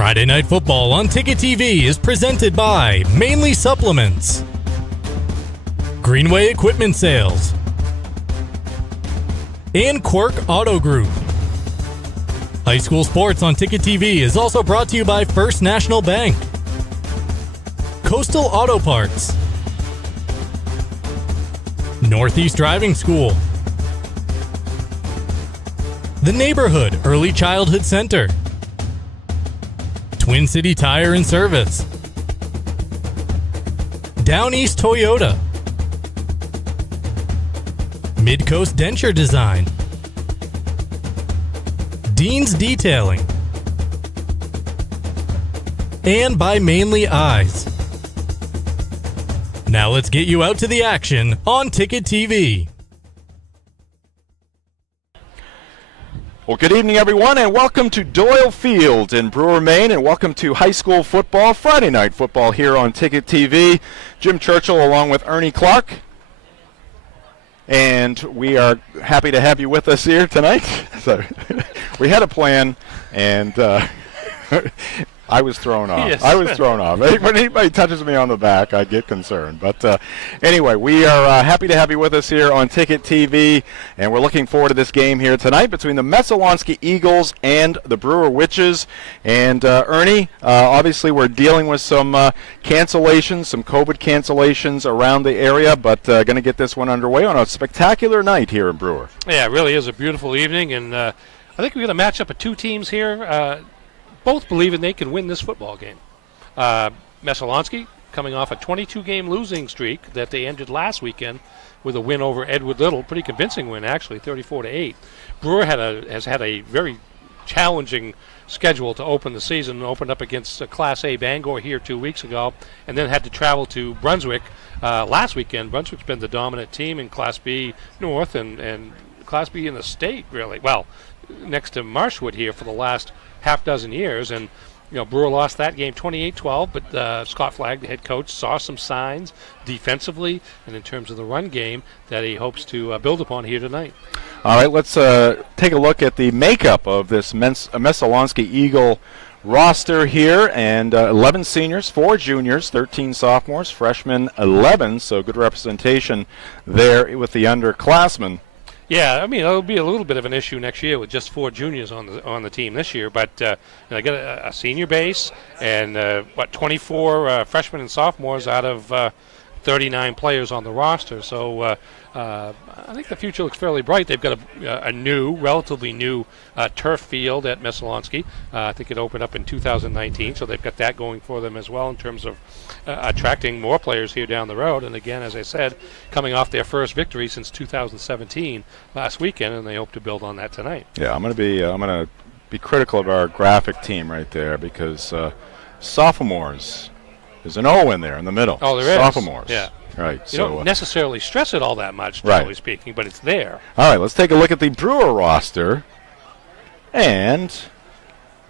Friday Night Football on Ticket TV is presented by Mainly Supplements, Greenway Equipment Sales, and Quirk Auto Group. High school sports on Ticket TV is also brought to you by First National Bank, Coastal Auto Parts, Northeast Driving School, The Neighborhood Early Childhood Center, Twin City Tire and Service, Down East Toyota, Midcoast Denture Design, Dean's Detailing, and by Mainly Eyes. Now let's get you out to the action on Ticket TV. Well, good evening, everyone, and welcome to Doyle Field in Brewer, Maine, and welcome to high school football, Friday night football here on Ticket TV. Jim Churchill along with Ernie Clark, and we are happy to have you with us here tonight. So, we had a plan, and I was thrown off. Yes. I was thrown off. When anybody touches me on the back, I get concerned. But anyway, we are happy to have you with us here on Ticket TV, and we're looking forward to this game here tonight between the Messalonskee Eagles and the Brewer Witches. And Ernie, obviously we're dealing with some cancellations, some COVID cancellations around the area, but going to get this one underway on a spectacular night here in Brewer. Yeah, it really is a beautiful evening, and I think we're going to match up two teams here. Both believing they can win this football game. Messalonskee coming off a 22-game losing streak that they ended last weekend with a win over Edward Little, pretty convincing win actually, 34-8. Brewer has had a very challenging schedule to open the season. Opened up against Class A Bangor here 2 weeks ago, and then had to travel to Brunswick last weekend. Brunswick's been the dominant team in Class B North and Class B in the state, really. Well, next to Marshwood here for the last half dozen years, and Brewer lost that game 28-12, but Scott Flagg, the head coach, saw some signs defensively and in terms of the run game that he hopes to build upon here tonight. All right, let's take a look at the makeup of this Messalonskee Eagle roster here, and 11 seniors, 4 juniors, 13 sophomores, freshmen 11, so good representation there with the underclassmen. Yeah, I mean, it'll be a little bit of an issue next year with just 4 juniors on the team this year, but they got a senior base and 24 freshmen and sophomores out of 39 players on the roster. So I think the future looks fairly bright. They've got a relatively new turf field at Messalonskee. I think it opened up in 2019, so they've got that going for them as well in terms of attracting more players here down the road. And again, as I said, coming off their first victory since 2017 last weekend, and they hope to build on that tonight. Yeah, I'm going to be critical of our graphic team right there because sophomores. There's an O in there in the middle. Oh, there is. Sophomores. Yeah. Right. You don't necessarily stress it all that much, generally speaking, but it's there. All right, let's take a look at the Brewer roster. And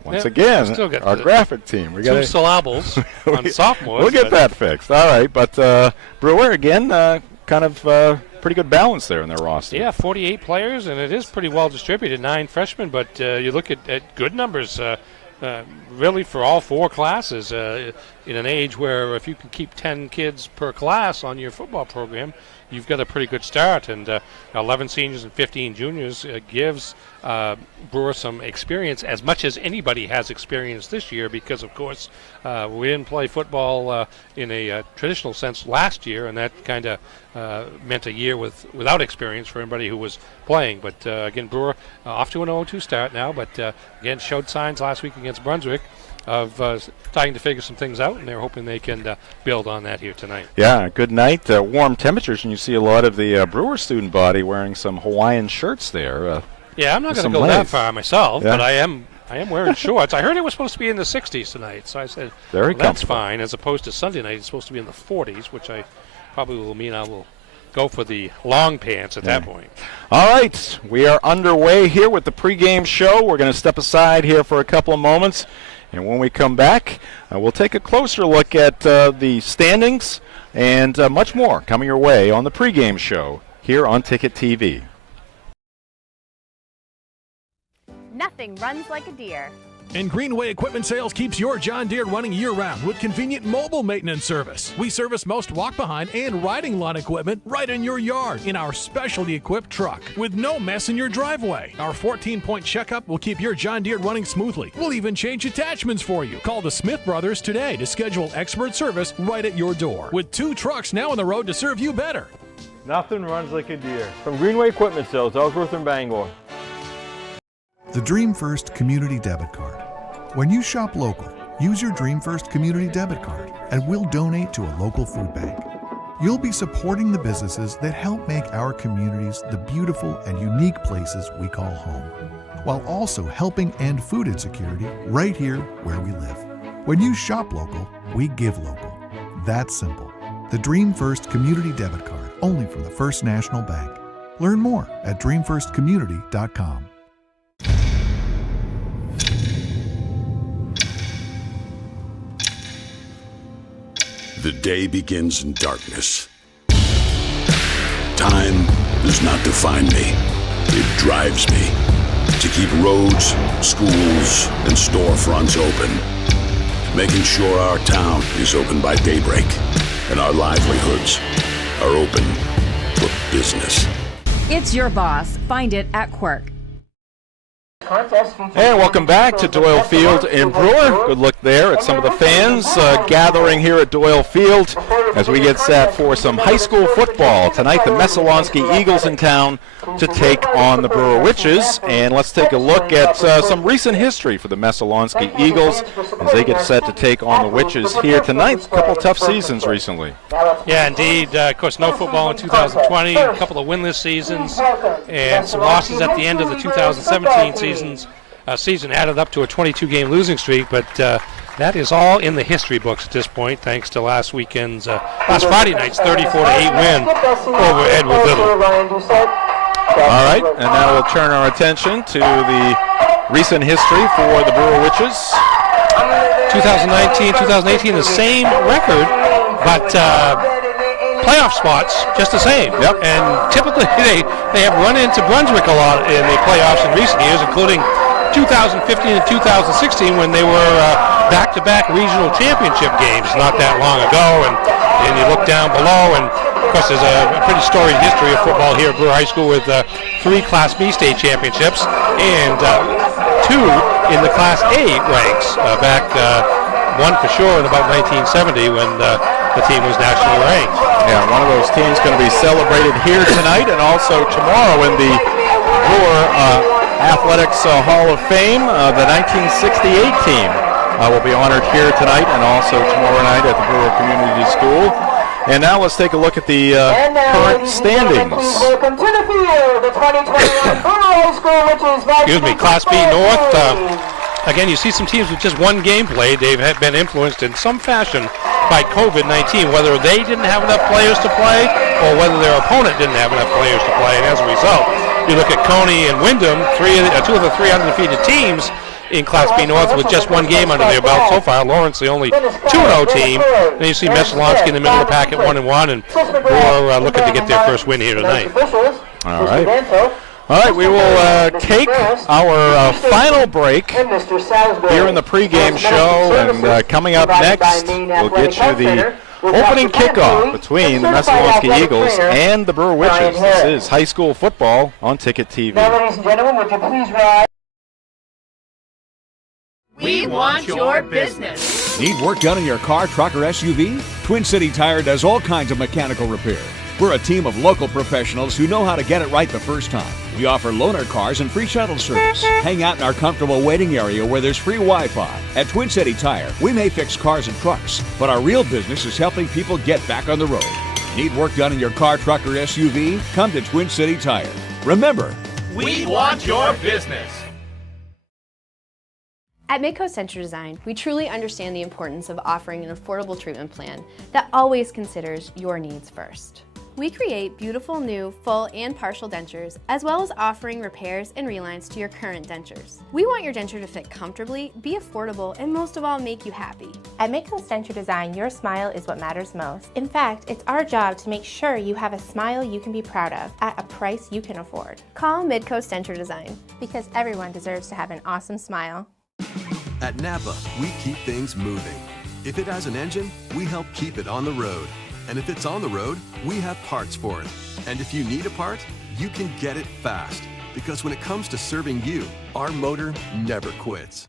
once again, our graphic team. We got 2 syllables on sophomores. We'll get that fixed. All right, but Brewer, again, kind of pretty good balance there in their roster. Yeah, 48 players, and it is pretty well distributed, 9 freshmen, but you look at good numbers really for all 4 classes in an age where if you can keep 10 kids per class on your football program, you've got a pretty good start. And 11 seniors and 15 juniors gives Brewer some experience, as much as anybody has experience this year, because, of course, we didn't play football in a traditional sense last year, and that kind of meant a year without experience for anybody who was playing. But, again, Brewer off to an 0-2 start now, but, again, showed signs last week against Brunswick of starting to figure some things out, and they're hoping they can build on that here tonight. Yeah, good night. Warm temperatures, and you see a lot of the Brewer student body wearing some Hawaiian shirts there. Yeah, I'm not going to go that far myself, but I am wearing shorts. I heard it was supposed to be in the 60s tonight, so I said, that's fine, as opposed to Sunday night. It's supposed to be in the 40s, which I probably will mean I will go for the long pants at that point. All right, we are underway here with the pregame show. We're going to step aside here for a couple of moments, and when we come back, we'll take a closer look at the standings and much more coming your way on the pregame show here on Ticket TV. Nothing runs like a deer. And Greenway Equipment Sales keeps your John Deere running year-round with convenient mobile maintenance service. We service most walk-behind and riding lawn equipment right in your yard in our specialty equipped truck with no mess in your driveway. Our 14-point checkup will keep your John Deere running smoothly. We'll even change attachments for you. Call the Smith Brothers today to schedule expert service right at your door. With 2 trucks now on the road to serve you better. Nothing runs like a Deere. From Greenway Equipment Sales, Ellsworth and Bangor. The Dream First Community Debit Card. When you shop local, use your Dream First Community Debit Card and we'll donate to a local food bank. You'll be supporting the businesses that help make our communities the beautiful and unique places we call home, while also helping end food insecurity right here where we live. When you shop local, we give local. That's simple. The Dream First Community Debit Card, only from the First National Bank. Learn more at dreamfirstcommunity.com. The day begins in darkness. Time does not define me. It drives me to keep roads, schools, and storefronts open, making sure our town is open by daybreak and our livelihoods are open for business. It's your boss. Find it at Quirk. And welcome back to Doyle Field in Brewer. Good look there at some of the fans gathering here at Doyle Field as we get set for some high school football. Tonight, the Messalonskee Eagles in town to take on the Brewer Witches. And let's take a look at some recent history for the Messalonskee Eagles as they get set to take on the Witches here tonight. A couple tough seasons recently. Yeah, indeed. Of course, no football in 2020, a couple of winless seasons, and some losses at the end of the 2017 season added up to a 22-game losing streak, but that is all in the history books at this point, thanks to last Friday night's 34-8 win over Edward Little. All right, and now we'll turn our attention to the recent history for the Brewer Witches. 2019, 2018, the same record, but playoff spots just the same. Yep. And typically they have run into Brunswick a lot in the playoffs in recent years, including 2015 and 2016 when they were back-to-back regional championship games not that long ago. And you look down below, and of course there's a pretty storied history of football here at Brewer High School with 3 Class B state championships and 2 in the Class A ranks back, one for sure in about 1970 when the team was nationally ranked. Yeah, one of those teams going to be celebrated here tonight and also tomorrow in the Brewer Athletics Hall of Fame. The 1968 team will be honored here tonight and also tomorrow night at the Brewer Community School. And now let's take a look at the current standings. Excuse me, Class B North. Again, you see some teams with just one game played. They've been influenced in some fashion by COVID-19, whether they didn't have enough players to play or whether their opponent didn't have enough players to play. And as a result, you look at Coney and Wyndham, 2 of the 3 undefeated teams in Class B North with just one game under their belt so far. Lawrence, the only 2-0 team. Then you see Messalonskee in the middle of the pack at 1-1, and Brewer looking to get their first win here tonight. All right. All right, we will take our final break here in the pregame show, and coming up next, we'll get you the opening kickoff between the Messalonskee Eagles and the Brewer Witches. This is high school football on Ticket TV. Now, ladies and gentlemen, would you please rise? We want your business. Need work done on your car, truck, or SUV? Twin City Tire does all kinds of mechanical repair. We're a team of local professionals who know how to get it right the first time. We offer loaner cars and free shuttle service. Hang out in our comfortable waiting area where there's free Wi-Fi. At Twin City Tire, we may fix cars and trucks, but our real business is helping people get back on the road. Need work done in your car, truck, or SUV? Come to Twin City Tire. Remember, we want your business. At Midcoast Denture Design, we truly understand the importance of offering an affordable treatment plan that always considers your needs first. We create beautiful new full and partial dentures, as well as offering repairs and relines to your current dentures. We want your denture to fit comfortably, be affordable, and most of all, make you happy. At Midcoast Denture Design, your smile is what matters most. In fact, it's our job to make sure you have a smile you can be proud of at a price you can afford. Call Midcoast Denture Design, because everyone deserves to have an awesome smile. At Napa, we keep things moving. If it has an engine, we help keep it on the road. And if it's on the road, we have parts for it. And if you need a part, you can get it fast. Because when it comes to serving you, our motor never quits.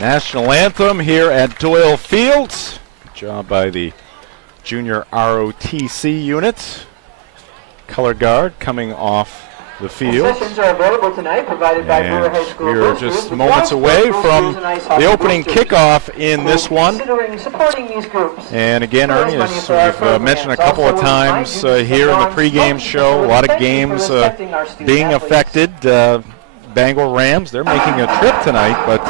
National anthem here at Doyle Field. Good job by the junior ROTC unit. Color guard coming off the field. Concessions are available tonight, provided by Brewer High School. We're just moments away from the opening kickoff in this one. And again, Ernie, as we've mentioned a couple of times here in the pregame show, a lot of games being affected. Bangor Rams, they're making a trip tonight, but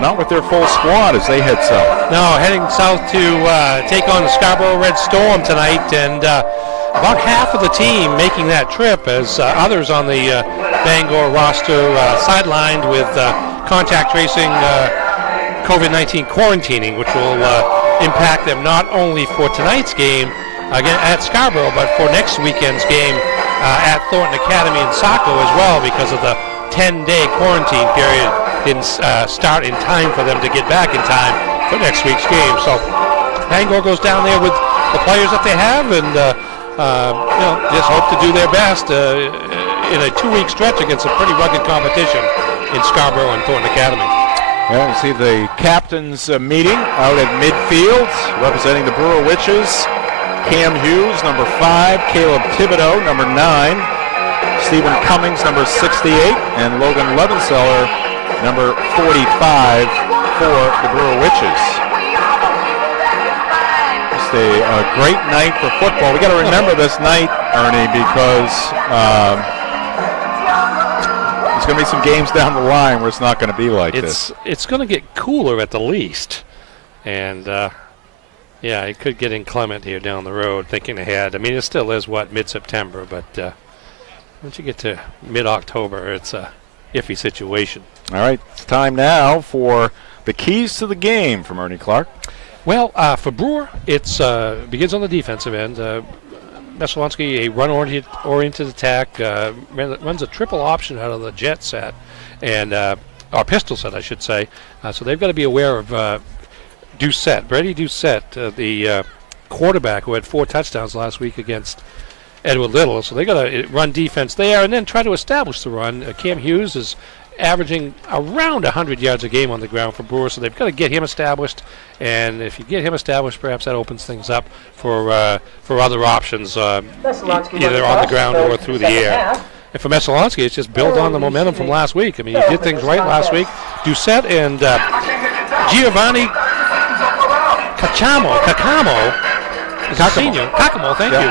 not with their full squad as they head south. No, heading south to take on the Scarborough Red Storm tonight, and about half of the team making that trip, as others on the Bangor roster sidelined with contact tracing, COVID-19 quarantining, which will impact them not only for tonight's game again at Scarborough, but for next weekend's game at Thornton Academy in Saco as well, because of the 10-day quarantine period didn't start in time for them to get back in time for next week's game. So Bangor goes down there with the players that they have, and just hope to do their best in a 2-week stretch against a pretty rugged competition in Scarborough and Thornton Academy. Well, you see the captains meeting out at midfield, representing the Brewer Witches. Cam Hughes, number 5, Caleb Thibodeau, number 9, Stephen Cummings, number 68, and Logan Levenseller, number 45 for the Brewer Witches. Just a great night for football. We got to remember this night, Ernie, because there's going to be some games down the line where it's not going to be like this. It's going to get cooler at the least, and yeah, it could get inclement here down the road, thinking ahead. I mean, it still is, mid-September, but once you get to mid-October, it's a iffy situation. All right, it's time now for the keys to the game from Ernie Clark. Well, for Brewer, it begins on the defensive end. Messalonskee, a run-oriented attack, runs a triple option out of the jet set, and or pistol set, I should say. So they've got to be aware of Brady Doucette, the quarterback who had 4 touchdowns last week against Edward Little. So they got to run defense there and then try to establish the run. Cam Hughes is averaging around 100 yards a game on the ground for Brewer, so they've got to get him established. And if you get him established, perhaps that opens things up for other options, either on the ground or through the air. And for Messalonskee, it's just build on the momentum from last week. I mean, you did things right last week. Doucette and Giovanni Kakamo, thank you.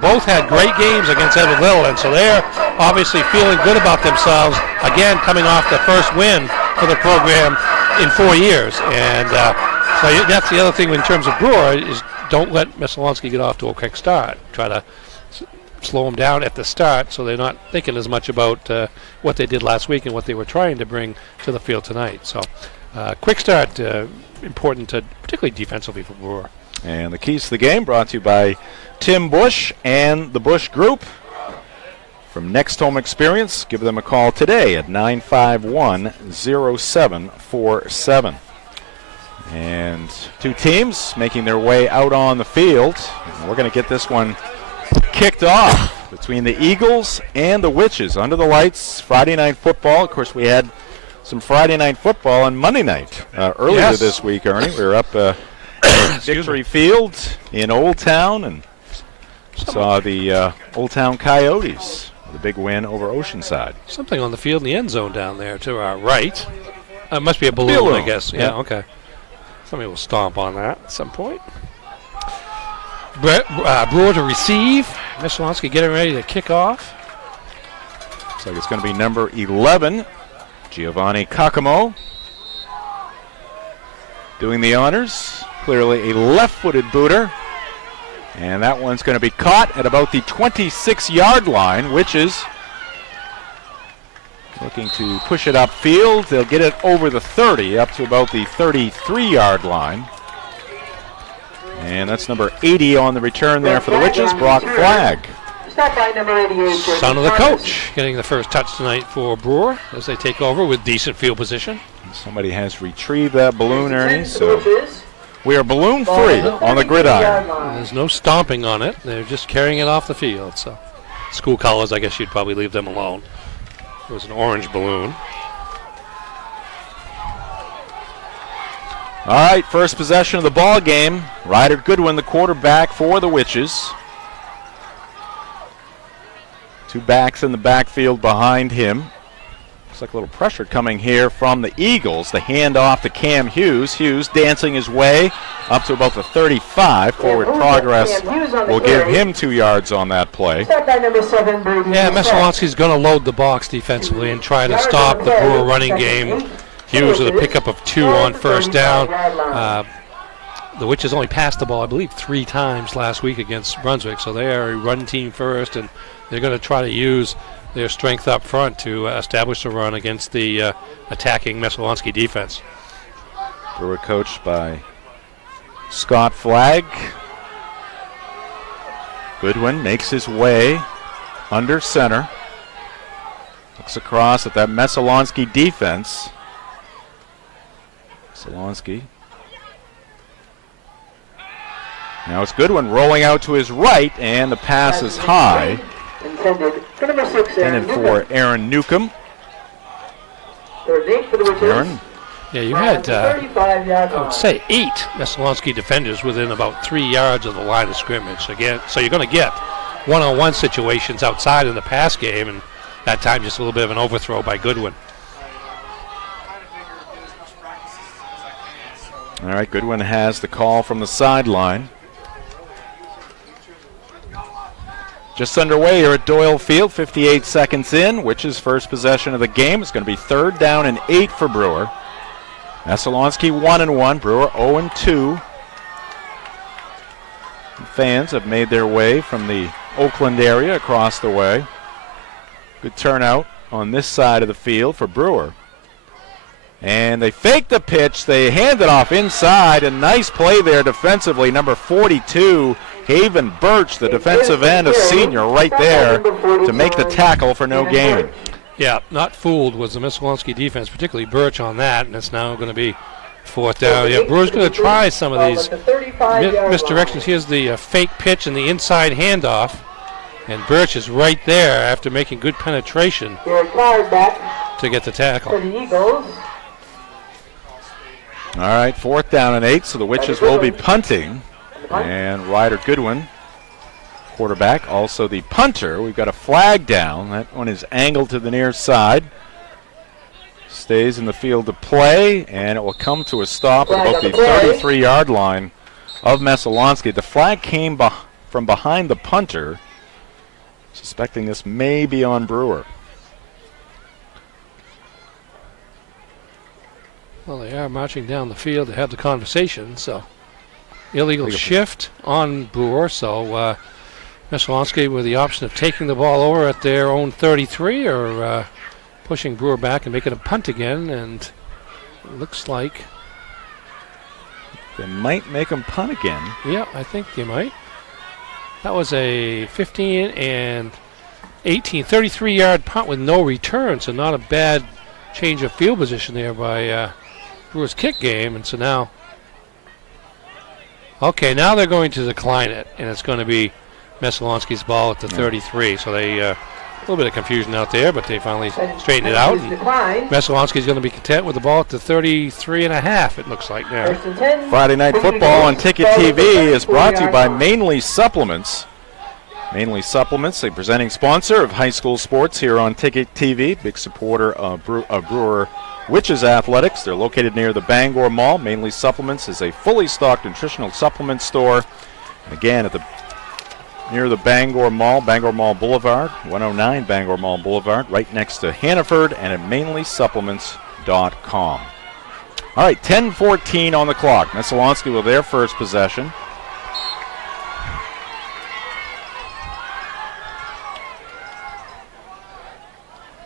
Both had great games against Edward Little, and so they're obviously feeling good about themselves, again, coming off the first win for the program in 4 years. And so that's the other thing in terms of Brewer, is don't let Messalonskee get off to a quick start. Try to slow them down at the start so they're not thinking as much about what they did last week and what they were trying to bring to the field tonight. So quick start, important, particularly defensively for Brewer. And the keys to the game brought to you by Tim Bush and the Bush Group. From Next Home Experience, give them a call today at 951-0747. And 2 teams making their way out on the field. And we're going to get this one kicked off between the Eagles and the Witches. Under the lights, Friday night football. Of course, we had some Friday night football on Monday night earlier this week, Ernie. We were up Victory Field in Old Town and saw the Old Town Coyotes with a big win over Oceanside. Something on the field in the end zone down there to our right. It must be a balloon, I guess. Yeah, okay. Somebody will stomp on that at some point. Brewer to receive. Messalonskee getting ready to kick off. Looks like it's going to be number 11, Giovanni Kakamo. doing the honors. Clearly a left-footed booter. And that one's going to be caught at about the 26-yard line, which is looking to push it upfield. They'll get it over the 30, up to about the 33-yard line. And that's number 80 on the return there for the Witches, Brock Flagg. Son of the coach, getting the first touch tonight for Brewer as they take over with decent field position. Somebody has retrieved that balloon, Ernie, so we are balloon free on the gridiron. There's no stomping on it. They're just carrying it off the field. So, school colors, I guess you'd probably leave them alone. It was an orange balloon. All right, first possession of the ball game. Ryder Goodwin, the quarterback for the Witches. Two backs in the backfield behind him. Looks like a little pressure coming here from the Eagles. The handoff to Cam Hughes. Hughes dancing his way up to about the 35. Forward progress will give him 2 yards on that play. Yeah, Messalonskee going to load the box defensively and try to stop the Brewer running game. Hughes with a pickup of 2 on first down. The Witches only passed the ball, I believe, 3 times last week against Brunswick, so they are a run team first, and they're going to try to use their strength up front to establish a run against the attacking Messalonskee defense. Brewer coached by Scott Flagg. Goodwin makes his way under center. Looks across at that Messalonskee defense. Messalonskee. Now it's Goodwin rolling out to his right, and the pass is high. Intended for Aaron Newcomb. Aaron. Yeah, you had, I would say, 8 Messalonskee defenders within about 3 yards of the line of scrimmage. Again, so you're going to get one-on-one situations outside in the pass game, and that time just a little bit of an overthrow by Goodwin. All right, Goodwin has the call from the sideline. Just underway here at Doyle Field, 58 seconds in, which is first possession of the game. It's going to be 3rd down and 8 for Brewer. Messalonskee 1-1, Brewer 0-2. Fans have made their way from the Oakland area across the way. Good turnout on this side of the field for Brewer. And they fake the pitch. They hand it off inside. A nice play there defensively. Number 42, Haven Birch, the defensive end, a senior, right there to make the tackle for no gain. Yeah, not fooled was the Messalonskee defense, particularly Birch on that, and it's now going to be 4th down. Yeah, Brewer's going to try some of these misdirections. Here's the fake pitch and the inside handoff, and Birch is right there after making good penetration to get the tackle. All right, 4th down and 8, so the Witches will be punting. And Ryder Goodwin, quarterback, also the punter. We've got a flag down. That one is angled to the near side. Stays in the field to play, and it will come to a stop at about the 33-yard line of Messalonskee. The flag came from behind the punter, suspecting this may be on Brewer. Well, they are marching down the field to have the conversation, so illegal shift on Brewer, so Messalonskee with the option of taking the ball over at their own 33 or pushing Brewer back and making a punt again, and it looks like they might make him punt again. Yeah, I think they might. That was a 15 and 18, 33-yard punt with no return, so not a bad change of field position there by Brewer's kick game, and so now, okay, now they're going to decline it, and it's going to be Messalonskee's ball at the 33. So they a little bit of confusion out there, but they finally straightened it out. Messalonskee's going to be content with the ball at the 33.5. It looks like now. Friday Night Football on Ticket TV is brought to you by Mainly Supplements. Mainly Supplements, a presenting sponsor of high school sports here on Ticket TV. Big supporter of Brewer Witches Athletics. They're located near the Bangor Mall. Mainly Supplements is a fully stocked nutritional supplement store. And again, near the Bangor Mall Boulevard, 109 Bangor Mall Boulevard, right next to Hannaford, and at mainlysupplements.com. All right, 10-14 on the clock. Messalonskee with their first possession.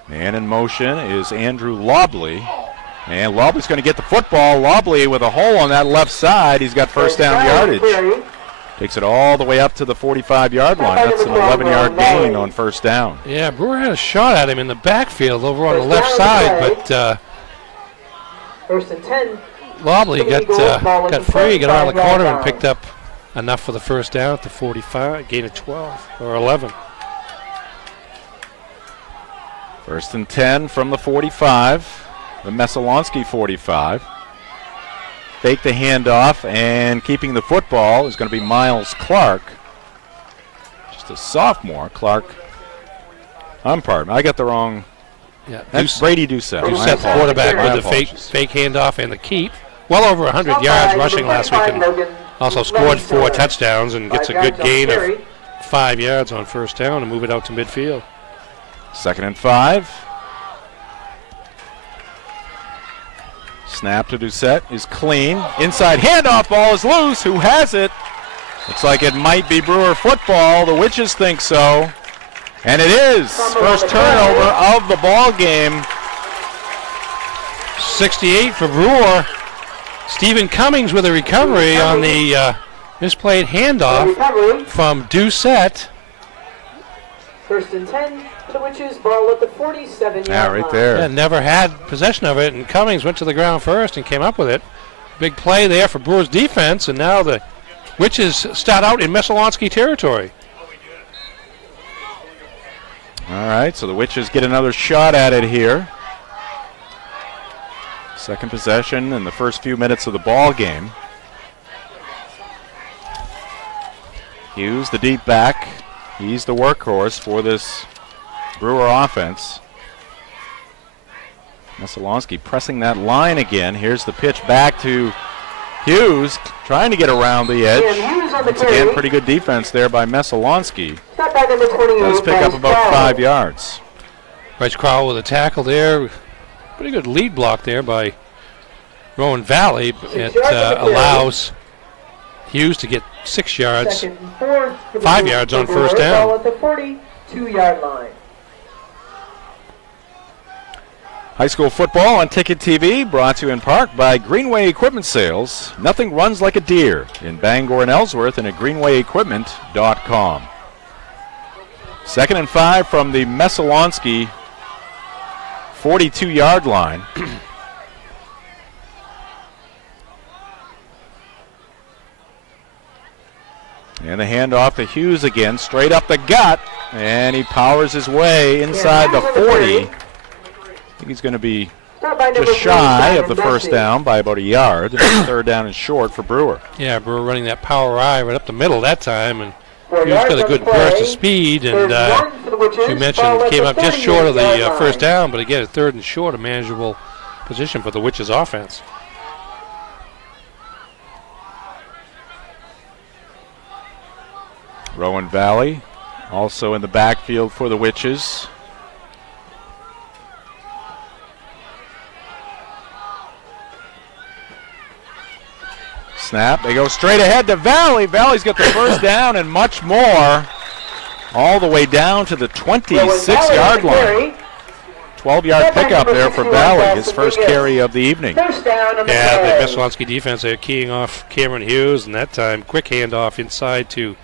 Man in motion is Andrew Lobley. And Lobley's going to get the football. Lobley with a hole on that left side. He's got first down yardage. Takes it all the way up to the 45-yard line. That's an 11-yard gain on first down. Yeah, Brewer had a shot at him in the backfield over on the left side, but First and 10. Lobley got free, got around the corner, and picked up enough for the first down at the 45, gain of 12 or 11. First and 10 from the 45, the Messalonskee 45. Fake the handoff, and keeping the football is going to be Miles Clark. Just a sophomore. Clark. Pardon. I got the wrong. Yeah, that's Brady Doucette. Doucette, the quarterback, with the fake handoff and the keep. Well over 100 yards rushing last week, and also scored 4 touchdowns and gets a good gain of 5 yards on first down and move it out to midfield. Second and 5. Snap to Doucette is clean. Inside handoff, ball is loose. Who has it? Looks like it might be Brewer football. The Witches think so. And it is. First turnover of the ball game. 68 for Brewer. Stephen Cummings with a recovery on the misplayed handoff from Doucette. First and 10. The Witches ball at the 47-yard line. Yeah, right there. Yeah, never had possession of it, and Cummings went to the ground first and came up with it. Big play there for Brewer's defense, and now the Witches start out in Messalonskee territory. All right, so the Witches get another shot at it here. Second possession in the first few minutes of the ball game. Hughes, the deep back. He's the workhorse for this Brewer offense. Messalonskee pressing that line again. Here's the pitch back to Hughes, trying to get around the edge. Once again, pretty good defense there by Messalonskee. Does pick up about 5 yards. Bryce Crowell with a tackle there. Pretty good lead block there by Rowan Valley. It allows Hughes to get 6 yards, 5 yards on first down. At the 42-yard line. High school football on Ticket TV, brought to you in part by Greenway Equipment Sales. Nothing runs like a deer in Bangor and Ellsworth, and at greenwayequipment.com. Second and 5 from the Messalonskee 42-yard line. And the handoff to Hughes again, straight up the gut, and he powers his way inside the 40. I think he's going to be just shy of the first down by about a yard. And third down and short for Brewer. Yeah, Brewer running that power eye right up the middle that time, and Hughes got a good burst of speed, and as you mentioned, came up just short of the first down, but again, a third and short, a manageable position for the Witches offense. Rowan Valley also in the backfield for the Witches. Snap, they go straight ahead to Valley. Valley's got the first down and much more. All the way down to the 26-yard line. 12-yard pickup there for Valley, his first carry of the evening. Yeah, the Messalonskee defense, they're keying off Cameron Hughes, and that time, quick handoff inside to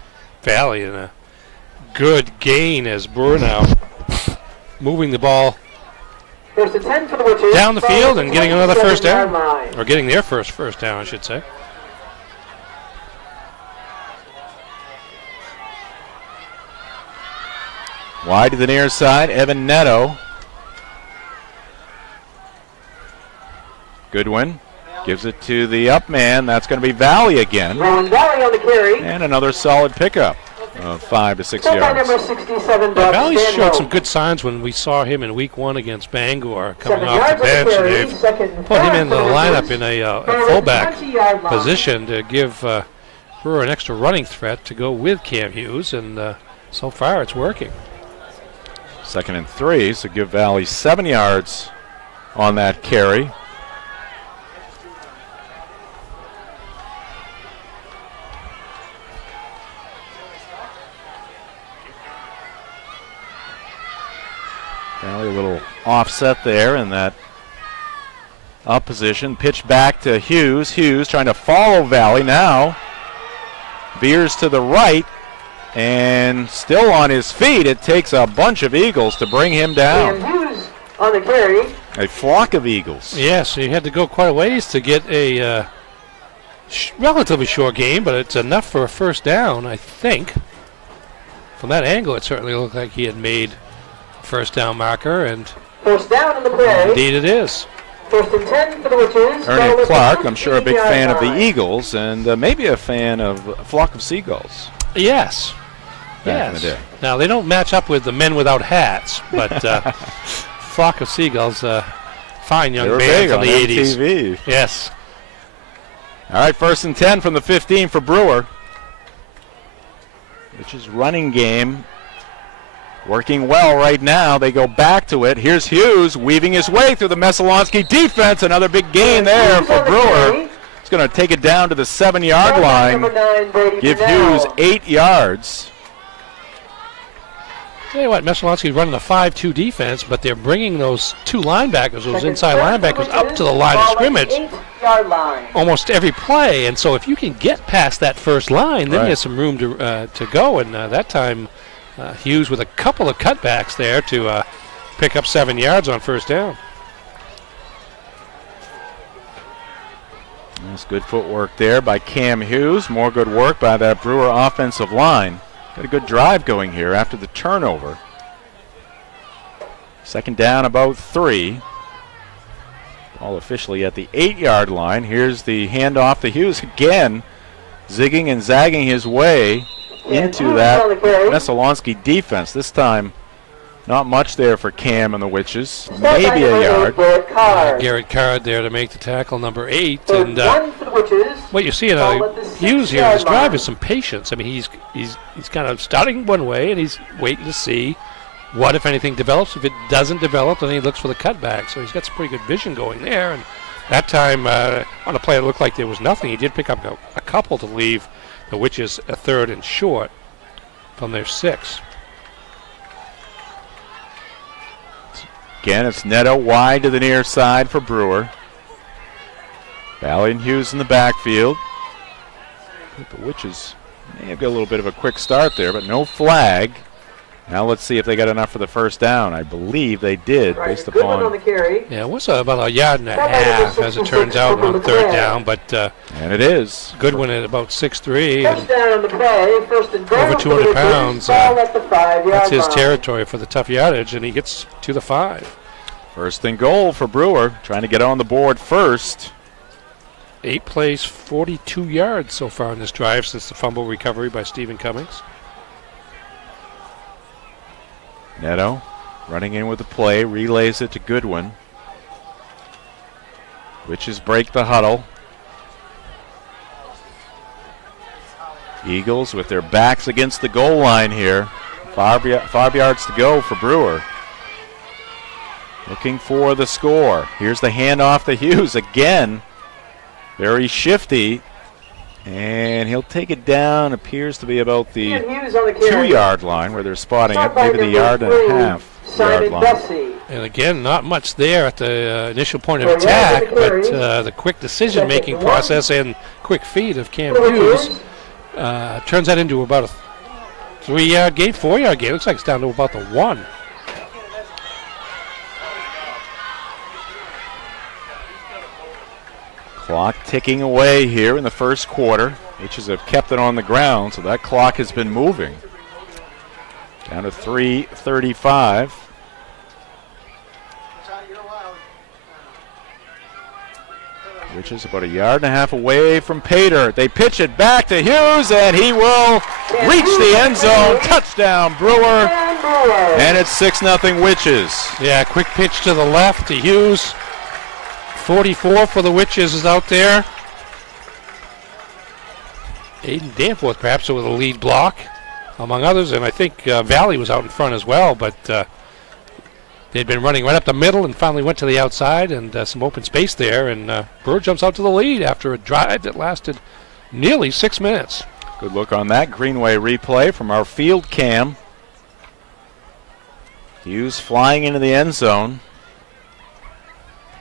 Valley, and a good gain as Brewer now moving the ball down the field and getting another first down, or getting their first down, I should say. Wide to the near side, Evan Netto. Goodwin gives it to the up man. That's going to be Valley again. Valley on the carry. And another solid pickup of 5 to 6 yards. Valley showed some good signs when we saw him in week 1 against Bangor coming off the bench. And they've put him in the lineup in a fullback position to give Brewer an extra running threat to go with Cam Hughes, and so far it's working. Second and 3, so give Valley 7 yards on that carry. Valley a little offset there in that up position. Pitch back to Hughes. Hughes trying to follow Valley now. Veers to the right and still on his feet. It takes a bunch of Eagles to bring him down. Hughes on the carry. A flock of Eagles. Yes, he had to go quite a ways to get a relatively short game, but it's enough for a first down, I think. From that angle, it certainly looked like he had made a first down marker, and first down in the play. Indeed it is. First and 10 for the Witches. Ernie Clark, I'm sure a big fan of the Eagles, and maybe a fan of a flock of seagulls. Yes. Back in the day. Now, they don't match up with the men without hats, but flock of seagulls, fine young band from the 80s. MTV. Yes. All right, first and 10 from the 15 for Brewer. Which is running game. Working well right now. They go back to it. Here's Hughes weaving his way through the Messalonskee defense. Another big gain there for Brewer. He's going to take it down to the 7-yard line. Give Hughes 8 yards. Tell you what, Messalonskee's running a 5-2 defense, but they're bringing those two linebackers, those inside linebackers, up to the line of scrimmage almost every play. And so if you can get past that first line, then there's some room to go. And that time, Hughes with a couple of cutbacks there to pick up 7 yards on first down. That's good footwork there by Cam Hughes. More good work by that Brewer offensive line. Got a good drive going here after the turnover. Second down, about 3. All officially at the 8-yard line. Here's the handoff to Hughes again, zigging and zagging his way into that Messalonskee defense. This time, not much there for Cam and the Witches. Maybe a yard. Garrett Card there to make the tackle, number 8. And what you see in Hughes here in his drive is some patience. I mean, he's kind of starting one way, and he's waiting to see what, if anything, develops. If it doesn't develop, then he looks for the cutback. So he's got some pretty good vision going there. And that time, on a play that looked like there was nothing, he did pick up a couple to leave the Witches a third and short from their 6. Again, it's Neto wide to the near side for Brewer. Valley and Hughes in the backfield. I think the Witches may have got a little bit of a quick start there, but no flag. Now let's see if they got enough for the first down. I believe they did, based upon. Yeah, it was about a yard and a half, as it turns out, on third down. But and it is. Goodwin at about 6'3", First down on the play, first and goal over 200 pounds. Ball at the 5-yard That's his line. territory for the tough yardage, and he gets to the 5. First and goal for Brewer, trying to get on the board first. 8 plays, 42 yards so far in this drive since the fumble recovery by Stephen Cummings. Neto running in with the play, relays it to Goodwin. Witches break the huddle. Eagles with their backs against the goal line here. 5 yards to go for Brewer. Looking for the score. Here's the handoff to Hughes again. Very shifty. And he'll take it down. Appears to be about the 2-yard line where they're spotting it. Maybe the yard and a half yard line. And again, not much there at the initial point of attack, but the quick decision-making process and quick feed of Cam Hughes turns that into about a 3-yard gain, 4-yard gain. Looks like it's down to about the 1. Clock ticking away here in the first quarter. Witches have kept it on the ground, so that clock has been moving. Down to 3:35. Witches about a yard and a half away from Pater. They pitch it back to Hughes, and he will reach the end zone. Touchdown, Brewer. And it's 6-0 Witches. Yeah, quick pitch to the left to Hughes. 44 for the Witches is out there. Aiden Danforth perhaps with a lead block, among others, and I think Valley was out in front as well, but they'd been running right up the middle and finally went to the outside, and some open space there, and Brewer jumps out to the lead after a drive that lasted nearly 6 minutes. Good look on that Greenway replay from our field cam. Hughes flying into the end zone.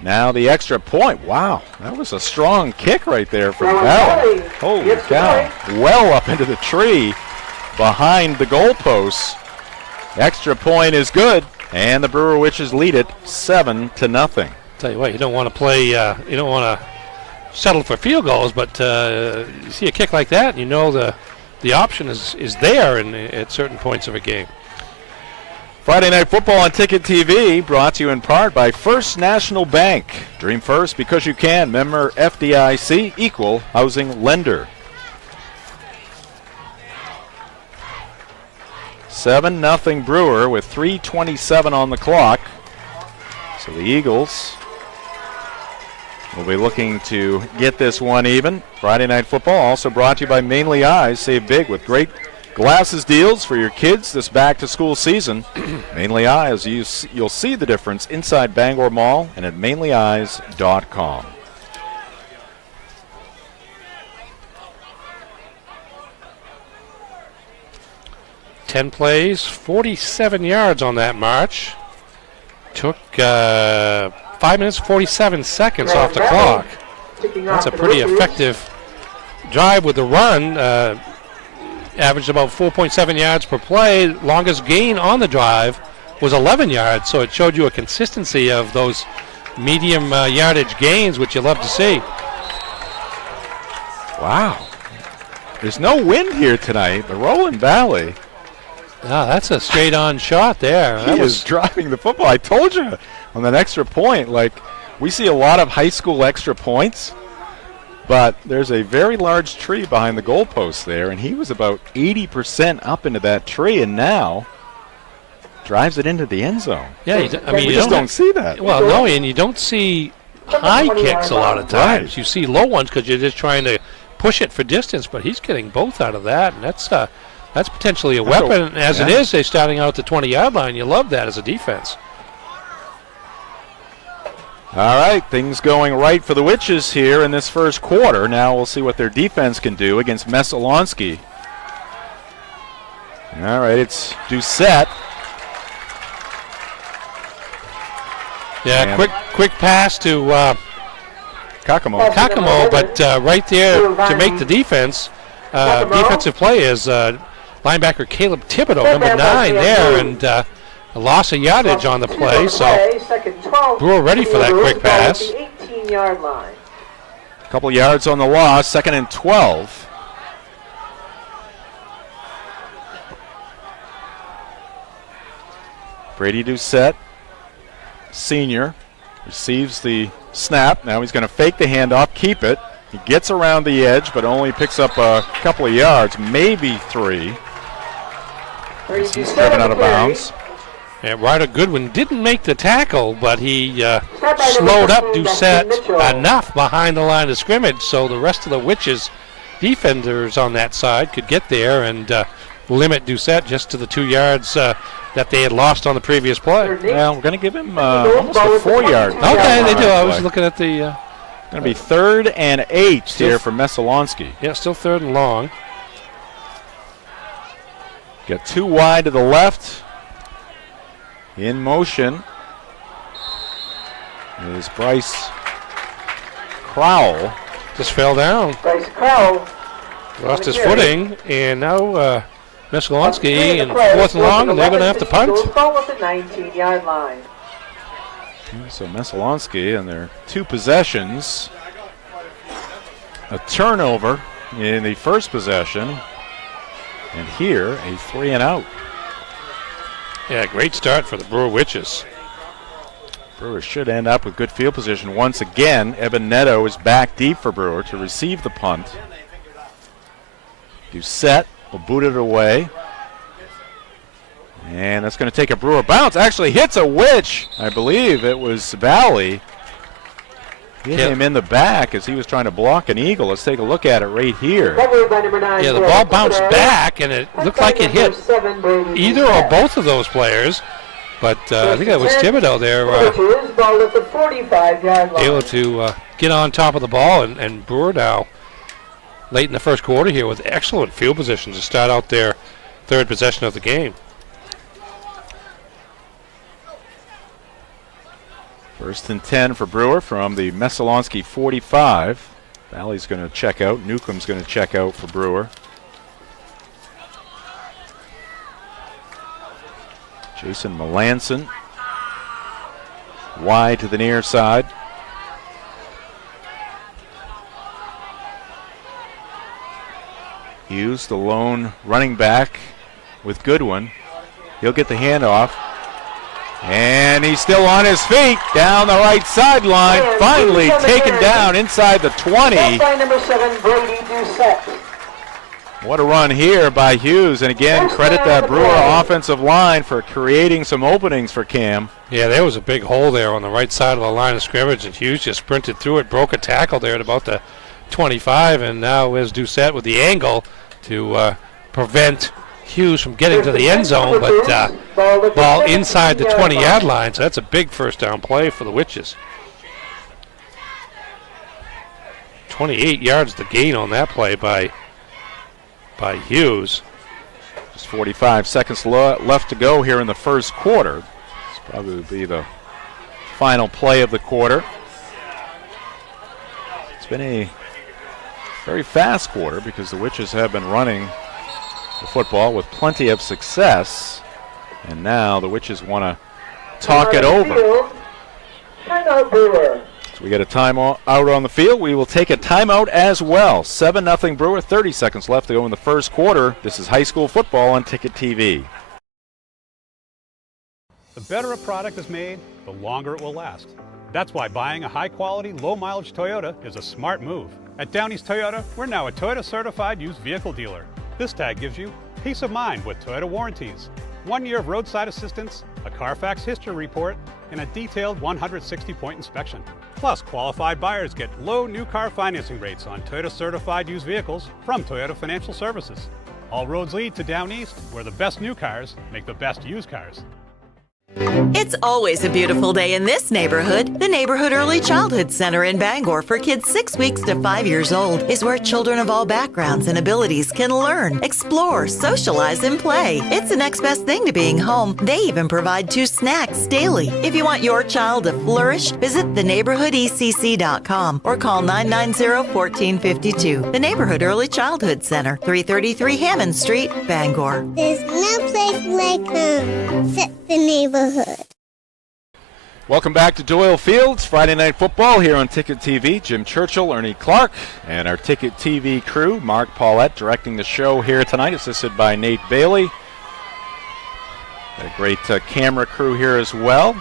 Now the extra point. Wow, that was a strong kick right there from Valley. Holy cow. Well up into the tree behind the goalposts. Extra point is good, and the Brewer Witches lead it 7-0. Tell you what, you don't want to play, you don't want to settle for field goals, but you see a kick like that, and you know the option is there at certain points of a game. Friday Night Football on Ticket TV, brought to you in part by First National Bank. Dream first because you can. Member FDIC, equal housing lender. 7-0 Brewer with 3:27 on the clock. So the Eagles will be looking to get this one even. Friday Night Football also brought to you by Mainly Eyes. Save big with great glasses deals for your kids this back-to-school season. Mainly Eyes, you'll see the difference inside Bangor Mall and at mainlyeyes.com. Ten plays, 47 yards on that march. Took 5 minutes, 47 seconds off the clock. That's a pretty effective drive with the run. Averaged about 4.7 yards per play. Longest gain on the drive was 11 yards, so it showed you a consistency of those medium yardage gains, which you love to see. Wow. There's no wind here tonight, but Roland Valley. Ah, that's a straight-on shot there. He is driving the football. I told you on that extra point, like, we see a lot of high school extra points, but there's a very large tree behind the goalpost there, and he was about 80% up into that tree, and now drives it into the end zone. Yeah, we just don't see that. Well, no, and you don't see high kicks a lot of times. Right. You see low ones because you're just trying to push it for distance, but he's getting both out of that, and that's potentially a weapon. As it is, they're starting out at the 20-yard line. You love that as a defense. All right, things going right for the Witches here in this first quarter. Now we'll see what their defense can do against Messalonskee. All right, it's Doucette. Yeah, quick pass to Kakamo, but right there to make the defense. Defensive play is linebacker Caleb Thibodeau, number 9 there, and a loss of yardage on the play, so Brewer ready for that quick pass. 18-yard line. A couple yards on the loss, 2nd and 12. Brady Doucette, senior, receives the snap. Now he's going to fake the handoff, keep it. He gets around the edge, but only picks up a couple of yards, maybe 3. As he's driven out of bounds. Yeah, Ryder Goodwin didn't make the tackle, but he slowed up Doucette enough behind the line of scrimmage so the rest of the Witches defenders on that side could get there and limit Doucette just to the 2 yards that they had lost on the previous play. Well, we're going to give him almost a 4-yard. Okay, they do. I was looking at the... going to be 3rd and 8 here for Messalonskee. Yeah, still 3rd and long. Got 2 wide to the left. In motion is Bryce Crowell. Just fell down. Bryce Crowell lost his footing, and now Messalonskee in 4th and long, and they're going to have to punt. Ball at the 19-yard line. So Messalonskee and their 2 possessions. A turnover in the first possession. And here, a 3 and out. Yeah, great start for the Brewer Witches. Brewer should end up with good field position once again. Evan Neto is back deep for Brewer to receive the punt. Doucette will boot it away. And that's going to take a Brewer bounce. Actually hits a witch. I believe it was Valley. Hit him in the back as he was trying to block an eagle. Let's take a look at it right here. Yeah, the ball bounced back, and it looked like it hit either or both of those players. But I think that was Thibodeau there. Able to get on top of the ball, and Brewer now late in the first quarter here with excellent field position to start out their 3rd possession of the game. First and 10 for Brewer from the Messalonskee 45. Valley's going to check out. Newcomb's going to check out for Brewer. Jason Melanson wide to the near side. Hughes, the lone running back with Goodwin. He'll get the handoff. And he's still on his feet down the right sideline. Finally taken down inside the 20. By number 7, Brady Doucette. What a run here by Hughes. And again, credit that Brewer offensive line for creating some openings for Cam. Yeah, there was a big hole there on the right side of the line of scrimmage, and Hughes just sprinted through it, broke a tackle there at about the 25, and now is Doucette with the angle to prevent Hughes from getting to the end zone, but ball inside the 20-yard line, so that's a big first down play for the Witches. 28 yards the gain on that play by Hughes. Just 45 seconds left to go here in the first quarter. This probably will be the final play of the quarter. It's been a very fast quarter because the Witches have been running the football with plenty of success, and now the Witches want to talk it over. Timeout, Brewer. So we get a timeout out on the field. We will take a timeout as well. 7-0 Brewer, 30 seconds left to go in the first quarter. This is high school football on Ticket TV. The better a product is made, the longer it will last. That's why buying a high-quality, low-mileage Toyota is a smart move. At Downey's Toyota, we're now a Toyota certified used vehicle dealer. This tag gives you peace of mind with Toyota warranties, 1 year of roadside assistance, a Carfax history report, and a detailed 160-point inspection. Plus, qualified buyers get low new car financing rates on Toyota certified used vehicles from Toyota Financial Services. All roads lead to Down East, where the best new cars make the best used cars. It's always a beautiful day in this neighborhood. The Neighborhood Early Childhood Center in Bangor for kids 6 weeks to 5 years old is where children of all backgrounds and abilities can learn, explore, socialize, and play. It's the next best thing to being home. They even provide 2 snacks daily. If you want your child to flourish, visit theneighborhoodecc.com or call 990-1452. The Neighborhood Early Childhood Center, 333 Hammond Street, Bangor. There's no place like home except the neighborhood. Welcome back to Doyle Fields, Friday Night Football here on Ticket TV. Jim Churchill, Ernie Clark, and our Ticket TV crew. Mark Paulette directing the show here tonight, assisted by Nate Bailey. Got a great camera crew here as well.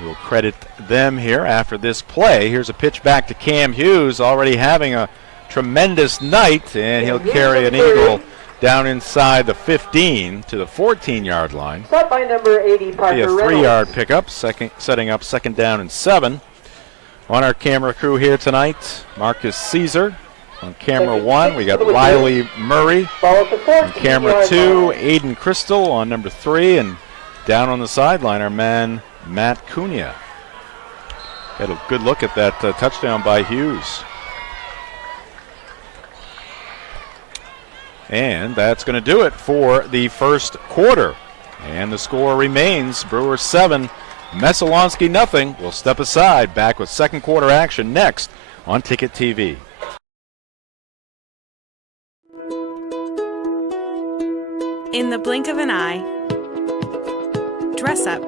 We will credit them here after this play. Here's a pitch back to Cam Hughes, already having a tremendous night, and he'll carry an Eagle down inside the 15 to the 14-yard line. Stop by number 80, Parker Be a Reynolds. 3-yard pickup, setting up second down and 7. On our camera crew here tonight, Marcus Caesar. On camera 1, we got Riley Murray. On camera 2, Aiden Crystal on number 3. And down on the sideline, our man, Matt Cunha. Got a good look at that touchdown by Hughes. And that's going to do it for the first quarter. And the score remains Brewer 7, Messalonskee nothing. We'll step aside, back with second quarter action next on Ticket TV. In the blink of an eye, dress up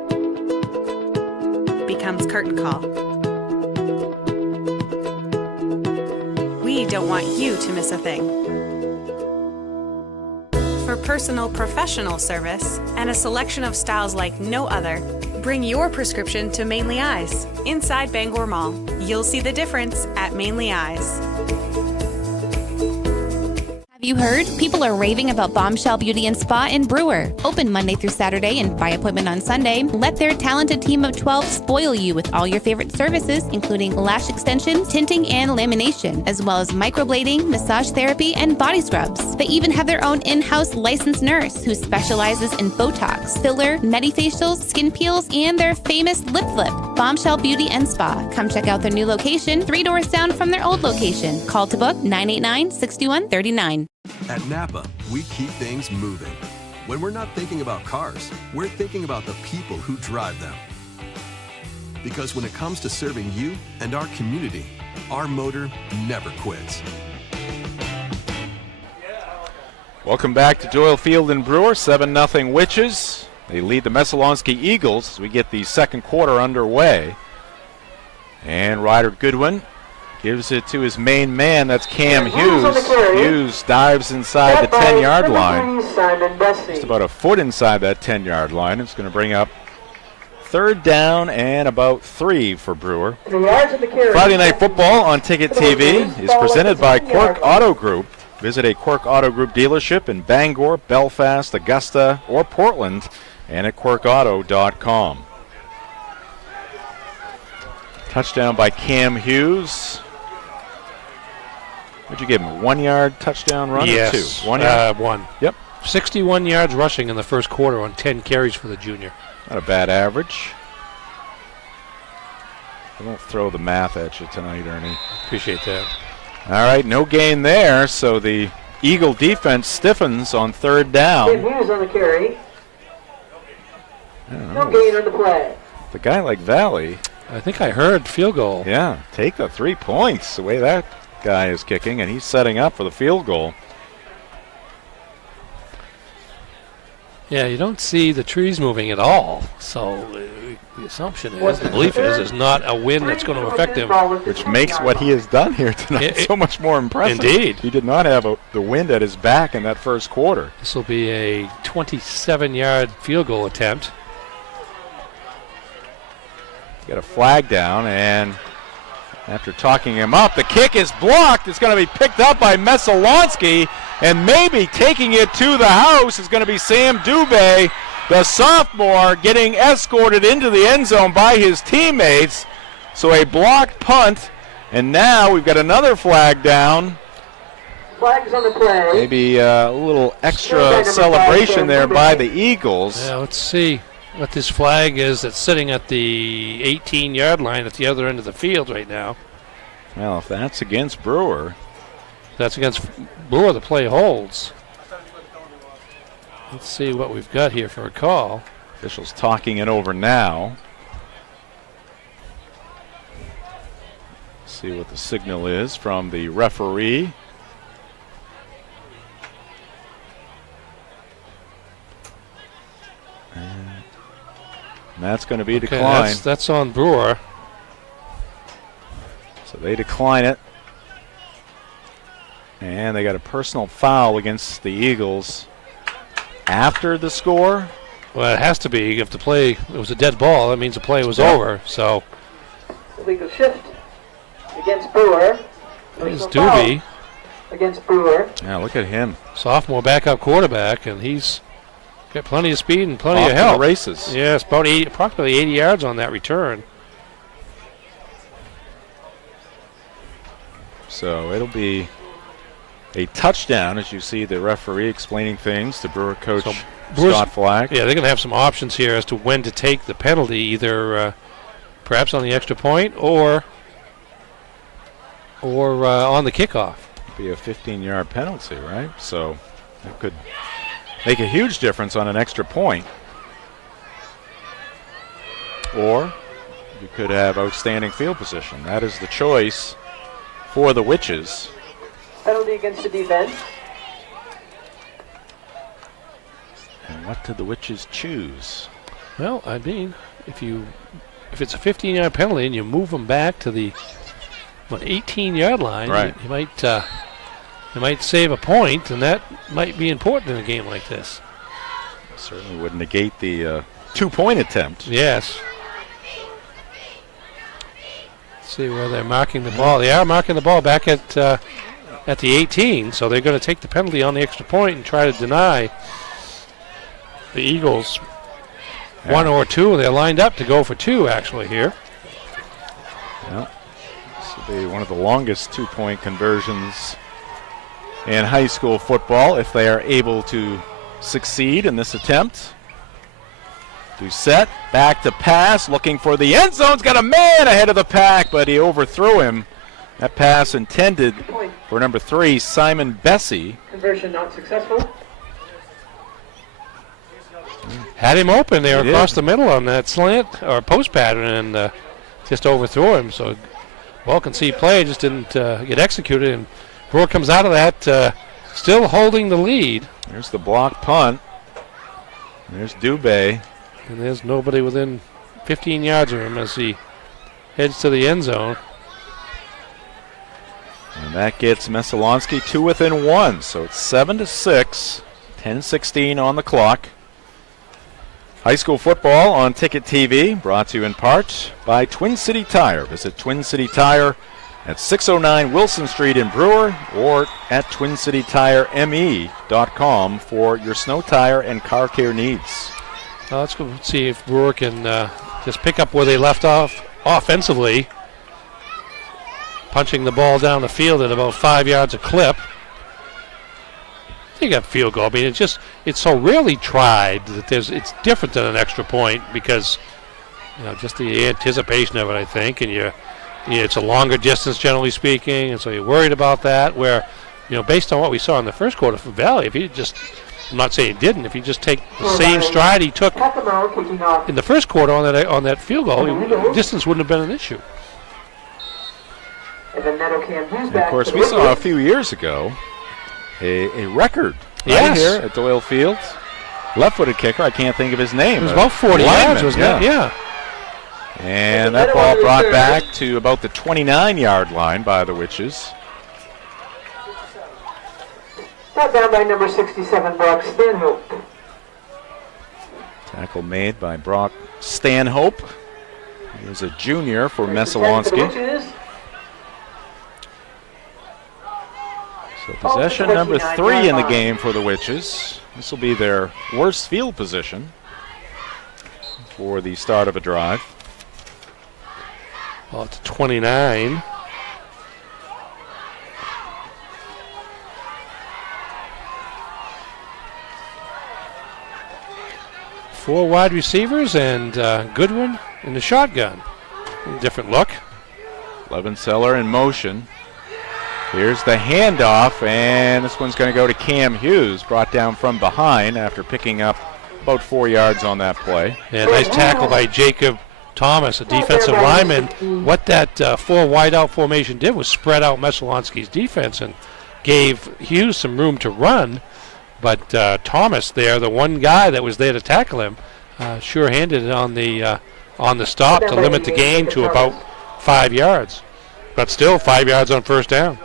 becomes curtain call. We don't want you to miss a thing. For personal professional service and a selection of styles like no other, bring your prescription to Mainly Eyes inside Bangor Mall. You'll see the difference at Mainly Eyes. Have you heard? People are raving about Bombshell Beauty and Spa in Brewer. Open Monday through Saturday and by appointment on Sunday. Let their talented team of 12 spoil you with all your favorite services, including lash extensions, tinting, and lamination, as well as microblading, massage therapy, and body scrubs. They even have their own in-house licensed nurse who specializes in Botox, filler, neti facials, skin peels, and their famous lip flip. Bombshell Beauty and Spa. Come check out their new location, 3 doors down from their old location. Call to book 989-6139. At Napa, we keep things moving. When we're not thinking about cars, we're thinking about the people who drive them. Because when it comes to serving you and our community, our motor never quits. Welcome back to Doyle Field and Brewer. 7-0 Witches. They lead the Messalonskee Eagles as we get the second quarter underway. And Ryder Goodwin gives it to his main man. That's Cam Hughes. Hughes dives inside the 10-yard line. Just about a foot inside that 10-yard line. It's going to bring up third down and about 3 for Brewer. Friday Night Football on Ticket TV is presented by Quirk Auto Group. Visit a Quirk Auto Group dealership in Bangor, Belfast, Augusta, or Portland, and at quirkauto.com. Touchdown by Cam Hughes. What'd you give him, a 1-yard touchdown run or 2? 1 yard? 1. Yep. 61 yards rushing in the first quarter on 10 carries for the junior. Not a bad average. I won't throw the math at you tonight, Ernie. Appreciate that. All right, no gain there, so the Eagle defense stiffens on third down. Hughes on the carry. No gain on the play. The guy like Valley. I think I heard field goal. Yeah, take the 3 points, the way that guy is kicking, and he's setting up for the field goal. Yeah, you don't see the trees moving at all, so the assumption is, the belief is, there's not a wind that's going to affect him. Which makes what he has done here tonight so much more impressive. Indeed. He did not have the wind at his back in that first quarter. This will be a 27-yard field goal attempt. Got a flag down, and after talking him up, the kick is blocked. It's going to be picked up by Messalonskee, and maybe taking it to the house is going to be Sam Dubé, the sophomore, getting escorted into the end zone by his teammates. So a blocked punt, and now we've got another flag down. Flags on the play. Maybe a little extra celebration there by the Eagles. Yeah, let's see what this flag is that's sitting at the 18-yard line at the other end of the field right now. Well, if that's against Brewer. That's against Brewer, the play holds. Let's see what we've got here for a call. Officials talking it over now. See what the signal is from the referee. And that's going to be declined. That's on Brewer. So they decline it. And they got a personal foul against the Eagles after the score. Well, it has to be. If the play, it was a dead ball, that means the play was over. So Illegal shift against Brewer. There's Doobie. Against Brewer. Yeah, look at him. Sophomore backup quarterback, and he's got plenty of speed and plenty Off of to help. the races. Yes, about approximately 80 yards on that return. So it'll be a touchdown, as you see the referee explaining things to Brewer coach Scott Flack. Yeah, they're going to have some options here as to when to take the penalty, either perhaps on the extra point or on the kickoff. Be a 15-yard penalty, right? So that could make a huge difference on an extra point. Or you could have outstanding field position. That is the choice for the Witches. Penalty against the defense. And what did the Witches choose? Well, I mean, if it's a 15-yard penalty and you move them back to the 18-yard line, right, you might save a point, and that might be important in a game like this. Certainly would negate the 2-point attempt. Yes. Let's see where they're marking the ball. They are marking the ball back at the 18, so they're going to take the penalty on the extra point and try to deny the Eagles one or two. They're lined up to go for two, actually, here. Yeah. This will be one of the longest 2-point conversions in high school football if they are able to succeed in this attempt. Doucette back to pass, looking for the end zone's got a man ahead of the pack, but he overthrew him. That pass intended for number 3, Simon Bessie. Conversion not successful. Had him open there across the middle on that slant or post pattern, and just overthrew him. So well-conceived play, just didn't get executed. And Brewer comes out of that still holding the lead. There's the block punt. There's Dubé. And there's nobody within 15 yards of him as he heads to the end zone. And that gets Messalonskee 2 within 1. So it's 7-6, 10-16 on the clock. High school football on Ticket TV, brought to you in part by Twin City Tire. Visit Twin City Tire at 609 Wilson Street in Brewer or at twincitytireme.com for your snow tire and car care needs. Let's go see if Brewer can just pick up where they left off offensively. Punching the ball down the field at about 5 yards a clip. They got field goal. I mean, it's so rarely tried that it's different than an extra point because, just the anticipation of it, I think, and it's a longer distance generally speaking, and so you're worried about that. Where, based on what we saw in the first quarter for Valley, if he just, I'm not saying he didn't, if he just take the same stride he took in the first quarter on that field goal, distance wouldn't have been an issue. And of course, we saw a few years ago a record right here at Doyle Field. Left-footed kicker, I can't think of his name. It was about 40 yards, wasn't it? Yeah. And that ball brought back to about the 29-yard line by the Witches. Brought down by number 67, Brock Stanhope. Tackle made by Brock Stanhope. He is a junior for Messalonskee. So possession number 3 in the game for the Witches. This will be their worst field position for the start of a drive. Well, it's 29. Four wide receivers and Goodwin in the shotgun. Different look. Levenseller in motion. Here's the handoff, and this one's going to go to Cam Hughes, brought down from behind after picking up about 4 yards on that play. Yeah, nice tackle by Jacob Thomas, a defensive lineman. What that 4 wideout formation did was spread out Messalonskee's defense and gave Hughes some room to run. But Thomas there, the one guy that was there to tackle him, sure-handed it on the stop to limit the gain to about 5 yards. But still 5 yards on first down.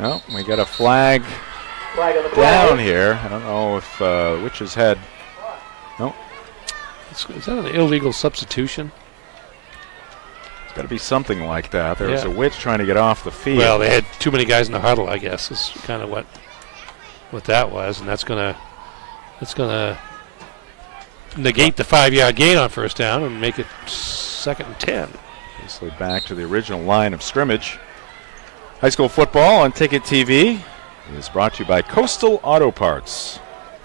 Well, we got a flag down here. I don't know if Witches had. No. Is that an illegal substitution? It's got to be something like that. There was a Witch trying to get off the field. Well, they had too many guys in the huddle, I guess, is kind of what that was, and that's gonna negate the 5-yard gain on first down and make it 2nd and 10. Basically back to the original line of scrimmage. High school football on Ticket TV is brought to you by Coastal Auto Parts.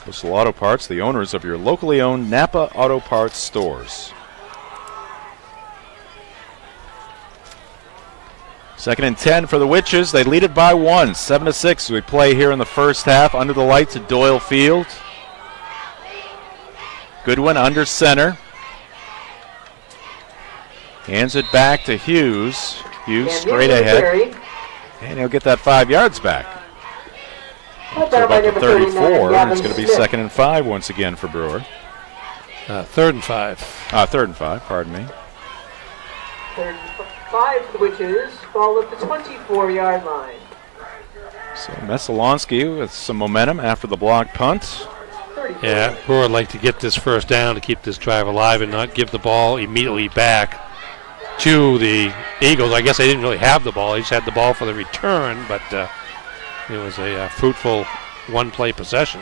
Coastal Auto Parts, the owners of your locally owned Napa Auto Parts stores. 2nd and 10 for the Witches. They lead it by 1, 7-6. We play here in the first half under the lights at Doyle Field. Goodwin under center. Hands it back to Hughes. Hughes straight ahead. And he'll get that 5 yards back. To about the 34, and it's going to be 2nd and 5 once again for Brewer. 3rd and 5. 3rd and 5, pardon me. 3rd and 5 for the Witches, ball at the 24-yard line. So Messalonskee with some momentum after the block punt. Yeah, Brewer would like to get this first down to keep this drive alive and not give the ball immediately back to the Eagles. I guess they didn't really have the ball. They just had the ball for the return, but it was a fruitful one-play possession.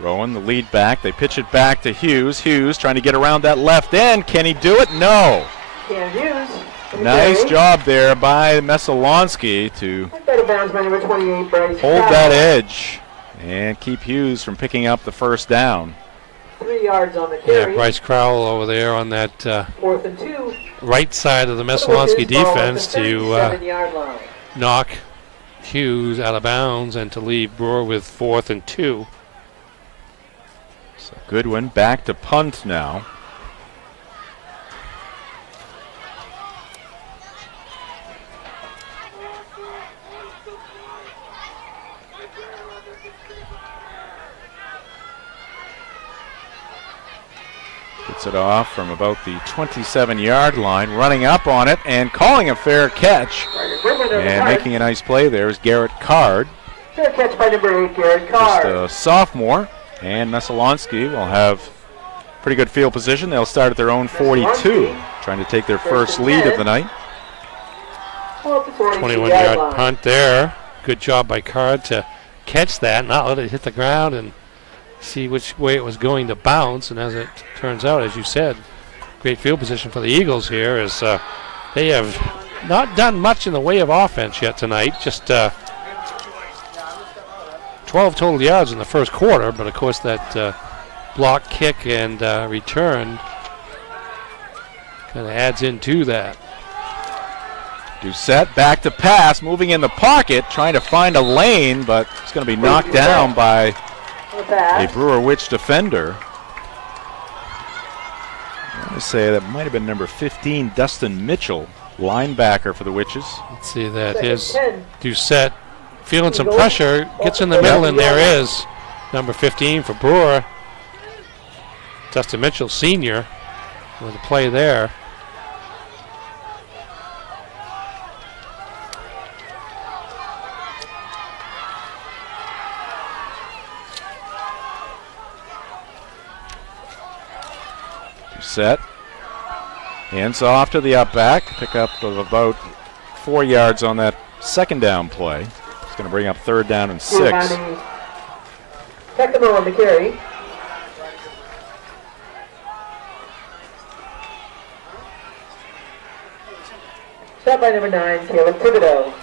Rowan, the lead back. They pitch it back to Hughes. Hughes trying to get around that left end. Can he do it? No. Cam Hughes. Nice job there by Messalonskee to hold that edge and keep Hughes from picking up the first down. 3 yards on the carry. Yeah, Bryce Crowell over there on that 4th and 2. right side of the Messalonskee defense to knock Hughes out of bounds and to leave Brewer with 4th and 2. So Goodwin back to punt now. Gets it off from about the 27-yard line, running up on it and calling a fair catch. And making a nice play there is Garrett Card. Fair catch by number 8, Garrett Card. Just a sophomore, and Messalonskee will have pretty good field position. They'll start at their own 42, trying to take their first lead of the night. 21-yard punt there. Good job by Card to catch that, not let it hit the ground and see which way it was going to bounce. And as it turns out, as you said, great field position for the Eagles here, as they have not done much in the way of offense yet tonight. Just 12 total yards in the first quarter, but of course that block kick and return kind of adds into that. Doucette back to pass, moving in the pocket, trying to find a lane, but it's going to be knocked down by a Brewer Witch defender. I want to say that might have been number 15, Dustin Mitchell, linebacker for the Witches. Let's see that. Here's Doucette feeling some pressure, gets in the middle, and there is number 15 for Brewer. Dustin Mitchell, senior, with a play there. Set. Hands off to the up back. Pick up of about 4 yards on that second down play. It's going to bring up 3rd down and 6. Takamo on the carry. Stop by number 9, Caleb Thibodeau.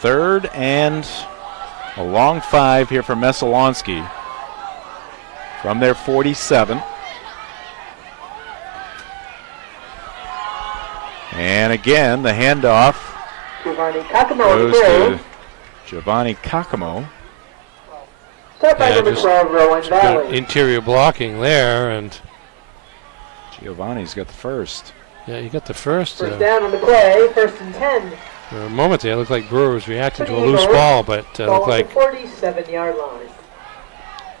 Third and a long 5 here for Messalonskee from their 47. And again, the handoff goes to Giovanni Kakamo. Good interior blocking there, and Giovanni's got the first. Yeah, you got the first. First down on the play, 1st and 10. For a moment there, it looked like Brewer was reacting to a loose ball, but it looked like 47-yard line.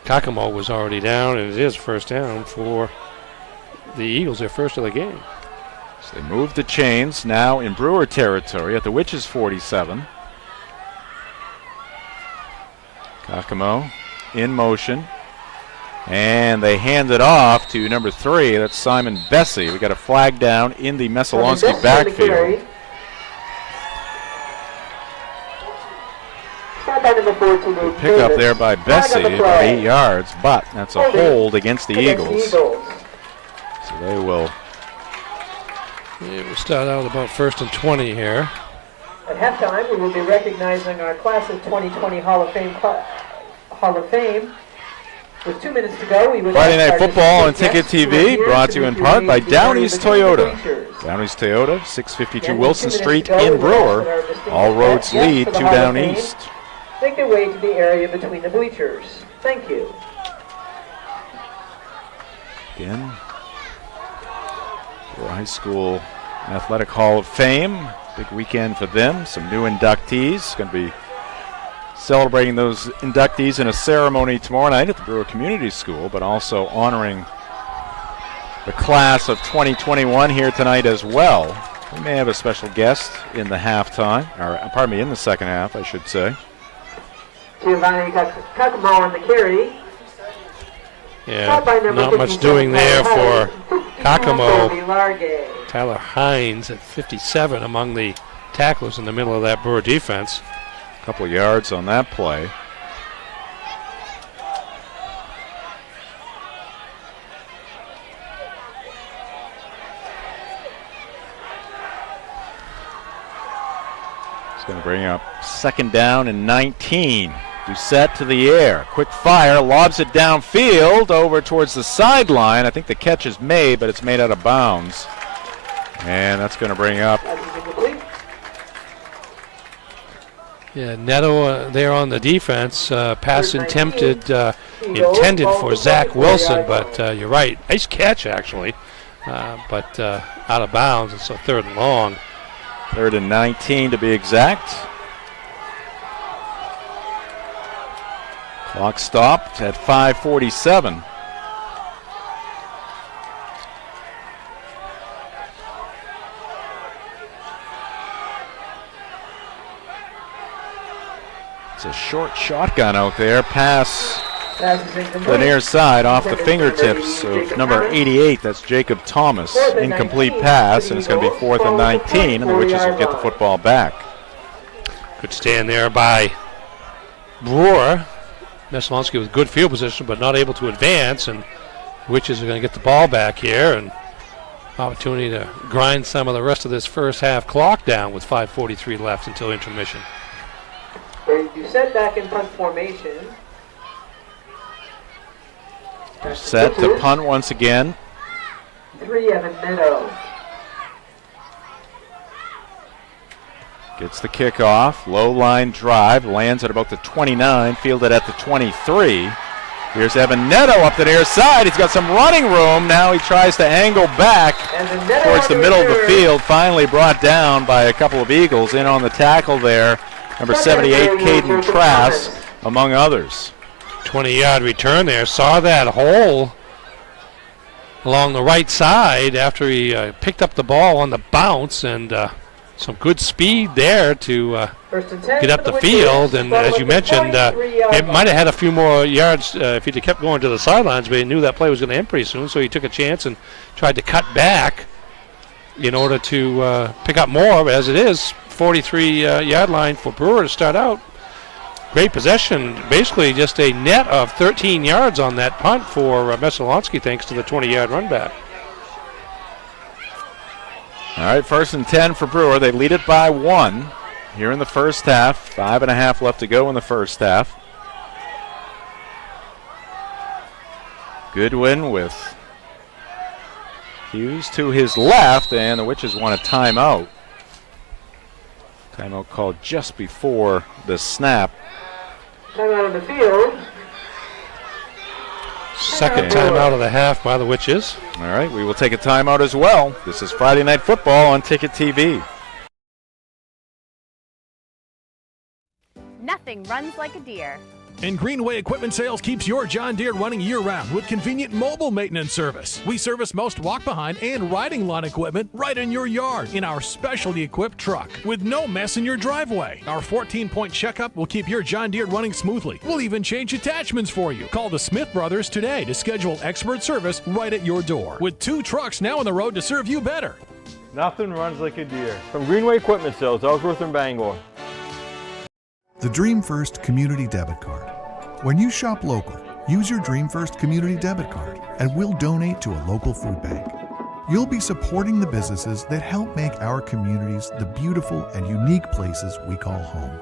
Kakamo was already down, and it is first down for the Eagles, their first of the game. So they move the chains now in Brewer territory at the Witches 47. Kakamo in motion. And they hand it off to number 3. That's Simon Bessie. We got a flag down in the Messalonskee backfield. Pick up there by Bessie, about 8 yards, but that's a hold against the Eagles. So they will. It will start out about 1st and 20 here. At halftime, we will be recognizing our class of 2020 Hall of Fame. With 2 minutes to go, we would Friday Night Football on Ticket TV, brought to you in part by Downey's Toyota. Downey's Toyota, 652 Wilson Street in Brewer. All roads lead to Down East. Make their way to the area between the bleachers. Thank you. Again, Brewer High School Athletic Hall of Fame. Big weekend for them. Some new inductees. Going to be celebrating those inductees in a ceremony tomorrow night at the Brewer Community School, but also honoring the class of 2021 here tonight as well. We may have a special guest in the halftime, or pardon me, in the second half, I should say. Giovanni Kakamo on the carry. Yeah, not much doing there for Kakamo. Tyler Hines at 57 among the tacklers in the middle of that Brewer defense. A couple yards on that play. It's going to bring up 2nd down and 19 Doucette to the air. Quick fire, lobs it downfield over towards the sideline. I think the catch is made, but it's made out of bounds. And that's going to bring up. Yeah, Neto there on the defense. Pass intended for Zach Wilson, but you're right. Nice catch, actually. But out of bounds. It's a 3rd and long. 3rd and 19 to be exact. Clock stopped at 5:47. It's a short shotgun out there. Pass to the near side off the fingertips of number 88. That's Jacob Thomas. Incomplete pass, and it's going to be 4th and 19, and the Witches will get the football back. Good stand there by Brewer. Messalonskee with good field position, but not able to advance, and Witches are going to get the ball back here, and opportunity to grind some of the rest of this first half clock down with 5:43 left until intermission. You set back in punt formation. Set to punt once again. 3, Evan Neto. Gets the kickoff, low line drive, lands at about the 29, fielded at the 23. Here's Evan Neto up the near side. He's got some running room. Now he tries to angle back towards the middle of the field. Finally brought down by a couple of Eagles. In on the tackle there, number 78, Caden Trask, among others. 20-yard return there. Saw that hole along the right side after he picked up the ball on the bounce, and some good speed there to get up the field. And as you mentioned, it might have had a few more yards if he'd have kept going to the sidelines, but he knew that play was going to end pretty soon, so he took a chance and tried to cut back in order to pick up more. As it is, 43-yard line for Brewer to start out. Great possession, basically just a net of 13 yards on that punt for Messalonskee, thanks to the 20-yard run back. All right, 1st and 10 for Brewer. They lead it by 1 here in the first half. 5.5 left to go in the first half. Goodwin with Hughes to his left, and the Witches want a timeout. Timeout called just before the snap. Timeout on the field. Second timeout of the half by the Witches. All right, we will take a timeout as well. This is Friday Night Football on Ticket TV. Nothing runs like a deer. And Greenway Equipment Sales keeps your John Deere running year-round with convenient mobile maintenance service. We service most walk-behind and riding lawn equipment right in your yard in our specialty equipped truck with no mess in your driveway. Our 14-point checkup will keep your John Deere running smoothly. We'll even change attachments for you. Call the Smith Brothers today to schedule expert service right at your door. With 2 trucks now on the road to serve you better. Nothing runs like a deer. From Greenway Equipment Sales, Ellsworth and Bangor. The Dream First Community Debit Card. When you shop local, use your Dream First Community Debit Card and we'll donate to a local food bank. You'll be supporting the businesses that help make our communities the beautiful and unique places we call home,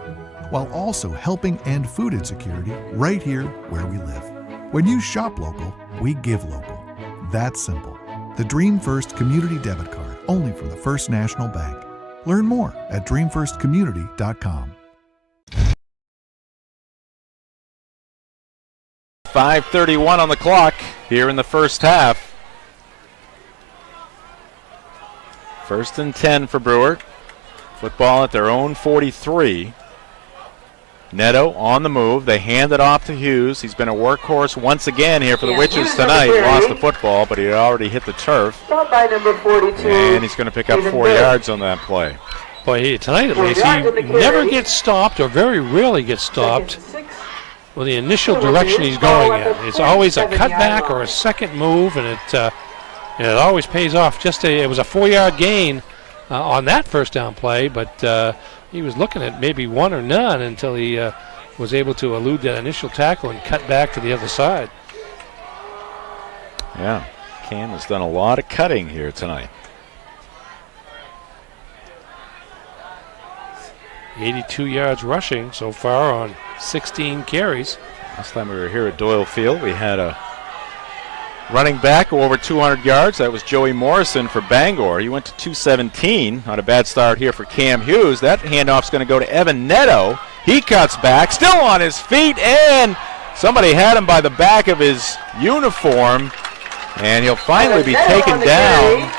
while also helping end food insecurity right here where we live. When you shop local, we give local. That's simple. The Dream First Community Debit Card, only from the First National Bank. Learn more at dreamfirstcommunity.com. 5:31 on the clock here in the first half. 1st and 10 for Brewer. Football at their own 43. Neto on the move. They hand it off to Hughes. He's been a workhorse once again here for the Witches tonight. Lost the football, but he had already hit the turf. Stop by number 42. And he's going to pick up 4 yards on that play. Boy, tonight at least, he never gets stopped, or very rarely gets stopped. Well, the initial direction he's going in. It's always a cutback or a second move, and it always pays off. It was a 4-yard gain on that first down play, but he was looking at maybe 1 or none until he was able to elude that initial tackle and cut back to the other side. Yeah, Cam has done a lot of cutting here tonight. 82 yards rushing so far on 16 carries. Last time we were here at Doyle Field, we had a running back go over 200 yards. That was Joey Morrison for Bangor. He went to 217 on a bad start here for Cam Hughes. That handoff's going to go to Evan Neto. He cuts back, still on his feet, and somebody had him by the back of his uniform, and he'll finally be taken down.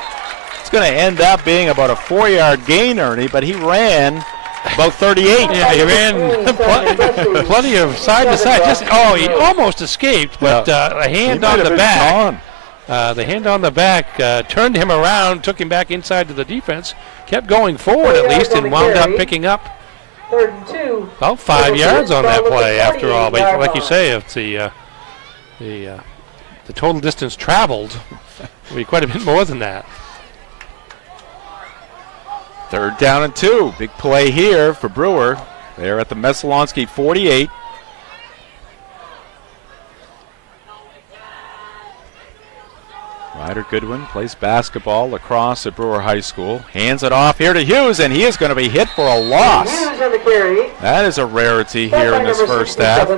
It's going to end up being about a 4-yard gain, Ernie, but he ran about 38. Yeah, he ran plenty of side to side. He almost escaped, but a hand on the back. The hand on the back turned him around, took him back inside to the defense, kept going forward at least, and wound up picking up 3rd and 2. about 5 yards on that play after all. But like you say, if the total distance traveled, it would be quite a bit more than that. 3rd down and 2. Big play here for Brewer. They're at the Messalonskee 48. Ryder Goodwin plays basketball lacrosse at Brewer High School. Hands it off here to Hughes, and he is going to be hit for a loss. Hughes on the carry. That is a rarity here in this first half.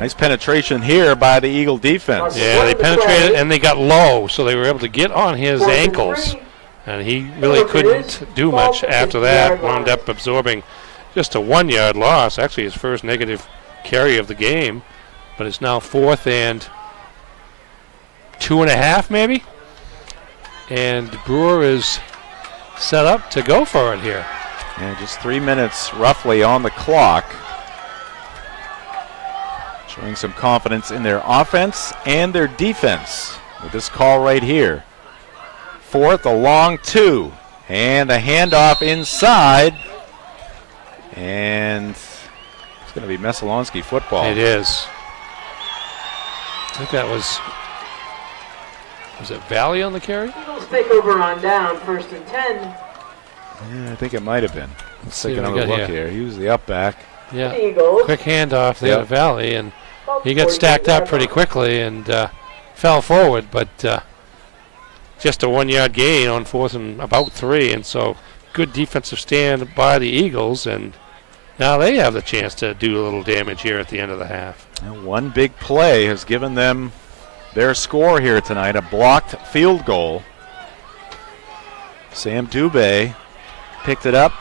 Nice penetration here by the Eagle defense. Yeah, they penetrated and they got low, so they were able to get on his ankles. And he really couldn't do much after that. Wound up absorbing just a 1-yard loss. Actually, his first negative carry of the game. But it's now 4th and 2.5 maybe. And Brewer is set up to go for it here. Yeah, just 3 minutes roughly on the clock. Showing some confidence in their offense and their defense with this call right here. 4th, a long 2. And a handoff inside. And it's going to be Messalonskee football. It is. I think that was it Valley on the carry? Eagles take over on down, 1st and 10. Yeah, I think it might have been. Let's take see what another we got look here. He was the up back. Yeah, Eagles. quick handoff there to Valley, and he got stacked up pretty quickly and fell forward, but just a 1-yard gain on 4th and about 3, and so good defensive stand by the Eagles, and now they have the chance to do a little damage here at the end of the half. And one big play has given them their score here tonight, a blocked field goal. Sam Dubé picked it up,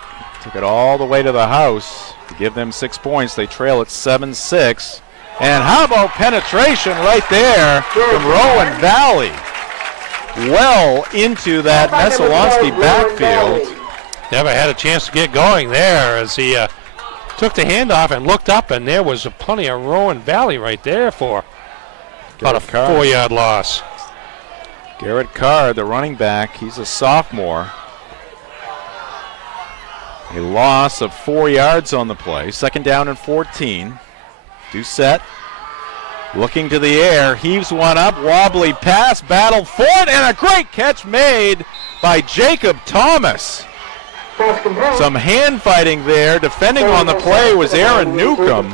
took it all the way to the house to give them 6 points. They trail at 7-6. And how about penetration right there from Rowan Valley? Well into that Messalonskee backfield. Never had a chance to get going there as he took the handoff and looked up, and there was plenty of Rowan Valley right there for about a 4-yard loss. Garrett Carr, the running back, he's a sophomore. A loss of 4 yards on the play. 2nd down and 14. Doucette looking to the air, heaves one up, wobbly pass, battle for it, and a great catch made by Jacob Thomas. Some hand fighting there. Defending on the play was Aaron Newcomb.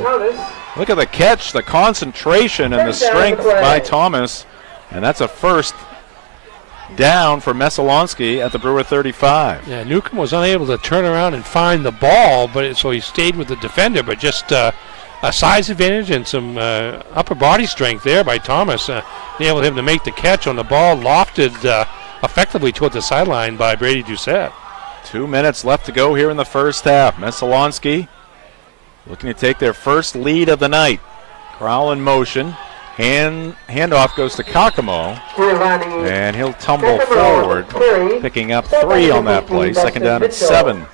Look at the catch, the concentration, and the strength by Thomas. And that's a 1st down for Messalonskee at the Brewer 35. Yeah, Newcomb was unable to turn around and find the ball, so he stayed with the defender, but just a size advantage and some upper body strength there by Thomas. Enabled him to make the catch on the ball, lofted effectively toward the sideline by Brady Doucette. 2 minutes left to go here in the first half. Messalonskee looking to take their first lead of the night. Crowell in motion. Handoff goes to Kakamo, and he'll tumble forward, picking up 3 on that play. 2nd down and 7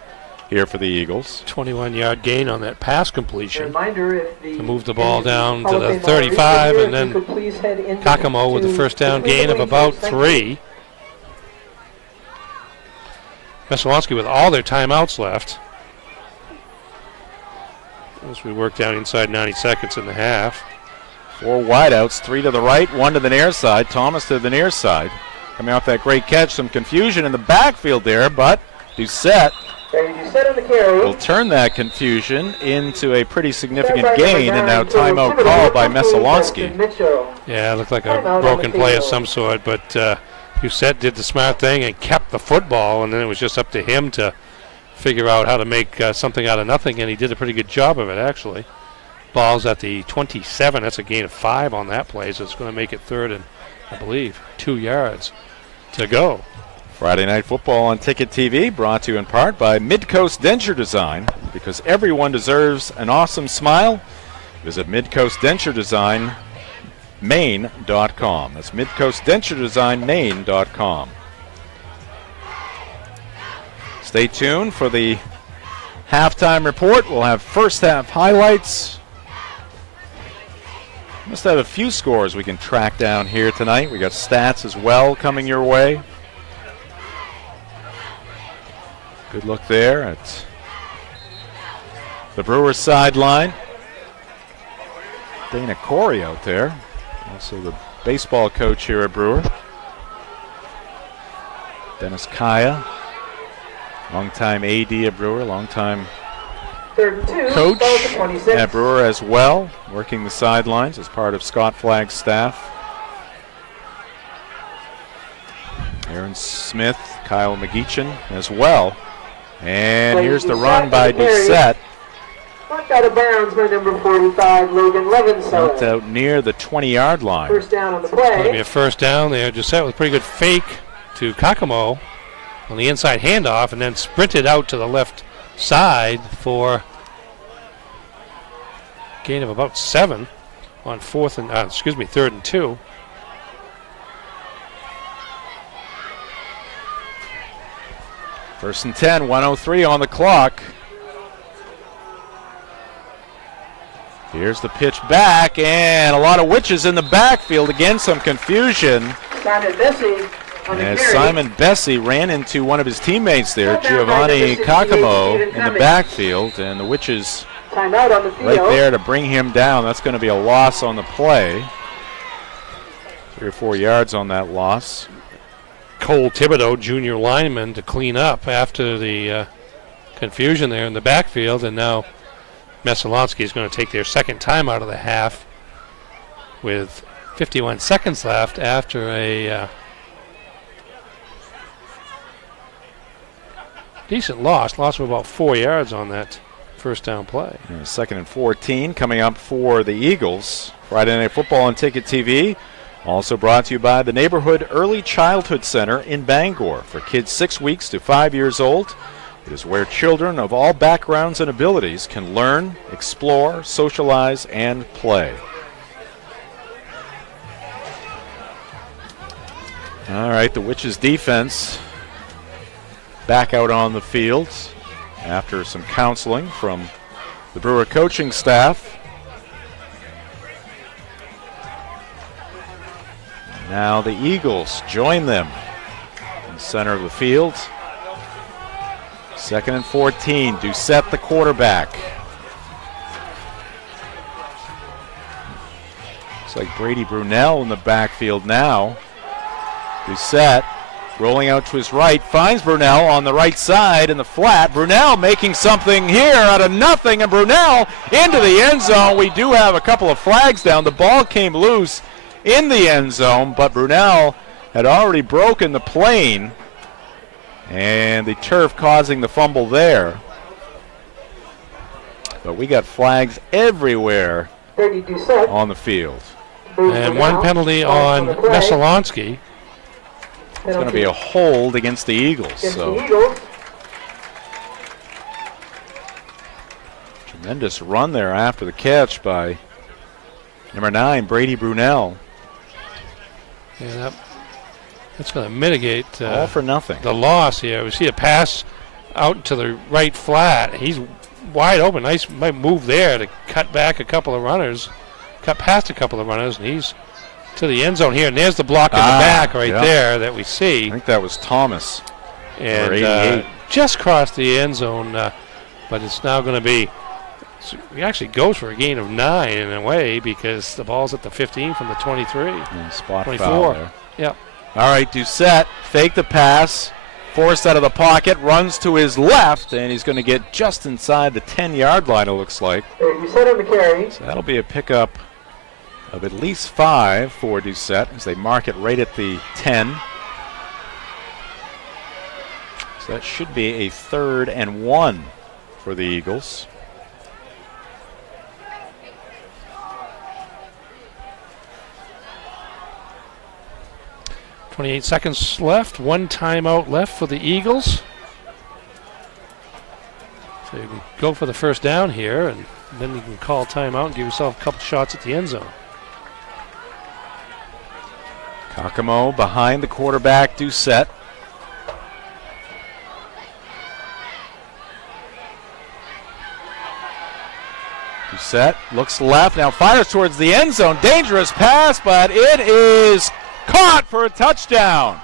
here for the Eagles. 21-yard gain on that pass completion to move the ball down to the 35, and then Kakamo with the 1st down gain of about 3. Messalonskee with all their timeouts left as we work down inside 90 seconds in the half. 4 wideouts, 3 to the right, 1 to the near side. Thomas to the near side. Coming off that great catch, some confusion in the backfield there, but Doucette will turn that confusion into a pretty significant gain, and now timeout called by Messalonskee. Yeah, it looked like a broken play of some sort, but Doucette did the smart thing and kept the football, and then it was just up to him to figure out how to make something out of nothing, and he did a pretty good job of it, actually. Ball's at the 27. That's a gain of 5 on that play, so it's going to make it 3rd and, I believe, 2 yards to go. Friday Night Football on Ticket TV, brought to you in part by Midcoast Denture Design. Because everyone deserves an awesome smile, visit MidcoastDentureDesignMaine.com. That's MidcoastDentureDesignMaine.com. Stay tuned for the halftime report. We'll have first half highlights. Must have a few scores we can track down here tonight. We got stats as well coming your way. Good look there at the Brewers sideline. Dana Corey out there, also the baseball coach here at Brewer. Dennis Kaya, longtime AD at Brewer, longtime coach at Brewer as well, working the sidelines as part of Scott Flagg's staff. Aaron Smith, Kyle McGeechan as well. And here's the run by Doucette. Knocked out of bounds by number 45, Logan Levinson. Knocked out near the 20-yard line. First down on the play. It's going to be a first down there. Doucette with a pretty good fake to Kakamo on the inside handoff, and then sprinted out to the left side for a gain of about 7 on 3rd and 2. First and 10, 1:03 on the clock. Here's the pitch back, and a lot of witches in the backfield. Again, some confusion. Simon Bessie on the As carry. Simon Bessie ran into one of his teammates there, Giovanni Kakamo, in the backfield, and the witches Timeout on the field. right there to bring him down. That's going to be a loss on the play. 3 or 4 yards on that loss. Cole Thibodeau, junior lineman, to clean up after the confusion there in the backfield, and now Messalonskee is going to take their second time out of the half with 51 seconds left after a decent loss of about 4 yards on that first down play. And 2nd and 14 coming up for the Eagles. Friday Night Football on Ticket TV. Also brought to you by the Neighborhood Early Childhood Center in Bangor for kids 6 weeks to 5 years old. It is where children of all backgrounds and abilities can learn, explore, socialize, and play. All right, the Witches defense back out on the field after some counseling from the Brewer coaching staff. Now the Eagles join them in the center of the field. 2nd and 14, Doucette the quarterback. Looks like Brady Brunell in the backfield now. Doucette rolling out to his right, finds Brunell on the right side in the flat. Brunell making something here out of nothing, and Brunell into the end zone. We do have a couple of flags down. The ball came loose in the end zone, but Brunell had already broken the plane, and the turf causing the fumble there. But we got flags everywhere on the field. And one penalty on Messalonskee. It's going to be a hold against the Eagles. Tremendous run there after the catch by number 9, Brady Brunell. Yeah, that's going to mitigate all for nothing. The loss here. We see a pass out to the right flat. He's wide open. Nice move there to cut past a couple of runners, and he's to the end zone here. And there's the block in the back there that we see. I think that was Thomas. And just crossed the end zone, but it's now going to be. He actually goes for a gain of 9 in a way because the ball's at the 15 from the 23. Spot 24. foul there. Yep. All right, Doucette fake the pass, forced out of the pocket, runs to his left, and he's going to get just inside the 10-yard line, it looks like. Doucette on the carry. So that'll be a pickup of at least 5 for Doucette as they mark it right at the 10. So that should be a 3rd and 1 for the Eagles. 28 seconds left. 1 timeout left for the Eagles. So you can go for the first down here, and then you can call timeout and give yourself a couple shots at the end zone. Kakamo behind the quarterback, Doucette. Doucette looks left, now fires towards the end zone. Dangerous pass, but it is caught for a touchdown.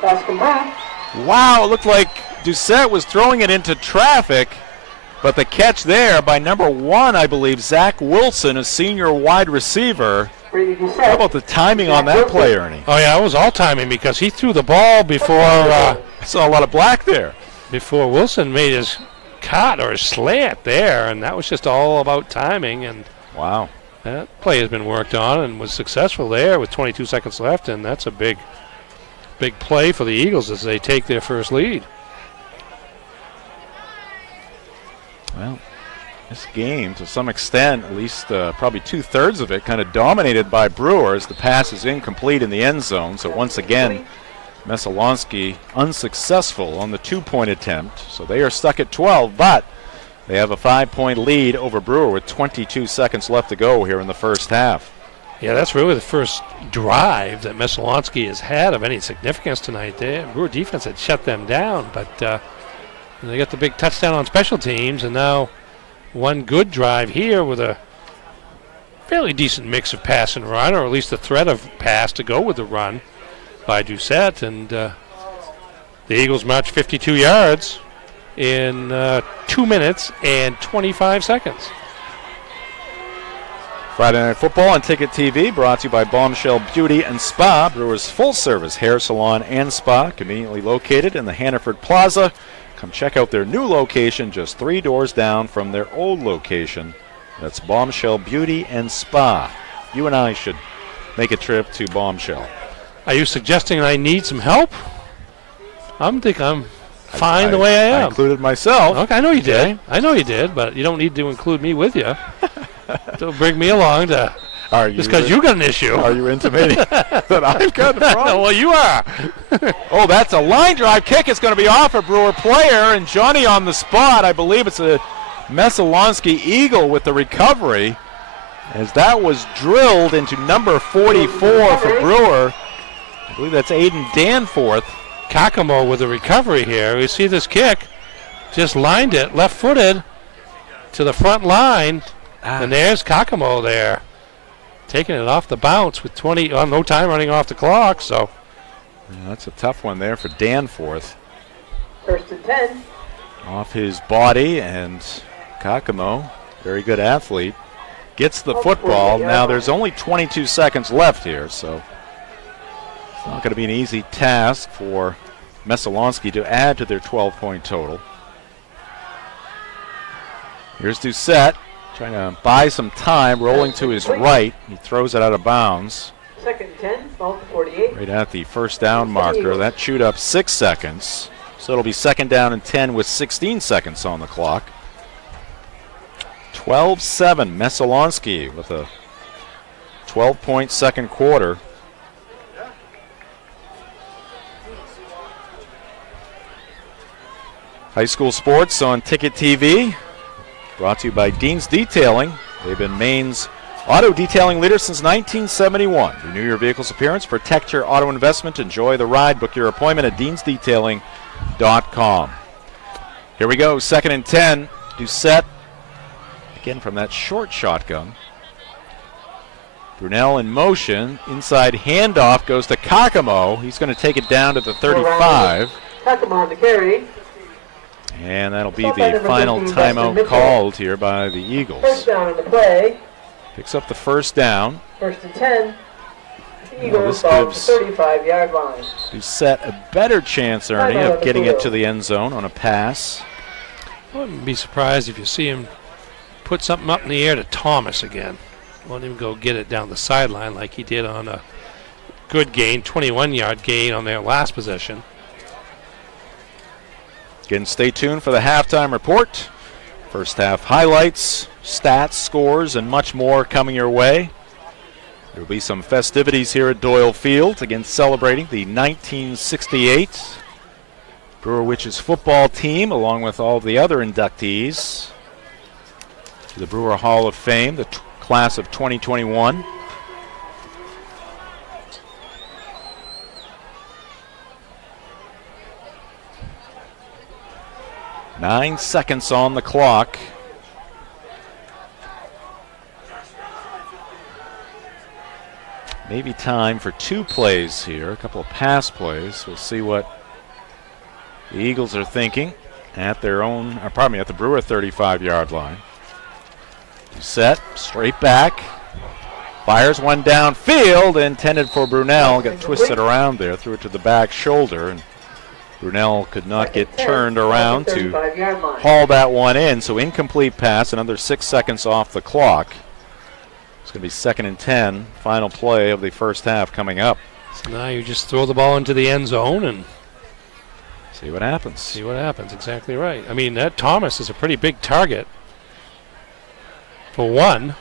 Wow, it looked like Doucette was throwing it into traffic, but the catch there by number 1, I believe, Zach Wilson, a senior wide receiver. How about the timing on that play, Ernie? Oh, yeah, it was all timing because he threw the ball before. I saw a lot of black there. Before Wilson made his cut or slant there, and that was just all about timing. And wow, that play has been worked on and was successful there with 22 seconds left, and that's a big play for the Eagles as they take their first lead. Well, this game, to some extent, at least probably 2/3 of it, kind of dominated by Brewer as the pass is incomplete in the end zone. So once again, Messalonskee unsuccessful on the 2-point attempt. So they are stuck at 12, but they have a 5-point lead over Brewer with 22 seconds left to go here in the first half. Yeah, that's really the first drive that Messalonskee has had of any significance tonight. Brewer defense had shut them down, but they got the big touchdown on special teams, and now one good drive here with a fairly decent mix of pass and run, or at least the threat of pass to go with the run by Doucette, and the Eagles march 52 yards in 2 minutes and 25 seconds. Friday Night Football on Ticket TV, brought to you by Bombshell Beauty and Spa, Brewer's full-service hair salon and spa, conveniently located in the Hannaford Plaza. Come check out their new location just 3 doors down from their old location. That's Bombshell Beauty and Spa. You and I should make a trip to Bombshell. Are you suggesting I need some help? I think I'm fine the way I am. I included myself. Okay, I know you did. I know you did, but you don't need to include me with you. Don't bring me along to. Just because you got an issue. Are you intimating that I've got a problem? Well, you are. Oh, that's a line drive kick. It's going to be off a Brewer player, and Johnny on the spot. I believe it's a Messalonskee Eagle with the recovery, as that was drilled into number 44 for Brewer. I believe that's Aiden Danforth. Kakamo with the recovery here. We see this kick. Just lined it, left-footed, to the front line. And there's Kakamo there. Taking it off the bounce with no time running off the clock. So yeah, that's a tough one there for Danforth. 1st and 10. Off his body, and Kakamo, very good athlete, gets the football. Now there's only 22 seconds left here, so it's not going to be an easy task for Messalonskee to add to their 12-point total. Here's Doucette. Trying to buy some time, rolling to his right. He throws it out of bounds. 2nd and 10, ball to 48. Right at the first down marker. That chewed up 6 seconds. So it'll be 2nd down and 10 with 16 seconds on the clock. 12-7, Messalonskee with a 12-point second quarter. High school sports on Ticket TV. Brought to you by Dean's Detailing. They've been Maine's auto detailing leader since 1971. Renew your vehicle's appearance, protect your auto investment, enjoy the ride. Book your appointment at deansdetailing.com. Here we go, 2nd and 10. Doucette, again from that short shotgun. Brunel in motion. Inside handoff goes to Kakamo. He's going to take it down to the 35. Kakamo on the carry. And that'll be the final timeout called here by the Eagles. First down in the play. Picks up the first down. 1st and 10. The Eagles ball to 35-yard line. Doucette a better chance, Ernie, of getting it to the end zone on a pass. I wouldn't be surprised if you see him put something up in the air to Thomas again. Let him go get it down the sideline like he did on a good gain, 21-yard gain on their last possession. Again, stay tuned for the halftime report. First half highlights, stats, scores, and much more coming your way. There will be some festivities here at Doyle Field, again celebrating the 1968 Brewer Witches football team, along with all the other inductees to the Brewer Hall of Fame, the class of 2021. Nine seconds on the clock. Maybe time for two plays here, a couple of pass plays. We'll see what the Eagles are thinking at their own, at the Brewer 35-yard line. Set, straight back. Fires one downfield, intended for Brunel. Got twisted around there, threw it to the back shoulder, and Brunel could not get turned around to haul that one in. So incomplete pass, another 6 seconds off the clock. It's going to be 2nd and 10, final play of the first half coming up. So now you just throw the ball into the end zone and see what happens. See what happens, exactly right. I mean, that Thomas is a pretty big target for one.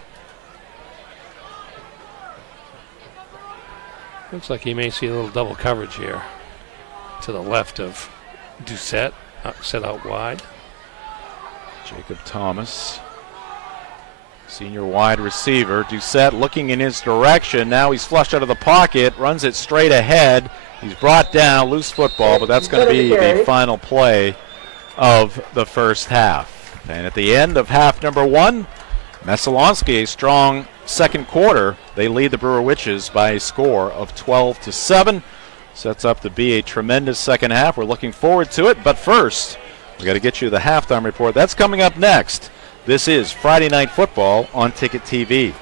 Looks like he may see a little double coverage here to the left of Doucette, set out wide. Jacob Thomas, senior wide receiver. Doucette looking in his direction. Now he's flushed out of the pocket, runs it straight ahead. He's brought down, loose football, but that's going to be the final play of the first half. And at the end of half number one, Messalonskee, a strong second quarter. They lead the Brewer Witches by a score of 12-7. Sets up to be a tremendous second half. We're looking forward to it. But first, we got to get you the halftime report. That's coming up next. This is Friday Night Football on Ticket TV.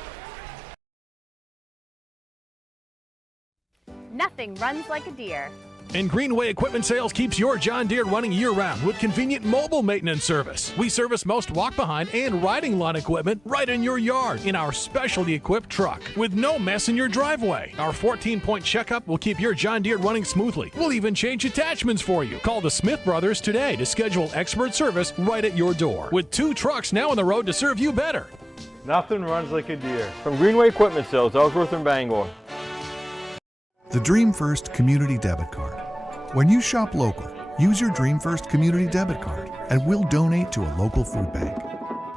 Nothing runs like a deer. And Greenway Equipment Sales keeps your John Deere running year-round with convenient mobile maintenance service. We service most walk-behind and riding lawn equipment right in your yard in our specialty equipped truck with no mess in your driveway. Our 14-point checkup will keep your John Deere running smoothly. We'll even change attachments for you. Call the Smith Brothers today to schedule expert service right at your door. With 2 trucks now on the road to serve you better. Nothing runs like a deer. From Greenway Equipment Sales, Ellsworth and Bangor. The Dream First Community Debit Card. When you shop local, use your Dream First Community Debit Card and we'll donate to a local food bank.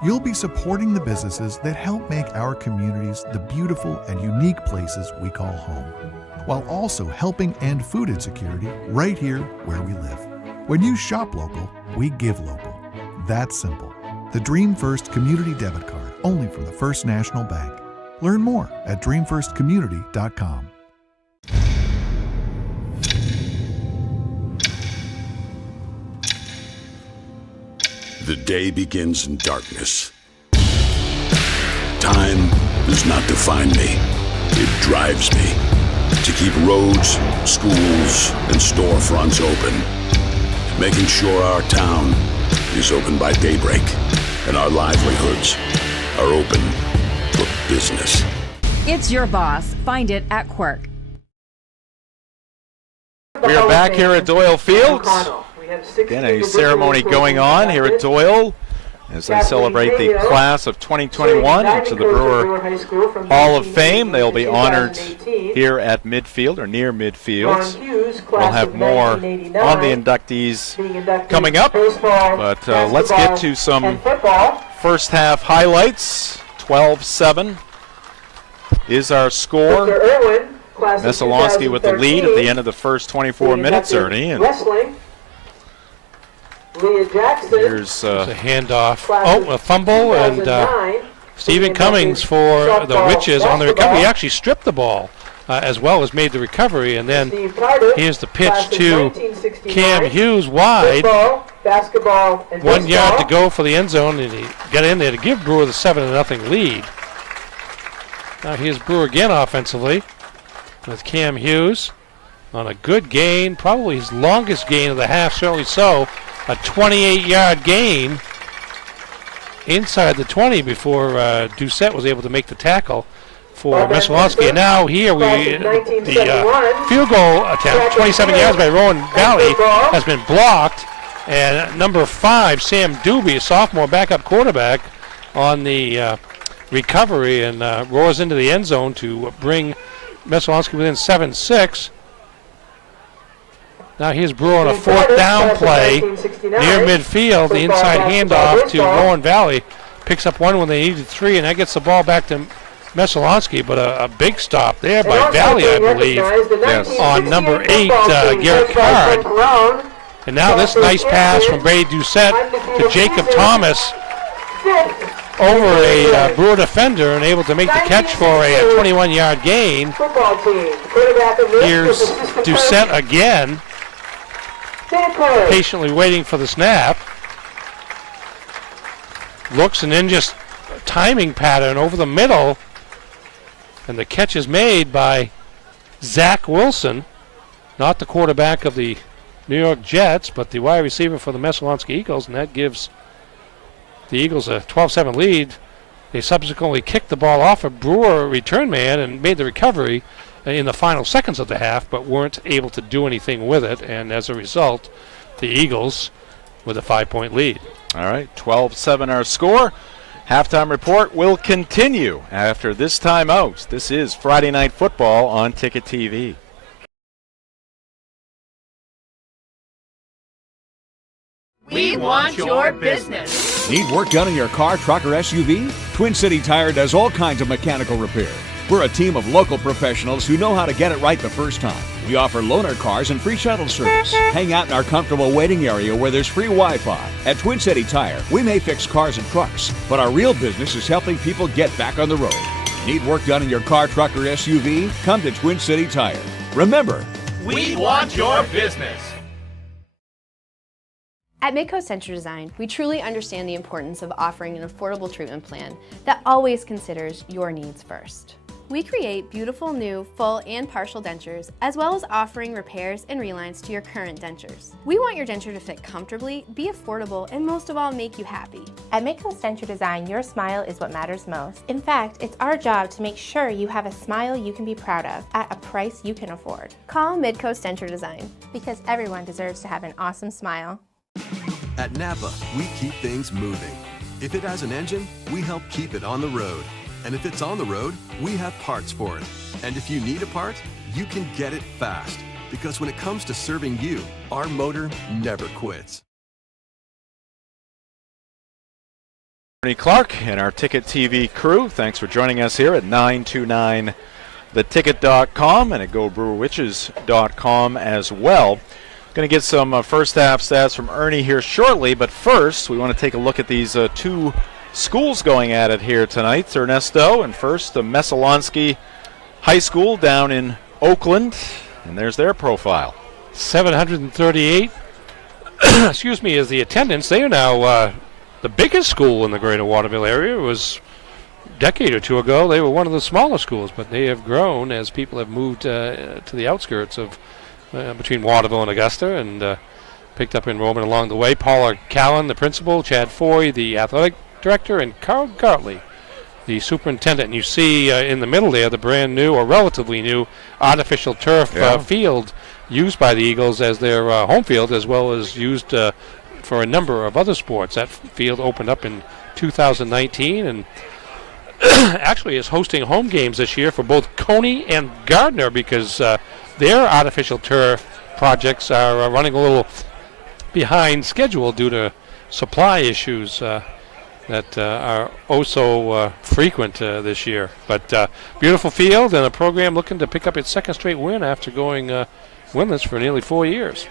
You'll be supporting the businesses that help make our communities the beautiful and unique places we call home, while also helping end food insecurity right here where we live. When you shop local, we give local. That's simple. The Dream First Community Debit Card, only from the First National Bank. Learn more at dreamfirstcommunity.com. The day begins in darkness. Time does not define me. It drives me to keep roads, schools, and storefronts open, making sure our town is open by daybreak and our livelihoods are open for business. It's your boss. Find it at Quirk. We are back here at Doyle Field. Again, a ceremony going on here at Doyle as they celebrate the class of 2021 into the Brewer Hall of Fame. They'll be honored here at midfield or near midfield. We'll have more on the inductees coming up, but let's get to some first half highlights. 12-7 is our score. Messalonskee with the lead at the end of the first 24 minutes, Ernie. And here's a handoff. A fumble, and Stephen Cummings for the Witches on the recovery. He actually stripped the ball as well as made the recovery, and then here's the pitch to Cam Hughes wide. 1 yard to go for the end zone, and he got in there to give Brewer the 7-0 lead. Now here's Brewer again offensively with Cam Hughes on a good gain, probably his longest gain of the half, certainly so. A 28-yard gain inside the 20 before Doucette was able to make the tackle for Messalonskee. And now here the field goal attempt, 27 yards by Rowan Valley, has been blocked. And number 5, Sam Doobie, a sophomore backup quarterback on the recovery and roars into the end zone to bring Messalonskee within 7-6. Now here's Brewer on a fourth down play near midfield. The inside handoff to Rowan Valley. Picks up one when they needed 3, and that gets the ball back to Messalonskee, but a big stop there by Valley, I believe, on number 8, Garrett Card. And now this nice pass from Brady Doucette to Jacob Thomas over a Brewer defender and able to make the catch for a 21-yard gain. Here's Doucette again, patiently waiting for the snap. Looks and then just a timing pattern over the middle. And the catch is made by Zach Wilson, not the quarterback of the New York Jets, but the wide receiver for the Messalonskee Eagles, and that gives the Eagles a 12-7 lead. They subsequently kicked the ball off a Brewer return man and made the recovery in the final seconds of the half, but weren't able to do anything with it, and as a result, the Eagles with a 5-point lead. All right, 12-7 our score. Halftime report will continue after this timeout. This is Friday Night Football on Ticket TV. We want your business. Need work done in your car, truck, or SUV? Twin City Tire does all kinds of mechanical repair. We're a team of local professionals who know how to get it right the first time. We offer loaner cars and free shuttle service. Hang out in our comfortable waiting area where there's free Wi-Fi. At Twin City Tire, we may fix cars and trucks, but our real business is helping people get back on the road. Need work done in your car, truck, or SUV? Come to Twin City Tire. Remember, we want your business. At Midcoast Century Design, we truly understand the importance of offering an affordable treatment plan that always considers your needs first. We create beautiful new full and partial dentures, as well as offering repairs and relines to your current dentures. We want your denture to fit comfortably, be affordable, and most of all, make you happy. At Midcoast Denture Design, your smile is what matters most. In fact, it's our job to make sure you have a smile you can be proud of at a price you can afford. Call Midcoast Denture Design, because everyone deserves to have an awesome smile. At Napa, we keep things moving. If it has an engine, we help keep it on the road. And if it's on the road, we have parts for it. And if you need a part, you can get it fast. Because when it comes to serving you, our motor never quits. Ernie Clark and our Ticket TV crew, thanks for joining us here at 929theticket.com and at GoBrewerWitches.com as well. Going to get some first half stats from Ernie here shortly, but first we want to take a look at these two schools going at it here tonight, Ernesto. And first, the Messalonskee High School down in Oakland, and there's their profile. 738 excuse me, is the attendance. They are now the biggest school in the greater Waterville area. It was a decade or two ago they were one of the smaller schools, but they have grown as people have moved to the outskirts of between Waterville and Augusta, and picked up enrollment along the way. Paula Callan, the principal, Chad Foy, the athletic director, and Carl Gartley, the superintendent. And you see in the middle there the brand new, or relatively new, artificial turf field used by the Eagles as their home field, as well as used for a number of other sports. That field opened up in 2019 and actually is hosting home games this year for both Coney and Gardner, because their artificial turf projects are running a little behind schedule due to supply issues that are so frequent this year. But beautiful field and a program looking to pick up its second straight win after going winless for nearly 4 years.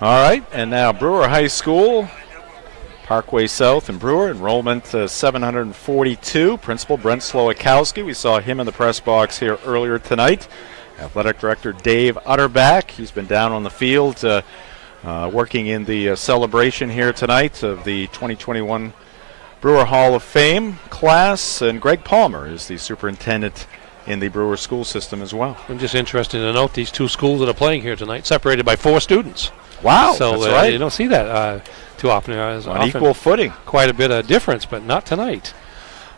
All right, and now Brewer High School, Parkway South and Brewer, enrollment 742. Principal Brent Slowakowski, we saw him in the press box here earlier tonight. Athletic Director Dave Utterback, he's been down on the field working in the celebration here tonight of the 2021 Brewer Hall of Fame class, and Greg Palmer is the superintendent in the Brewer school system as well. I'm just interested to note these two schools that are playing here tonight, separated by 4 students. Wow, so that's right. You don't see that too often. On equal footing. Quite a bit of difference, but not tonight.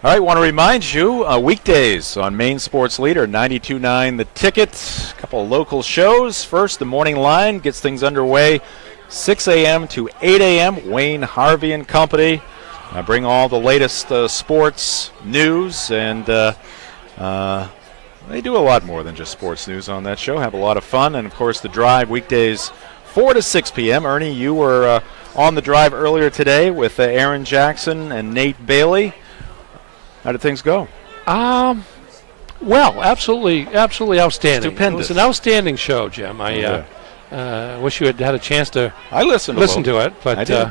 All right, want to remind you, weekdays on Maine Sports Leader, 92.9 The Ticket. A couple of local shows. First, the Morning Line gets things underway, 6 a.m. to 8 a.m. Wayne Harvey and Company bring all the latest sports news, and they do a lot more than just sports news on that show. Have a lot of fun, and of course the Drive weekdays 4 to 6 p.m. Ernie, you were on the Drive earlier today with Aaron Jackson and Nate Bailey. How did things go? Well, absolutely outstanding. Stupendous. It was an outstanding show, Jim. I wish you had had a chance to listen to it, but I did.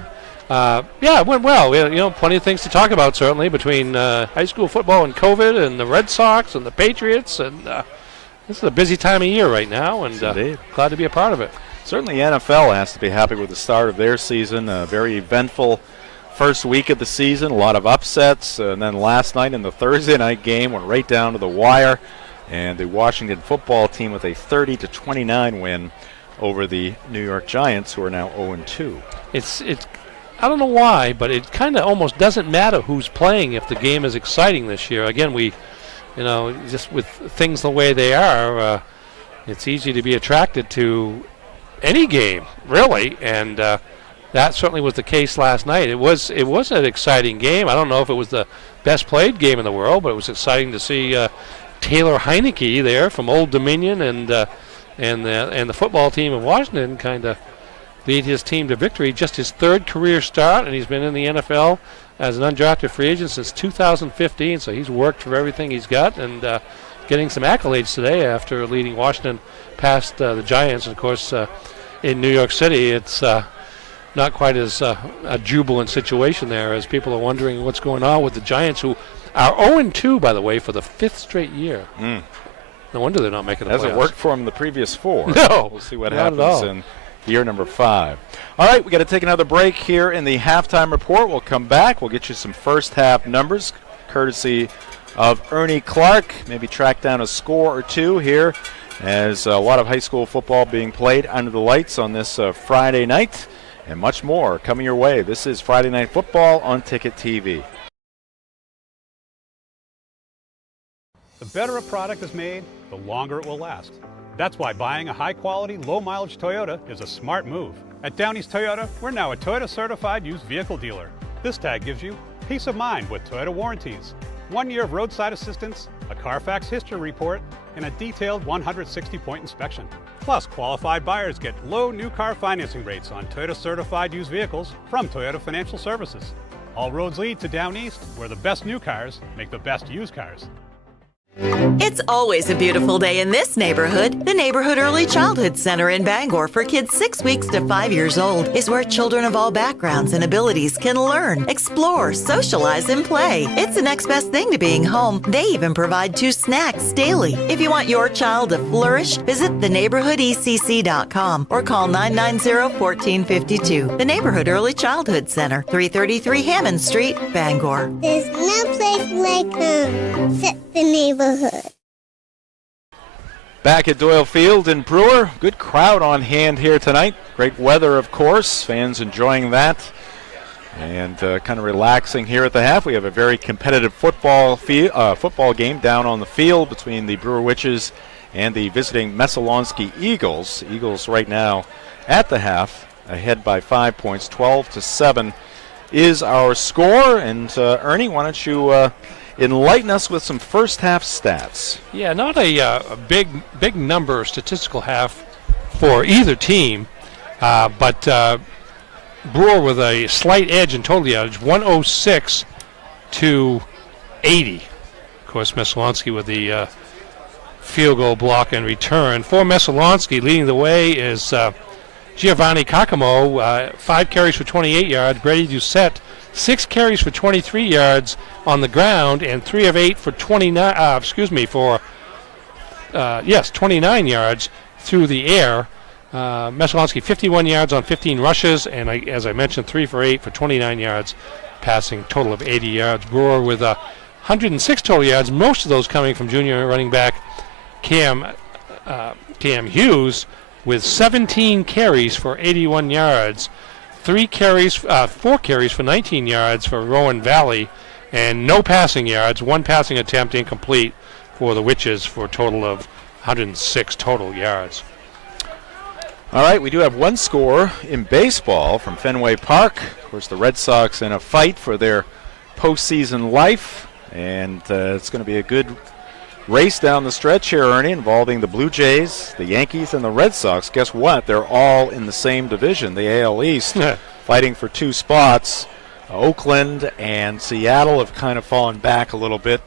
it went well. You know, plenty of things to talk about, certainly, between high school football and COVID and the Red Sox and the Patriots. And this is a busy time of year right now, and glad to be a part of it. Certainly the NFL has to be happy with the start of their season. A very eventful first week of the season, a lot of upsets. And then last night in the Thursday night game went right down to the wire. And the Washington football team with a 30-29 win over the New York Giants, who are now 0-2. It's I don't know why, but it kind of almost doesn't matter who's playing if the game is exciting this year. Again, just with things the way they are, it's easy to be attracted to any game, really, and that certainly was the case last night. It was an exciting game. I don't know if it was the best played game in the world, but it was exciting to see Taylor Heineke there from Old Dominion and the football team of Washington kind of lead his team to victory. Just his third career start, and he's been in the NFL as an undrafted free agent since 2015, so he's worked for everything he's got, and getting some accolades today after leading Washington past the Giants. And of course, in New York City, it's not quite as a jubilant situation there, as people are wondering what's going on with the Giants, who are 0-2, by the way, for the 5th straight year. No wonder they're not making the playoffs. Hasn't worked for them the previous 4. No, we'll see what happens in year number 5. All right, we got to take another break here in the halftime report. We'll come back. We'll get you some first half numbers, courtesy of Ernie Clark. Maybe track down a score or two here, as a lot of high school football being played under the lights on this Friday night, and much more coming your way. This is Friday Night Football on Ticket TV. The better a product is made, the longer it will last. That's why buying a high-quality, low-mileage Toyota is a smart move. At Downey's Toyota, we're now a Toyota-certified used vehicle dealer. This tag gives you peace of mind with Toyota warranties, 1 year of roadside assistance, a Carfax history report, and a detailed 160-point inspection. Plus, qualified buyers get low new car financing rates on Toyota-certified used vehicles from Toyota Financial Services. All roads lead to Down East, where the best new cars make the best used cars. It's always a beautiful day in this neighborhood. The Neighborhood Early Childhood Center in Bangor for kids 6 weeks to 5 years old is where children of all backgrounds and abilities can learn, explore, socialize, and play. It's the next best thing to being home. They even provide 2 snacks daily. If you want your child to flourish, visit theneighborhoodecc.com or call 990-1452. The Neighborhood Early Childhood Center, 333 Hammond Street, Bangor. There's no place like home except the neighborhood. Back at Doyle Field in Brewer, good crowd on hand here tonight. Great weather, of course. Fans enjoying that, and kind of relaxing here at the half. We have a very competitive football game down on the field between the Brewer Witches and the visiting Messalonskee Eagles. Eagles right now at the half, ahead by 5 points, 12-7 is our score. And Ernie, why don't you enlighten us with some first half stats? Yeah, not a big number statistical half for either team, but Brewer with a slight edge in total yardage, 106 to 80. Of course, Messalonskee with the field goal block and return. For Messalonskee, leading the way is Giovanni Kakamo, 5 carries for 28 yards. Brady Doucette, 6 carries for 23 yards on the ground, and 3 of 8 for 29. 29 yards through the air. Messalonskee 51 yards on 15 rushes, and as I mentioned, 3 for 8 for 29 yards, passing total of 80 yards. Brewer with 106 total yards, most of those coming from junior running back Cam Hughes, with 17 carries for 81 yards. 4 carries for 19 yards for Rowan Valley, and no passing yards, 1 passing attempt incomplete for the Witches, for a total of 106 total yards. All right, we do have one score in baseball from Fenway Park. Of course, the Red Sox in a fight for their postseason life, and it's going to be a good race down the stretch here, Ernie, involving the Blue Jays, the Yankees, and the Red Sox. Guess what? They're all in the same division, the AL East, fighting for 2 spots. Oakland and Seattle have kind of fallen back a little bit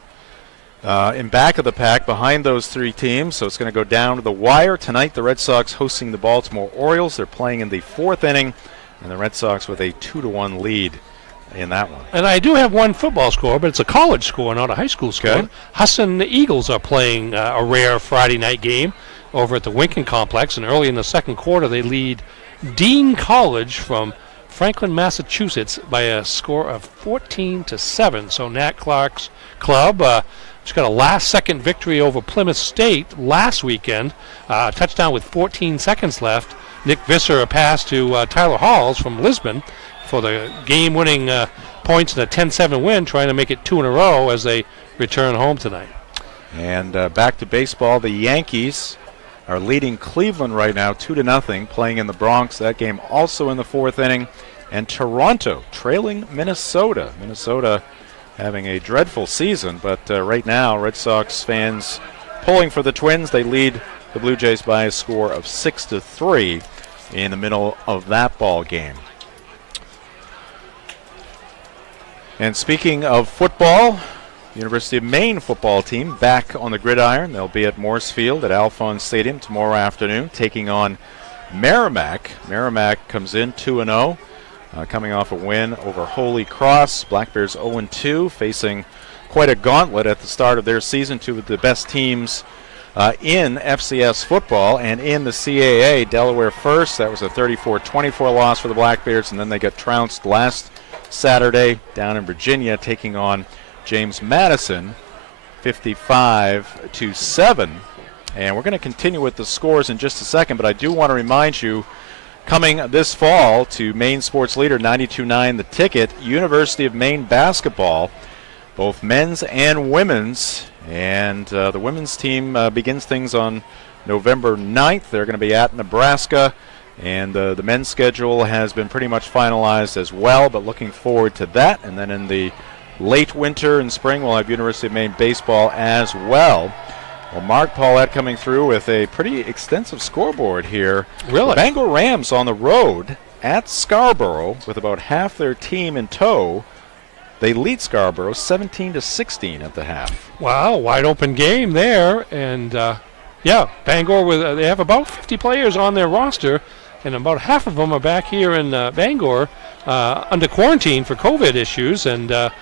in back of the pack behind those 3 teams, so it's going to go down to the wire. Tonight, the Red Sox hosting the Baltimore Orioles. They're playing in the 4th inning, and the Red Sox with a 2-1 lead in that one. And I do have one football score, but it's a college score, not a high school score. Okay. Husson Eagles are playing a rare Friday night game over at the Winkin Complex, and early in the second quarter, they lead Dean College from Franklin, Massachusetts by a score of 14-7. So Nat Clark's club just got a last-second victory over Plymouth State last weekend. Touchdown with 14 seconds left. Nick Visser a pass to Tyler Halls from Lisbon for the game-winning points in a 10-7 win, trying to make it 2 in a row as they return home tonight. And back to baseball, the Yankees are leading Cleveland right now 2-0, playing in the Bronx. That game also in the 4th inning. And Toronto trailing Minnesota. Minnesota having a dreadful season, but right now Red Sox fans pulling for the Twins. They lead the Blue Jays by a score of 6-3 in the middle of that ball game. And speaking of football, University of Maine football team back on the gridiron. They'll be at Morse Field at Alphons Stadium tomorrow afternoon, taking on Merrimack. Merrimack comes in 2-0. Coming off a win over Holy Cross. Black Bears 0-2, facing quite a gauntlet at the start of their season, 2 of the best teams in FCS football. And in the CAA, Delaware first. That was a 34-24 loss for the Black Bears, and then they got trounced last Saturday down in Virginia, taking on James Madison 55-7. And we're going to continue with the scores in just a second, but I do want to remind you, coming this fall to Maine Sports Leader 92.9 The Ticket, University of Maine basketball, both men's and women's. And the women's team begins things on November 9th. They're going to be at Nebraska. And the men's schedule has been pretty much finalized as well, but looking forward to that. And then in the late winter and spring, we'll have University of Maine baseball as well. Well, Mark Paulette coming through with a pretty extensive scoreboard here. Really? The Bangor Rams on the road at Scarborough with about half their team in tow. They lead Scarborough 17-16 at the half. Wow, wide open game there. And, Bangor, they have about 50 players on their roster, and about half of them are back here in Bangor under quarantine for COVID issues. And the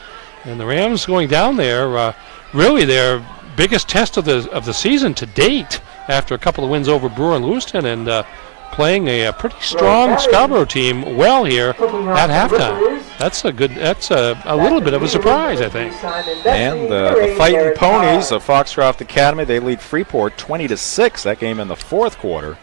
Rams going down there, really their biggest test of the season to date, after a couple of wins over Brewer and Lewiston, and playing a pretty strong Scarborough team well here at halftime. That's a little bit of a surprise, I think. And the Fighting Ponies of Foxcroft Academy, they lead Freeport 20-6. That game in the 4th quarter.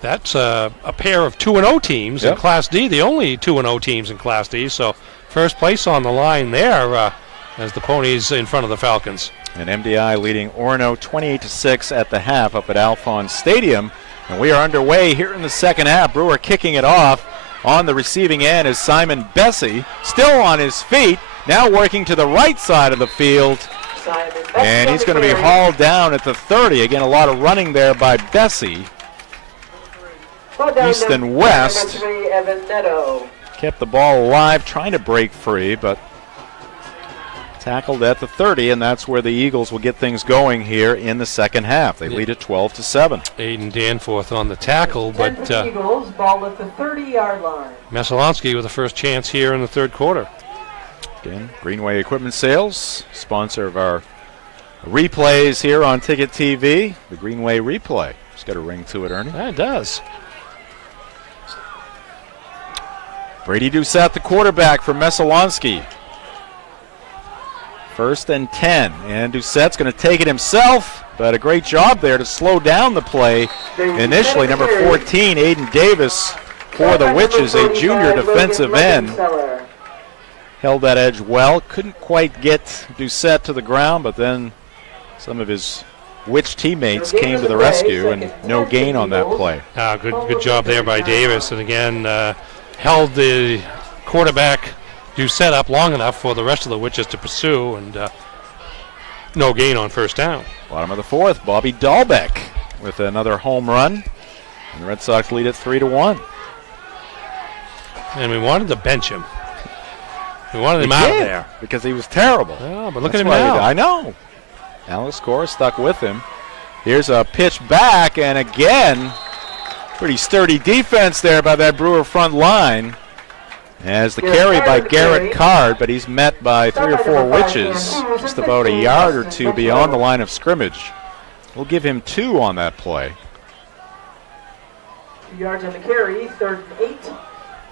That's a pair of 2-0 teams in Class D, the only 2-0 teams in Class D. So first place on the line there as the Ponies in front of the Falcons. And MDI leading Orono 28-6 at the half up at Alphons Stadium. And we are underway here in the second half. Brewer kicking it off. On the receiving end is Simon Bessie, still on his feet, now working to the right side of the field. And he's going to be hauled down at the 30. Again, a lot of running there by Bessie. East and west. Kept the ball alive, trying to break free, but tackled at the 30, and that's where the Eagles will get things going here in the second half. They lead it 12-7. Aiden Danforth on the tackle, but Eagles, ball at the 30-yard line. Messalonskee with the first chance here in the third quarter. Again, Greenway Equipment Sales, sponsor of our replays here on Ticket TV. The Greenway replay. It's got a ring to it, Ernie. Yeah, it does. Brady Doucette, the quarterback for Messalonskee. 1st and 10, and Doucette's going to take it himself, but a great job there to slow down the play. Initially, number 14, Aiden Davis for the Witches, a junior defensive end. Held that edge well, couldn't quite get Doucette to the ground, but then some of his which teammates came to the rescue, and no gain on that play. Good job there by Davis, and again held the quarterback Doucette up long enough for the rest of the Witches to pursue, and no gain on first down. Bottom of the fourth, Bobby Dahlbeck with another home run, and the Red Sox lead it 3-1. And we wanted to bench him. We wanted him out of there because he was terrible. Oh, but look at him now. I know. Alex Cora stuck with him. Here's a pitch back, and again, pretty sturdy defense there by that Brewer front line. As the carry by Garrett Card, but he's met by 3 or 4 Witches just about a yard or two beyond the line of scrimmage. We'll give him 2 on that play. 2 yards on the carry, 3rd and 8.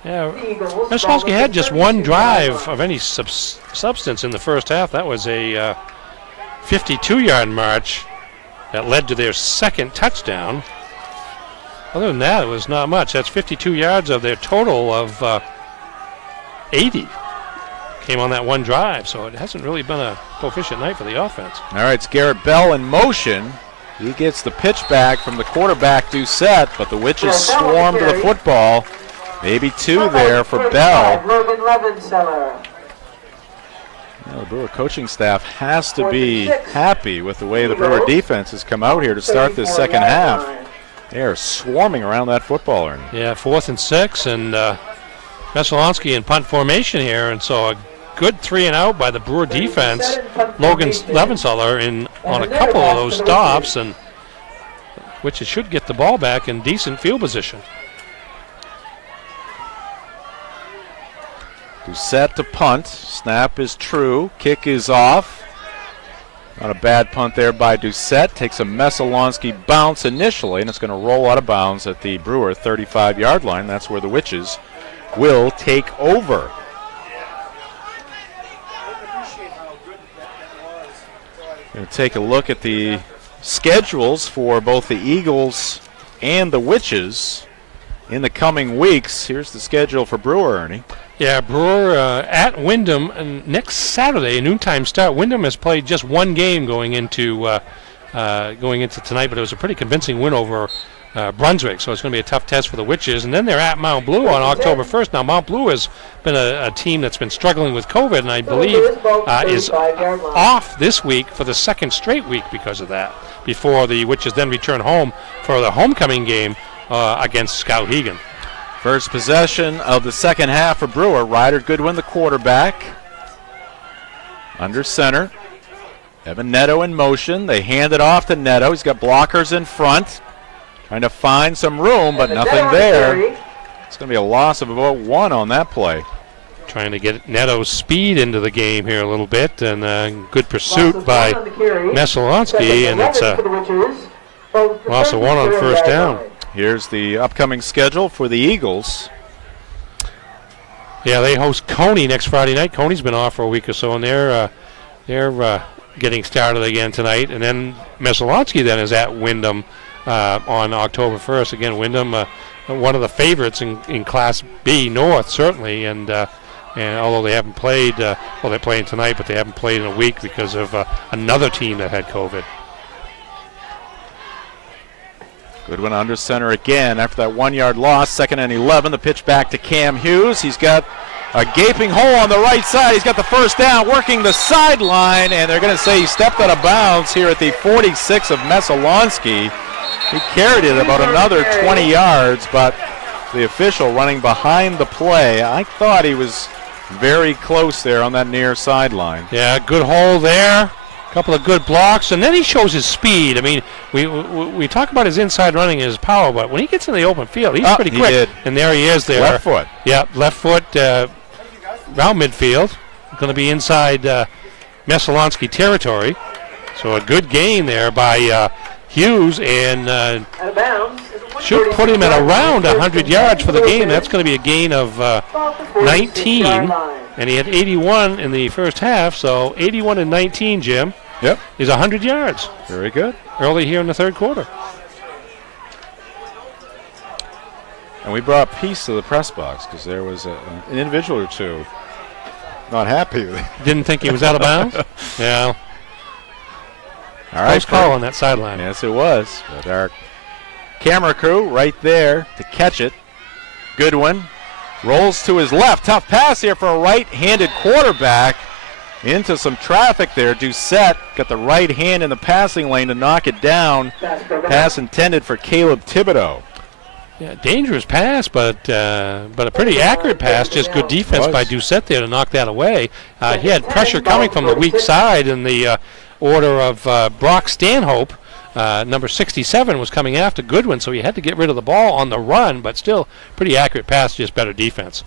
Yeah, Messalonskee had just one drive of any substance in the first half. That was a 52-yard march that led to their second touchdown. Other than that, it was not much. That's 52 yards of their total of 80 came on that one drive, so it hasn't really been a proficient night for the offense. All right, it's Garrett Bell in motion. He gets the pitch back from the quarterback Doucette, but the Witches swarm to the football. Maybe 2 there for Bell. The Brewer coaching staff has to be happy with the way the Brewer defense has come out here to start this second half. They are swarming around that football, Ernie. Yeah, 4th and 6, and Messalonskee in punt formation here, and so a good 3 and out by the Brewer defense. Logan Levenseller on a couple of those stops, and which it should get the ball back in decent field position. Doucette to punt. Snap is true. Kick is off. Not a bad punt there by Doucette. Takes a Messalonskee bounce initially, and it's going to roll out of bounds at the Brewer 35-yard line. That's where the Witches will take over. Going to take a look at the schedules for both the Eagles and the Witches in the coming weeks. Here's the schedule for Brewer, Ernie. Yeah, Brewer at Wyndham, and next Saturday, a noontime start. Wyndham has played just one game going into tonight, but it was a pretty convincing win over Brunswick, so it's going to be a tough test for the Witches. And then they're at Mount Blue on October 1st. Now, Mount Blue has been a team that's been struggling with COVID, and I believe is off this week for the second straight week because of that, before the Witches then return home for the homecoming game against Skowhegan. First possession of the second half for Brewer. Ryder Goodwin, the quarterback. Under center. Evan Neto in motion. They hand it off to Neto. He's got blockers in front. Trying to find some room, but nothing there. It's going to be a loss of about 1 on that play. Trying to get Neto's speed into the game here a little bit, and good pursuit by Messalonskee, and it's a loss of 1 on first down. Here's the upcoming schedule for the Eagles. Yeah, they host Coney next Friday night. Coney's been off for a week or so, and they're getting started again tonight. And then Messalonskee then is at Wyndham on October 1st. Again, Wyndham, one of the favorites in Class B North, certainly. And although they haven't played, they're playing tonight, but they haven't played in a week because of another team that had COVID. Goodwin under center again after that 1-yard loss. 2nd and 11. The pitch back to Cam Hughes. He's got a gaping hole on the right side. He's got the first down, working the sideline, and they're going to say he stepped out of bounds here at the 46 of Messalonskee. He carried it about another 20 yards, but the official running behind the play, I thought he was very close there on that near sideline. Yeah, good hole there. Couple of good blocks, and then he shows his speed. I mean, we talk about his inside running and his power, but when he gets in the open field, he's pretty quick. Did. And there he is there. Left foot. Yeah, left foot around midfield. Going to be inside Messalonskee territory. So a good gain there by Hughes, and should put him at around 100 yards for the game. That's going to be a gain of 19, and he had 81 in the first half, so 81 and 19, Jim. Yep. Is 100 yards. Very good. Early here in the third quarter. And we brought peace to the press box because there was an individual or two not happy with it. Didn't think he was out of bounds? Yeah. All right, close call on that sideline. Yes, it was. But our camera crew right there to catch it. Goodwin rolls to his left. Tough pass here for a right-handed quarterback. Into some traffic there. Doucette got the right hand in the passing lane to knock it down. Pass intended for Caleb Thibodeau. Yeah, dangerous pass, but a pretty accurate pass. Just good defense by Doucette there to knock that away. He had pressure coming from the weak side in the order of Brock Stanhope. Number 67 was coming after Goodwin, so he had to get rid of the ball on the run, but still pretty accurate pass, just better defense.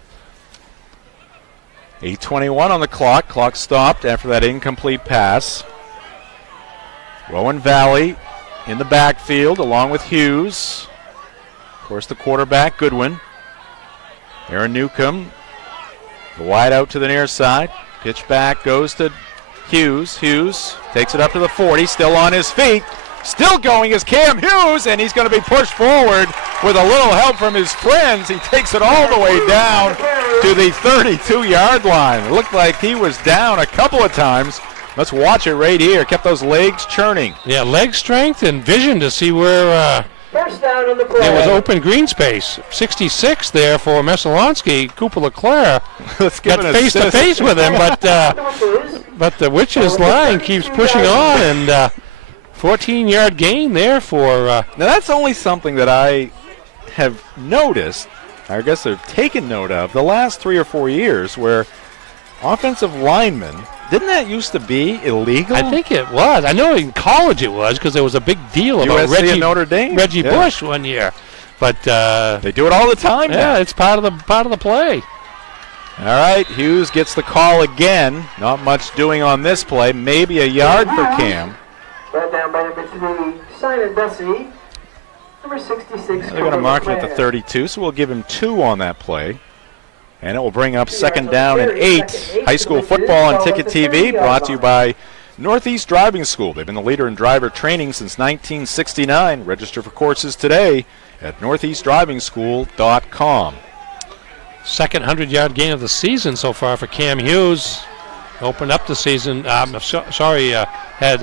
8:21 on the clock. Clock stopped after that incomplete pass. Rowan Valley in the backfield along with Hughes. Of course, the quarterback, Goodwin. Aaron Newcomb, the wide out to the near side. Pitch back goes to Hughes. Hughes takes it up to the 40, still on his feet. Still going is Cam Hughes, and he's going to be pushed forward with a little help from his friends. He takes it all the way down to the 32-yard line. It looked like he was down a couple of times. Let's watch it right here. Kept those legs churning. Yeah, leg strength and vision to see where First down on the play. there was open green space. 66 there for Messalonskee. Cooper LeClaire got face-to-face with him, but the Witches line keeps pushing on, and 14-yard gain there for... Now, that's only something that I have noticed, I guess I've taken note of, the last 3 or 4 years where offensive linemen, didn't that used to be illegal? I think it was. I know in college it was because there was a big deal about USC and Notre Dame. Reggie Bush one year. But they do it all the time now. Yeah, it's part of the play. All right, Hughes gets the call again. Not much doing on this play. Maybe a yard for Cam. Brought down by number 3, Simon Bessie. Number 66. They're going to mark it at the 32, so we'll give him 2 on that play. And it will bring up second down and 8. High school football on Ticket TV, brought to you by Northeast Driving School. They've been the leader in driver training since 1969. Register for courses today at northeastdrivingschool.com. Second 100-yard gain of the season so far for Cam Hughes. Opened up the season, had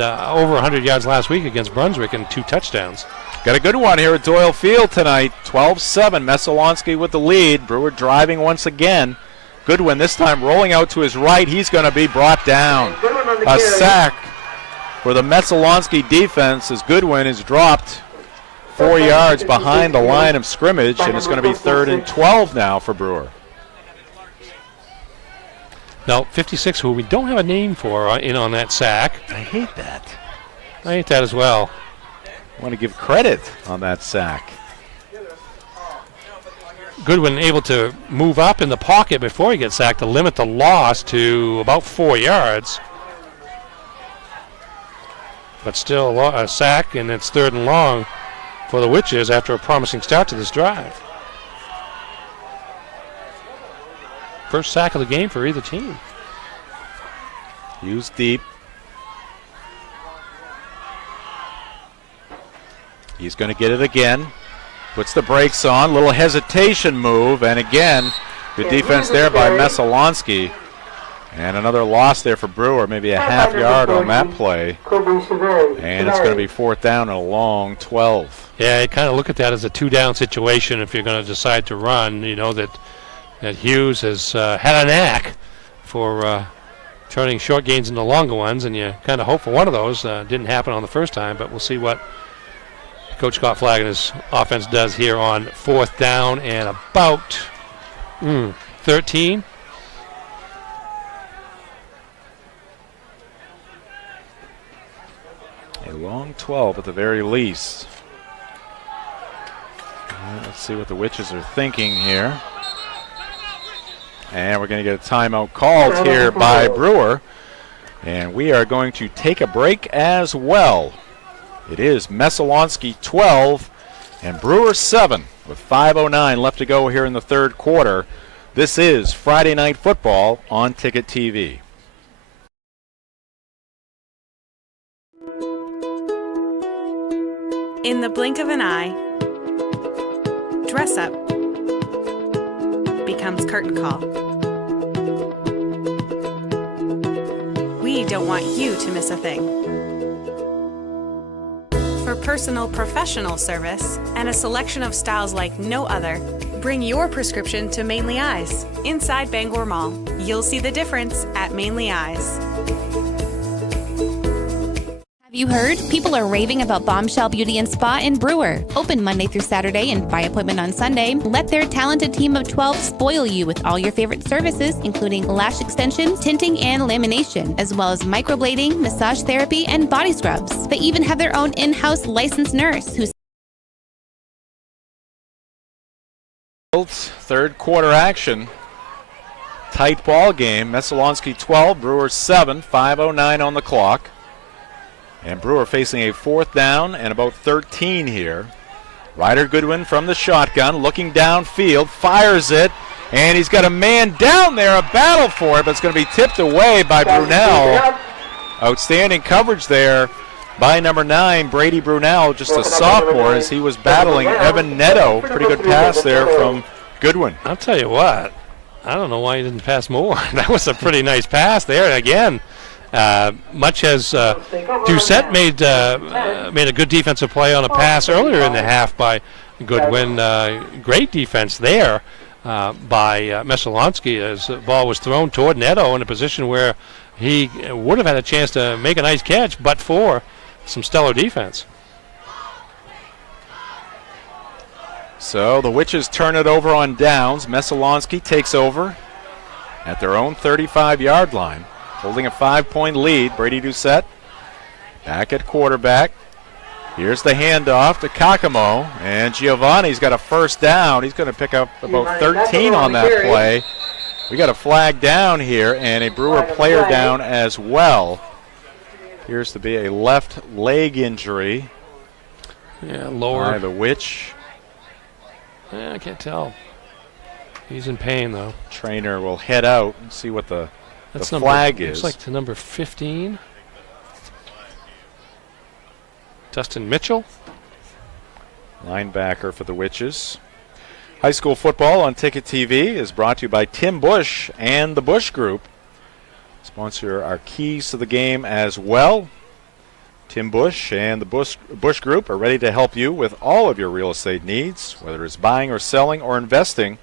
over 100 yards last week against Brunswick and 2 touchdowns. Got a good one here at Doyle Field tonight. 12-7, Messalonskee with the lead. Brewer driving once again. Goodwin this time rolling out to his right. He's going to be brought down. A sack for the Messalonskee defense as Goodwin is dropped 4 yards behind the line of scrimmage, and it's going to be 3rd and 12 now for Brewer. Now, 56, who we don't have a name for, in on that sack. I hate that. I hate that as well. I want to give credit on that sack. Goodwin able to move up in the pocket before he gets sacked to limit the loss to about 4 yards. But still a sack, and it's 3rd and long for the Witches after a promising start to this drive. First sack of the game for either team. Hughes deep. He's going to get it again. Puts the brakes on. Little hesitation move. And again, good defense there by Messalonskee. And another loss there for Brewer. Maybe a half yard on that play. And it's going to be 4th down and a long 12. Yeah, you kind of look at that as a 2-down situation if you're going to decide to run. You know that Hughes has had a knack for turning short gains into longer ones, and you kind of hope for one of those. Didn't happen on the first time, but we'll see what Coach Scott Flagg and his offense does here on 4th down and about 13. A long 12 at the very least. Let's see what the Witches are thinking here. And we're going to get a timeout called here by Brewer. And we are going to take a break as well. It is Messalonskee 12 and Brewer 7 with 5:09 left to go here in the 3rd quarter. This is Friday Night Football on Ticket TV. In the blink of an eye, dress up becomes curtain call. We don't want you to miss a thing. personal professional service, and a selection of styles like no other, bring your prescription to Mainly Eyes inside Bangor Mall. You'll see the difference at Mainly Eyes. Have you heard? People are raving about Bombshell Beauty and Spa in Brewer. Open Monday through Saturday and by appointment on Sunday. Let their talented team of 12 spoil you with all your favorite services, including lash extensions, tinting, and lamination, as well as microblading, massage therapy, and body scrubs. They even have their own in-house licensed nurse who's third quarter action. Tight ball game. Messalonskee 12, Brewer 7, 5:09 on the clock. And Brewer facing a fourth down and about 13 here. Ryder Goodwin from the shotgun, looking downfield, fires it, and he's got a man down there, a battle for it, but it's going to be tipped away by Brunel. Outstanding coverage there by number 9, Brady Brunel, just a sophomore, as he was battling Evan Netto. Pretty good pass there from Goodwin. I'll tell you what, I don't know why he didn't pass more. That was a pretty nice pass there. Again, much as Doucette made a good defensive play on a pass earlier in the half by Goodwin. Great defense there by Messalonskee as the ball was thrown toward Netto in a position where he would have had a chance to make a nice catch, but for some stellar defense. So the Witches turn it over on downs. Messalonskee takes over at their own 35-yard line, holding a 5-point lead. Brady Doucette back at quarterback. Here's the handoff to Kakamo, and Giovanni's got a first down. He's going to pick up about 13 on that play. We got a flag down here and a Brewer player down as well. Appears to be a left leg injury. Yeah, lower. By the Witch. Yeah, I can't tell. He's in pain, though. Trainer will head out and see what the flag is. Looks like to number 15. Dustin Mitchell. Linebacker for the Witches. High school football on Ticket TV is brought to you by Tim Bush and the Bush Group. Sponsor our keys to the game as well. Tim Bush and the Bush Group are ready to help you with all of your real estate needs, whether it's buying or selling or investing.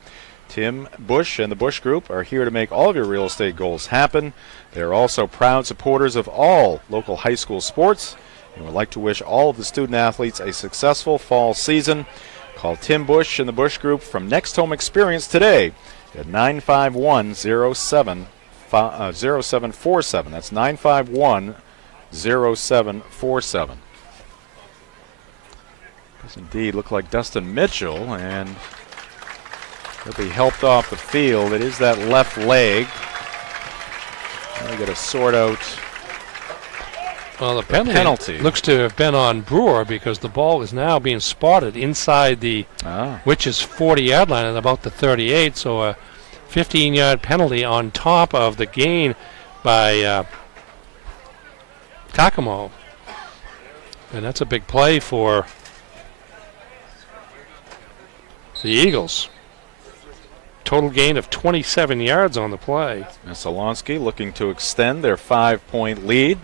Tim Bush and the Bush Group are here to make all of your real estate goals happen. They're also proud supporters of all local high school sports and would like to wish all of the student athletes a successful fall season. Call Tim Bush and the Bush Group from Next Home Experience today at 951-0747. That's 951-0747. Does indeed look like Dustin Mitchell, and he'll be helped off the field. It is that left leg. We got to sort out. Well, the penalty looks to have been on Brewer because the ball is now being spotted inside the Witches' 40-yard line at about the 38. So a 15-yard penalty on top of the gain by Kakamo. And that's a big play for the Eagles. Total gain of 27 yards on the play. Messalonskee looking to extend their 5-point lead.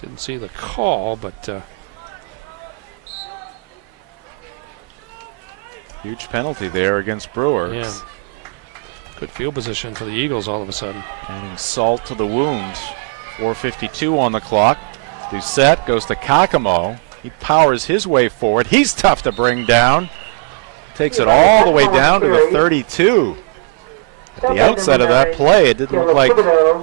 Didn't see the call, but huge penalty there against Brewer. Yeah. Good field position for the Eagles all of a sudden. Adding salt to the wound. 4:52 on the clock. Doucette goes to Kakamo. He powers his way forward. He's tough to bring down. Takes it all the way down to the 32. At the outset of that play, it didn't look like there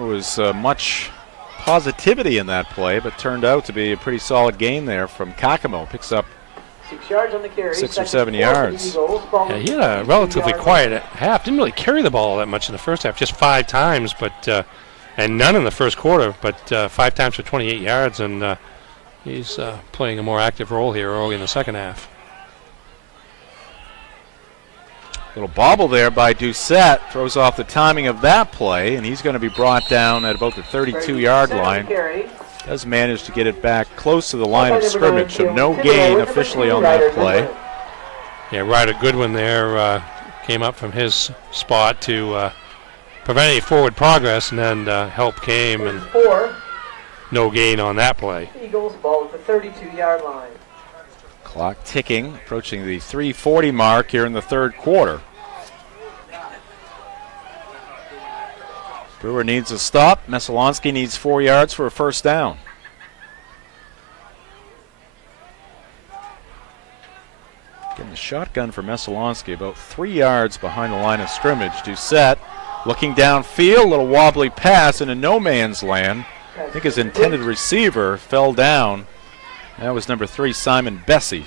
was much positivity in that play, but turned out to be a pretty solid game there from Kakamo. Picks up 6 yards on the carry. 6 or 7 yards. Yeah, he had a relatively quiet half. Didn't really carry the ball that much in the first half, just 5 times, but and none in the first quarter, but 5 times for 28 yards, and he's playing a more active role here early in the second half. Little bobble there by Doucette, throws off the timing of that play, and he's going to be brought down at about the 32-yard line. Does manage to get it back close to the line of scrimmage, so no gain officially on that play. Yeah, Ryder Goodwin there came up from his spot to prevent any forward progress, and then help came, and no gain on that play. Eagles ball at the 32-yard line. Clock ticking, approaching the 3:40 mark here in the third quarter. Brewer needs a stop. Messalonskee needs 4 yards for a first down. Getting the shotgun for Messalonskee about 3 yards behind the line of scrimmage. Doucette looking downfield, a little wobbly pass into no man's land. I think his intended receiver fell down. That was number 3, Simon Bessie.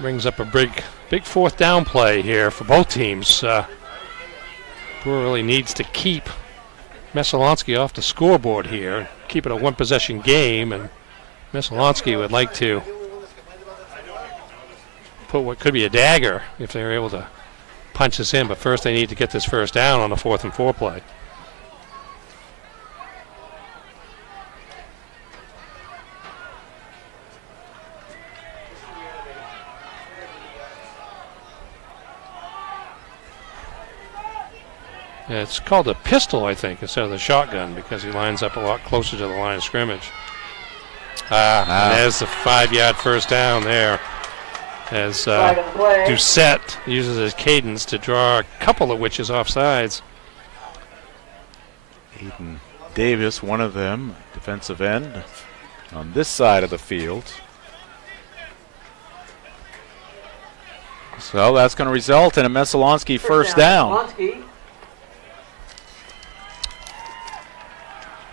Brings up a big fourth down play here for both teams. Brewer really needs to keep Messalonskee off the scoreboard here, keep it a one-possession game, and Messalonskee would like to put what could be a dagger if they're able to punch this in, but first they need to get this first down on the 4th and 4 play. Yeah, it's called a pistol, I think, instead of the shotgun, because he lines up a lot closer to the line of scrimmage. And there's the 5-yard first down there, as Doucette uses his cadence to draw a couple of witches off sides. Aiden Davis, one of them, defensive end, on this side of the field. So that's going to result in a Messalonskee first down.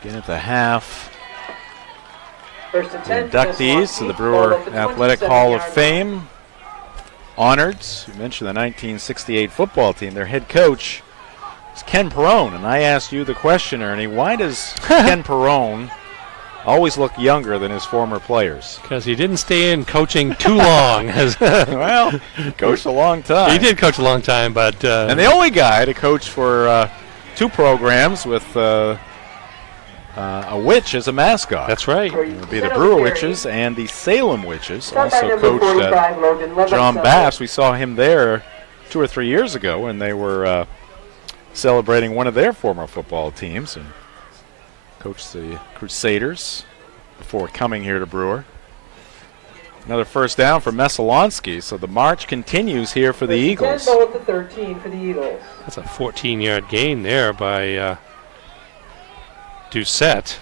Again at the half. First and 10, inductees to the Brewer Athletic Hall of Fame. Honored. You mentioned the 1968 football team. Their head coach is Ken Perrone. And I asked you the question, Ernie, why does Ken Perrone always look younger than his former players? Because he didn't stay in coaching too long. Well, he coached a long time. He did coach a long time, but... and the only guy to coach for 2 programs with... a witch as a mascot. That's right. It would be the Brewer Witches and the Salem Witches. Also coached John Bass. We saw him there 2 or 3 years ago when they were celebrating one of their former football teams, and coached the Crusaders before coming here to Brewer. Another first down for Messalonskee, so the march continues here for the Eagles. 10 at the 13 for the Eagles. That's a 14-yard gain there by Doucette,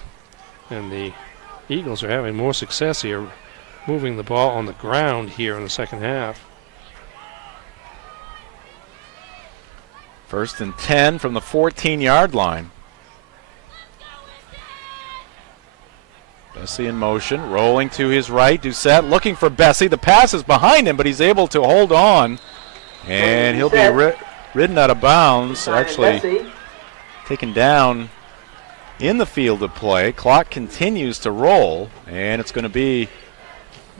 and the Eagles are having more success here moving the ball on the ground here in the second half. First and 10 from the 14-yard line. Bessie in motion, rolling to his right. Doucette looking for Bessie. The pass is behind him, but he's able to hold on, and he'll be ridden out of bounds. Actually taken down in the field of play. Clock continues to roll, and it's going to be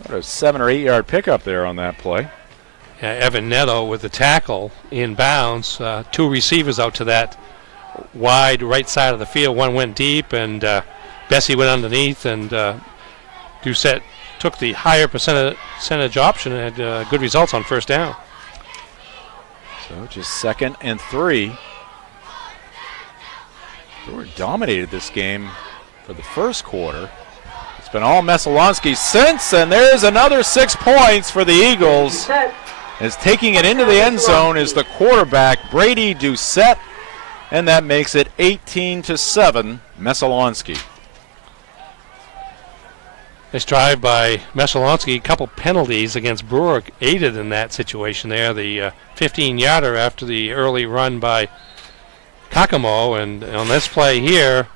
a 7 or 8 yard pickup there on that play. Yeah, Evan Netto with the tackle in bounds. 2 receivers out to that wide right side of the field. One went deep, and Bessie went underneath, and Doucette took the higher percentage option and had good results on first down. So just 2nd and 3. Brewer dominated this game for the first quarter. It's been all Messalonskee since, and there's another 6 points for the Eagles. As taking it into the end zone is the quarterback, Brady Doucette, and that makes it 18-7, Messalonskee. Nice drive by Messalonskee. A couple penalties against Brewer aided in that situation there. The 15-yarder after the early run by Kakamo, and on this play here,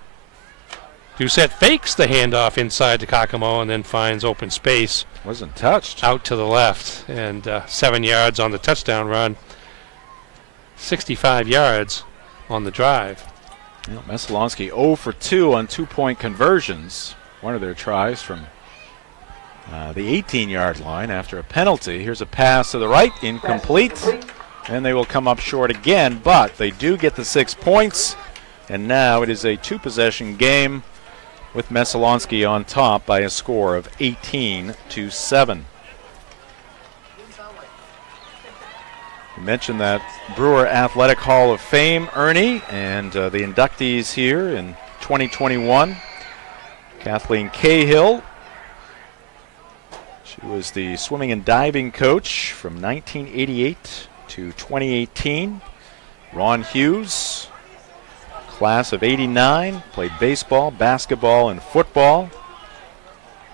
Doucette fakes the handoff inside to Kakamo and then finds open space. Wasn't touched. Out to the left, and 7 yards on the touchdown run. 65 yards on the drive. You know, Messalonskee 0 for 2 on 2-point conversions. One of their tries from the 18-yard line after a penalty. Here's a pass to the right, incomplete. And they will come up short again, but they do get the 6 points. And now it is a 2-possession game with Messalonskee on top by a score of 18-7. You mentioned that Brewer Athletic Hall of Fame, Ernie, and the inductees here in 2021. Kathleen Cahill. She was the swimming and diving coach from 1988 to 2018. Ron Hughes, class of 89, played baseball, basketball, and football.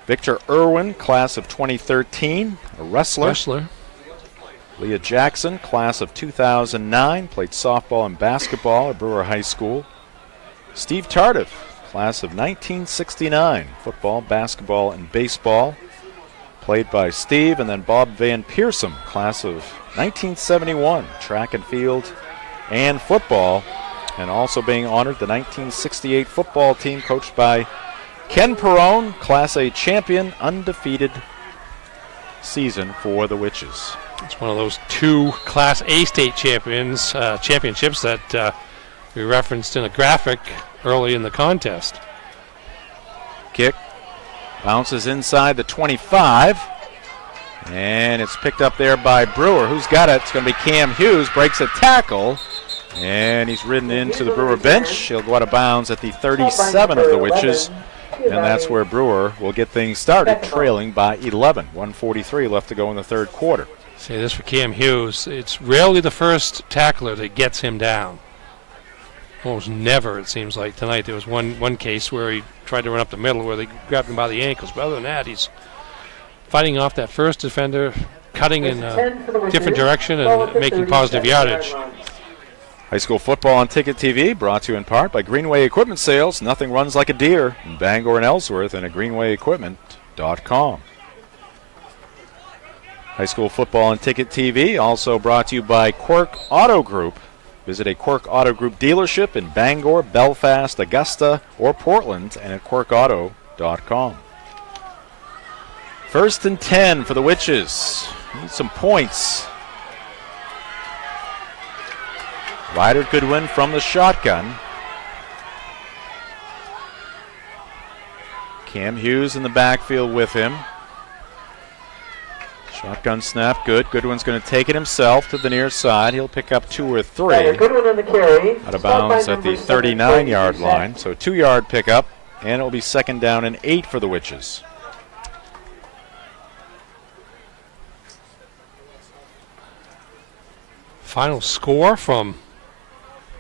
Victor Irwin, class of 2013, a wrestler. Leah Jackson, class of 2009, played softball and basketball at Brewer High School. Steve Tardif, class of 1969, football, basketball, and baseball, played by Steve. And then Bob Van Pearsum, class of 1971, track and field and football, and also being honored the 1968 football team coached by Ken Perrone, Class A champion, undefeated season for the Witches. It's one of those two Class A state championships that we referenced in a graphic early in the contest. Kick bounces inside the 25, and it's picked up there by Brewer. Who's got it? It's going to be Cam Hughes. Breaks a tackle, and he's ridden into the Brewer bench. He'll go out of bounds at the 37 of the Witches. And that's where Brewer will get things started, trailing by 11. 1:43 left to go in the third quarter. Say this for Cam Hughes. It's rarely the first tackler that gets him down. Almost never, it seems like. Tonight there was one case where he tried to run up the middle where they grabbed him by the ankles. But other than that, he's fighting off that first defender, cutting in a different direction and making positive yardage. High school football on Ticket TV, brought to you in part by Greenway Equipment Sales. Nothing runs like a deer in Bangor and Ellsworth, and at greenwayequipment.com. High school football on Ticket TV, also brought to you by Quirk Auto Group. Visit a Quirk Auto Group dealership in Bangor, Belfast, Augusta, or Portland, and at quirkauto.com. 1st and 10 for the Witches. Need some points. Ryder Goodwin from the shotgun. Cam Hughes in the backfield with him. Shotgun snap, good. Goodwin's going to take it himself to the near side. He'll pick up 2 or 3. Goodwin on the carry. Out of bounds at the 39-yard line. So 2-yard pickup, and it'll be 2nd down and 8 for the Witches. Final score from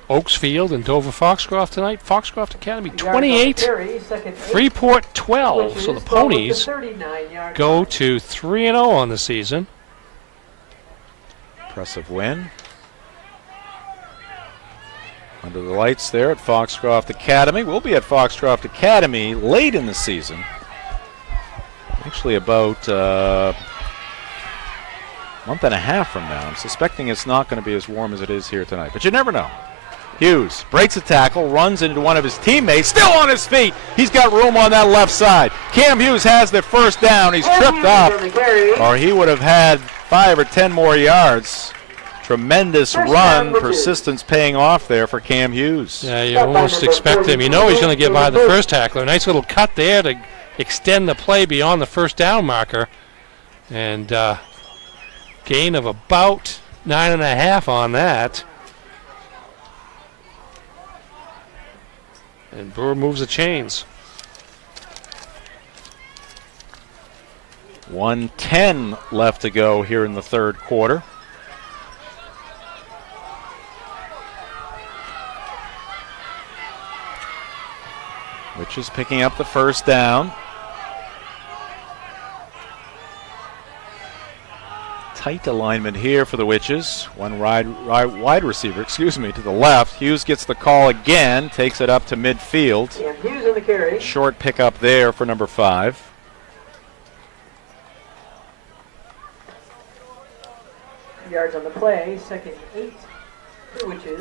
Oaks Field and Dover Foxcroft tonight. Foxcroft Academy 28, Freeport 12. So the Ponies go to 3-0 on the season. Impressive win. Under the lights there at Foxcroft Academy. We'll be at Foxcroft Academy late in the season. Actually about a month and a half from now. I'm suspecting it's not going to be as warm as it is here tonight, but you never know. Hughes breaks a tackle, runs into one of his teammates, still on his feet. He's got room on that left side. Cam Hughes has the first down. He's tripped up, or he would have had 5 or 10 more yards. Tremendous run, persistence paying off there for Cam Hughes. Yeah, you almost expect him. You know he's going to get by the first tackler. Nice little cut there to extend the play beyond the first down marker. And gain of about 9.5 on that. And Brewer moves the chains. 1:10 left to go here in the third quarter. Which is picking up the first down. Tight alignment here for the Witches. One wide receiver, to the left. Hughes gets the call again, takes it up to midfield. And Hughes on the carry. Short pickup there for number 5. Yards on the play, 2nd and 8.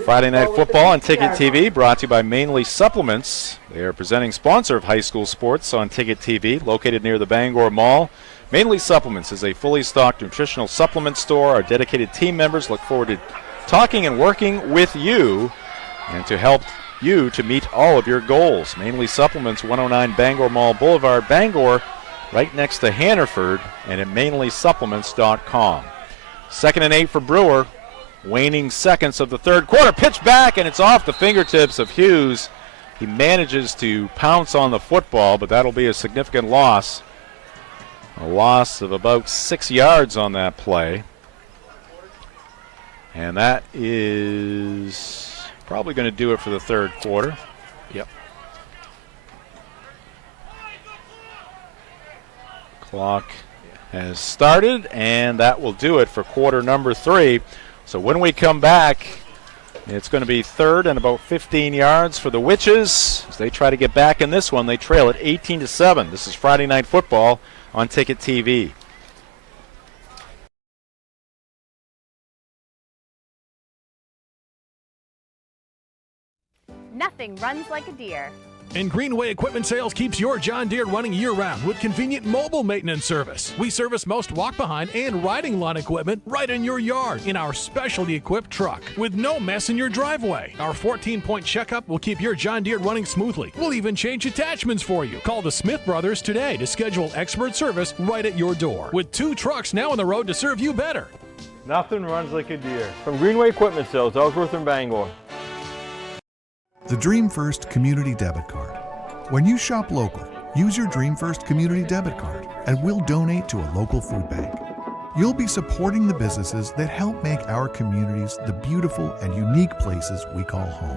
Friday Night Football on Ticket TV, brought to you by Mainly Supplements. They are presenting sponsor of high school sports on Ticket TV, located near the Bangor Mall. Mainly Supplements is a fully stocked nutritional supplement store. Our dedicated team members look forward to talking and working with you and to help you to meet all of your goals. Mainly Supplements, 109 Bangor Mall Boulevard, Bangor, right next to Hannaford, and at mainlysupplements.com. 2nd and 8 for Brewer. waning seconds of the third quarter. Pitch back, and it's off the fingertips of Hughes. He manages to pounce on the football, but that'll be a significant loss. A loss of about 6 yards on that play. And that is probably going to do it for the third quarter. Yep. Clock has started, and that will do it for quarter number 3. So when we come back, it's going to be third and about 15 yards for the Witches. As they try to get back in this one, they trail at 18-7. This is Friday Night Football on Ticket TV. Nothing runs like a deer. And Greenway Equipment Sales keeps your John Deere running year-round with convenient mobile maintenance service. We service most walk-behind and riding lawn equipment right in your yard in our specialty equipped truck with no mess in your driveway. Our 14-point checkup will keep your John Deere running smoothly. We'll even change attachments for you. Call the Smith Brothers today to schedule expert service right at your door. With 2 trucks now on the road to serve you better. Nothing runs like a deer. From Greenway Equipment Sales, Ellsworth and Bangor. The Dream First Community Debit Card. When you shop local, use your Dream First Community Debit Card and we'll donate to a local food bank. You'll be supporting the businesses that help make our communities the beautiful and unique places we call home,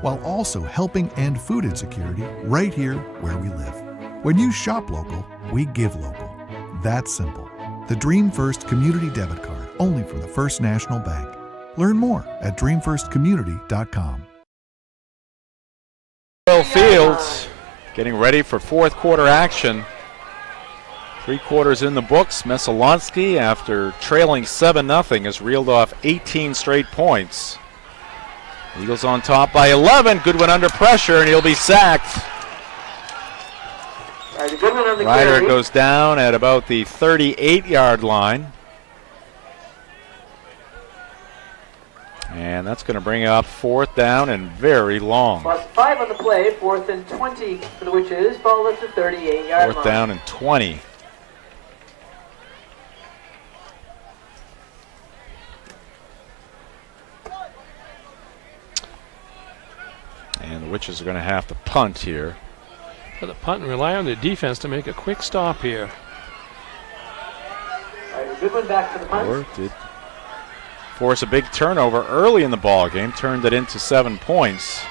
while also helping end food insecurity right here where we live. When you shop local, we give local. That's simple. The Dream First Community Debit Card, only from the First National Bank. Learn more at dreamfirstcommunity.com. Field getting ready for fourth quarter action. 3 quarters in the books. Messalonskee, after trailing 7-0, has reeled off 18 straight points. Eagles on top by 11. Goodwin under pressure, and he'll be sacked. Ryder goes down at about the 38-yard line. And that's going to bring up 4th down and very long. +5 on the play, 4th and 20 for the Witches. Ball at the 38-yard line. 4th down and 20. And the Witches are going to have to punt here. For the punt and rely on the defense to make a quick stop here. Goodwin back to the punt. Or did force a big turnover early in the ball game, turned it into 7 points.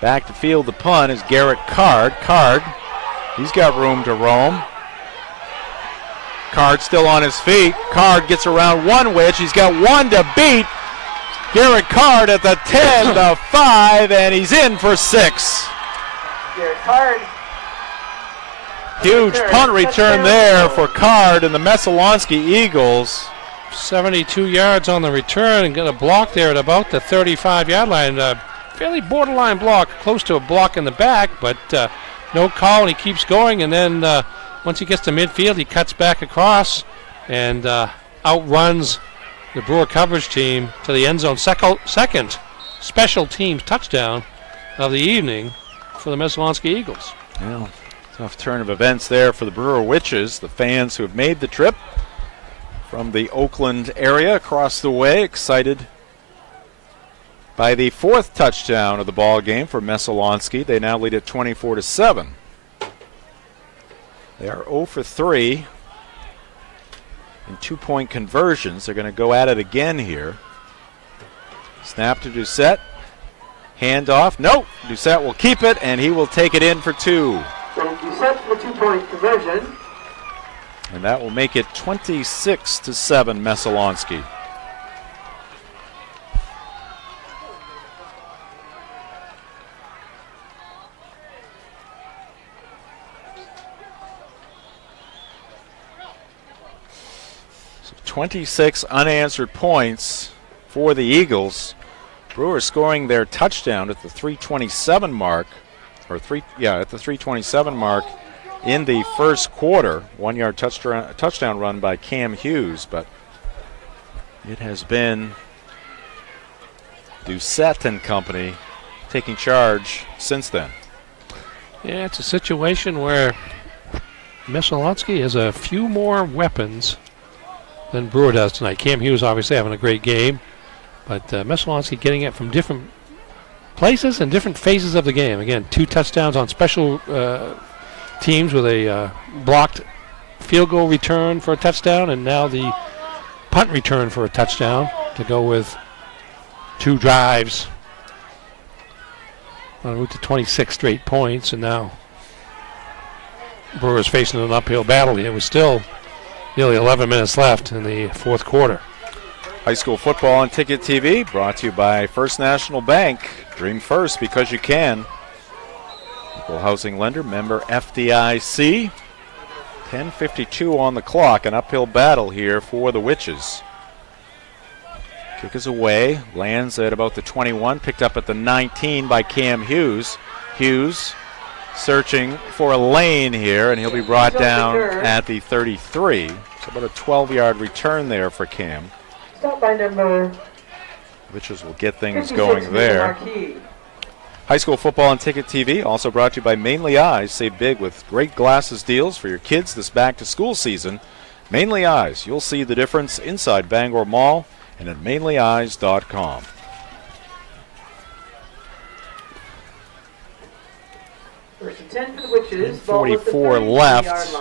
Back to field the punt is Garrett Card. Card, he's got room to roam. Card still on his feet. Card gets around one Witch. He's got one to beat. Garrett Card at the 10, the 5, and he's in for 6. Garrett Card. Huge punt return there for Card and the Messalonskee Eagles. 72 yards on the return and got a block there at about the 35-yard line. Fairly borderline block, close to a block in the back, but no call, and he keeps going. And then once he gets to midfield, he cuts back across and outruns the Brewer coverage team to the end zone. Second special teams touchdown of the evening for the Messalonskee Eagles. Well, tough turn of events there for the Brewer Witches. The fans who have made the trip from the Oakland area across the way, excited by the 4th touchdown of the ball game for Messalonskee. They now lead at 24-7. They are 0 for 3 in 2-point conversions. They're going to go at it again here. Snap to Doucette. Handoff. Nope. Doucette will keep it, and he will take it in for 2. So Doucette for the 2-point conversion. And that will make it 26-7 Messalonskee. So 26 unanswered points for the Eagles. Brewer scoring their touchdown at the 3:27 mark, at the 3:27 mark. In the first quarter, 1-yard touchdown run by Cam Hughes, but it has been Doucette and company taking charge since then. Yeah, it's a situation where Messalonskee has a few more weapons than Brewer does tonight. Cam Hughes obviously having a great game. But Messalonskee getting it from different places and different phases of the game. Again, 2 touchdowns on special teams with a blocked field goal return for a touchdown, and now the punt return for a touchdown to go with 2 drives on route to 26 straight points. And now Brewer's facing an uphill battle here. It was still nearly 11 minutes left in the fourth quarter. High school football on Ticket TV, brought to you by First National Bank. Dream first because you can. Equal housing lender, member FDIC. 10:52 on the clock, an uphill battle here for the Witches. Kick is away, lands at about the 21, picked up at the 19 by Cam Hughes. Hughes searching for a lane here, and he'll be brought down at the 33. So about a 12-yard return there for Cam. Stop by number. Witches will get things going there. High school football on Ticket TV, also brought to you by Mainly Eyes. Save big with great glasses deals for your kids this back-to-school season. Mainly Eyes, you'll see the difference inside Bangor Mall and at mainlyeyes.com. First and 10 for the Witches. 44 left.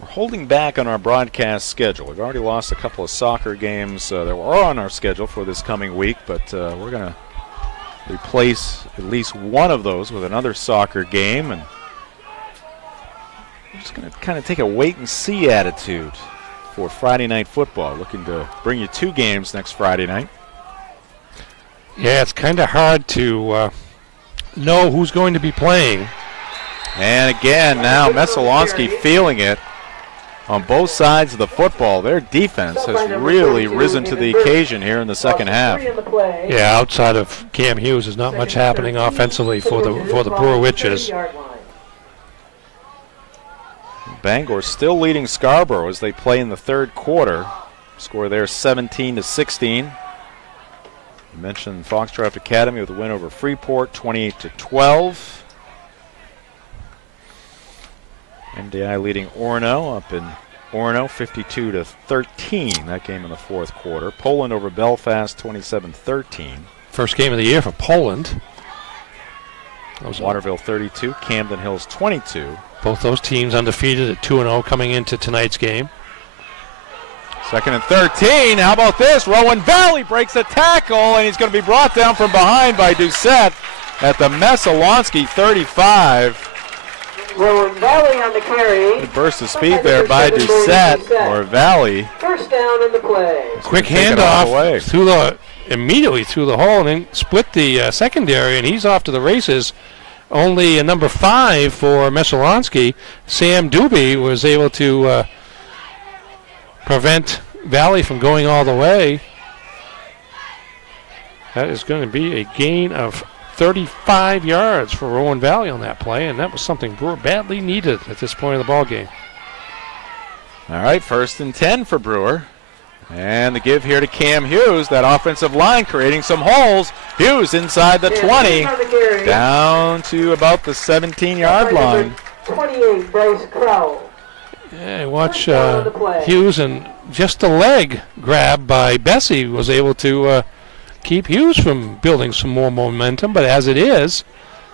We're holding back on our broadcast schedule. We've already lost a couple of soccer games that were on our schedule for this coming week, but we're going to replace at least one of those with another soccer game, and we're just going to kind of take a wait-and-see attitude for Friday night football. Looking to bring you 2 games next Friday night. Yeah, it's kind of hard to know who's going to be playing. And again, now Messalonskee feeling it on both sides of the football. Their defense has really risen to the occasion here in the second half. Yeah, outside of Cam Hughes, there's not much happening offensively for the Brewer Witches. Bangor still leading Scarborough as they play in the third quarter. Score there 17-16. You mentioned Foxcroft Academy with a win over Freeport, 28-12. MDI leading Orono up in Orono, 52-13. That game in the fourth quarter. Poland over Belfast, 27-13. First game of the year for Poland. Waterville 32, Camden Hills 22. Both those teams undefeated at 2-0 coming into tonight's game. Second and 13. How about this? Rowan Valley breaks a tackle, and he's going to be brought down from behind by Doucette at the Messalonskee 35. Rowan Valley on the carry. Good burst of speed there by Doucette, or Valley. First down in the play. Quick handoff immediately through the hole, and then split the secondary, and he's off to the races. Only a number 5 for Messalonskee. Sam Doobie was able to prevent Valley from going all the way. That is going to be a gain of 35 yards for Rowan Valley on that play, and that was something Brewer badly needed at this point of the ballgame. All right, first and 10 for Brewer. And the give here to Cam Hughes, that offensive line creating some holes. Hughes inside the 20, down to about the 17-yard line. 28, Bryce Crowell. Yeah, watch Hughes, and just a leg grab by Bessie was able to keep Hughes from building some more momentum. But as it is,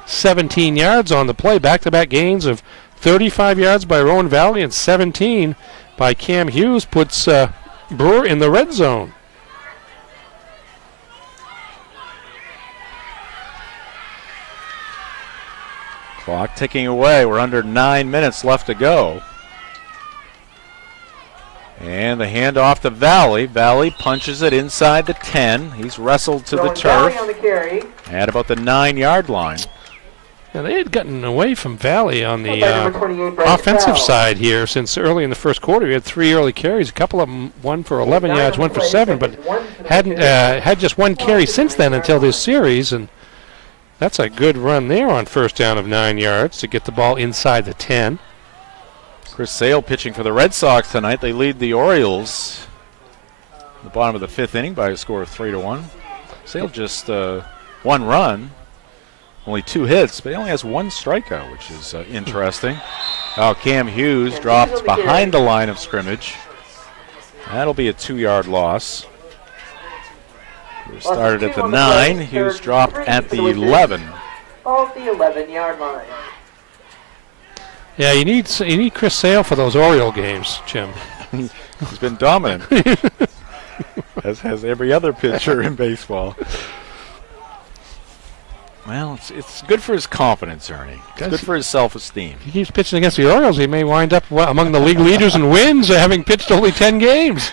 17 yards on the play, back-to-back gains of 35 yards by Rowan Valley and 17 by Cam Hughes puts Brewer in the red zone. Clock ticking away. We're under 9 minutes left to go. And the handoff to Valley. Valley punches it inside the 10. He's wrestled to the turf at about the 9-yard line. Now, they had gotten away from Valley on the offensive side here since early in the first quarter. He had 3 early carries, a couple of them, one for 11 yards, one for 7, but hadn't had just 1 carry since then until this series. And that's a good run there on first down of 9 yards to get the ball inside the 10. Chris Sale pitching for the Red Sox tonight. They lead the Orioles in the bottom of the 5th inning by a score of 3-1. Sale just 1 run. Only 2 hits, but he only has 1 strikeout, which is interesting. Oh, Cam Hughes drops behind the line of scrimmage. That'll be a 2-yard loss. Started at the 9. Hughes dropped at the 11. Off the 11-yard line. Yeah, you need Chris Sale for those Oriole games, Jim. He's been dominant, as has every other pitcher in baseball. Well, it's good for his confidence, Ernie. It's good for his self-esteem. He keeps pitching against the Orioles. He may wind up among the league leaders in wins, having pitched only 10 games.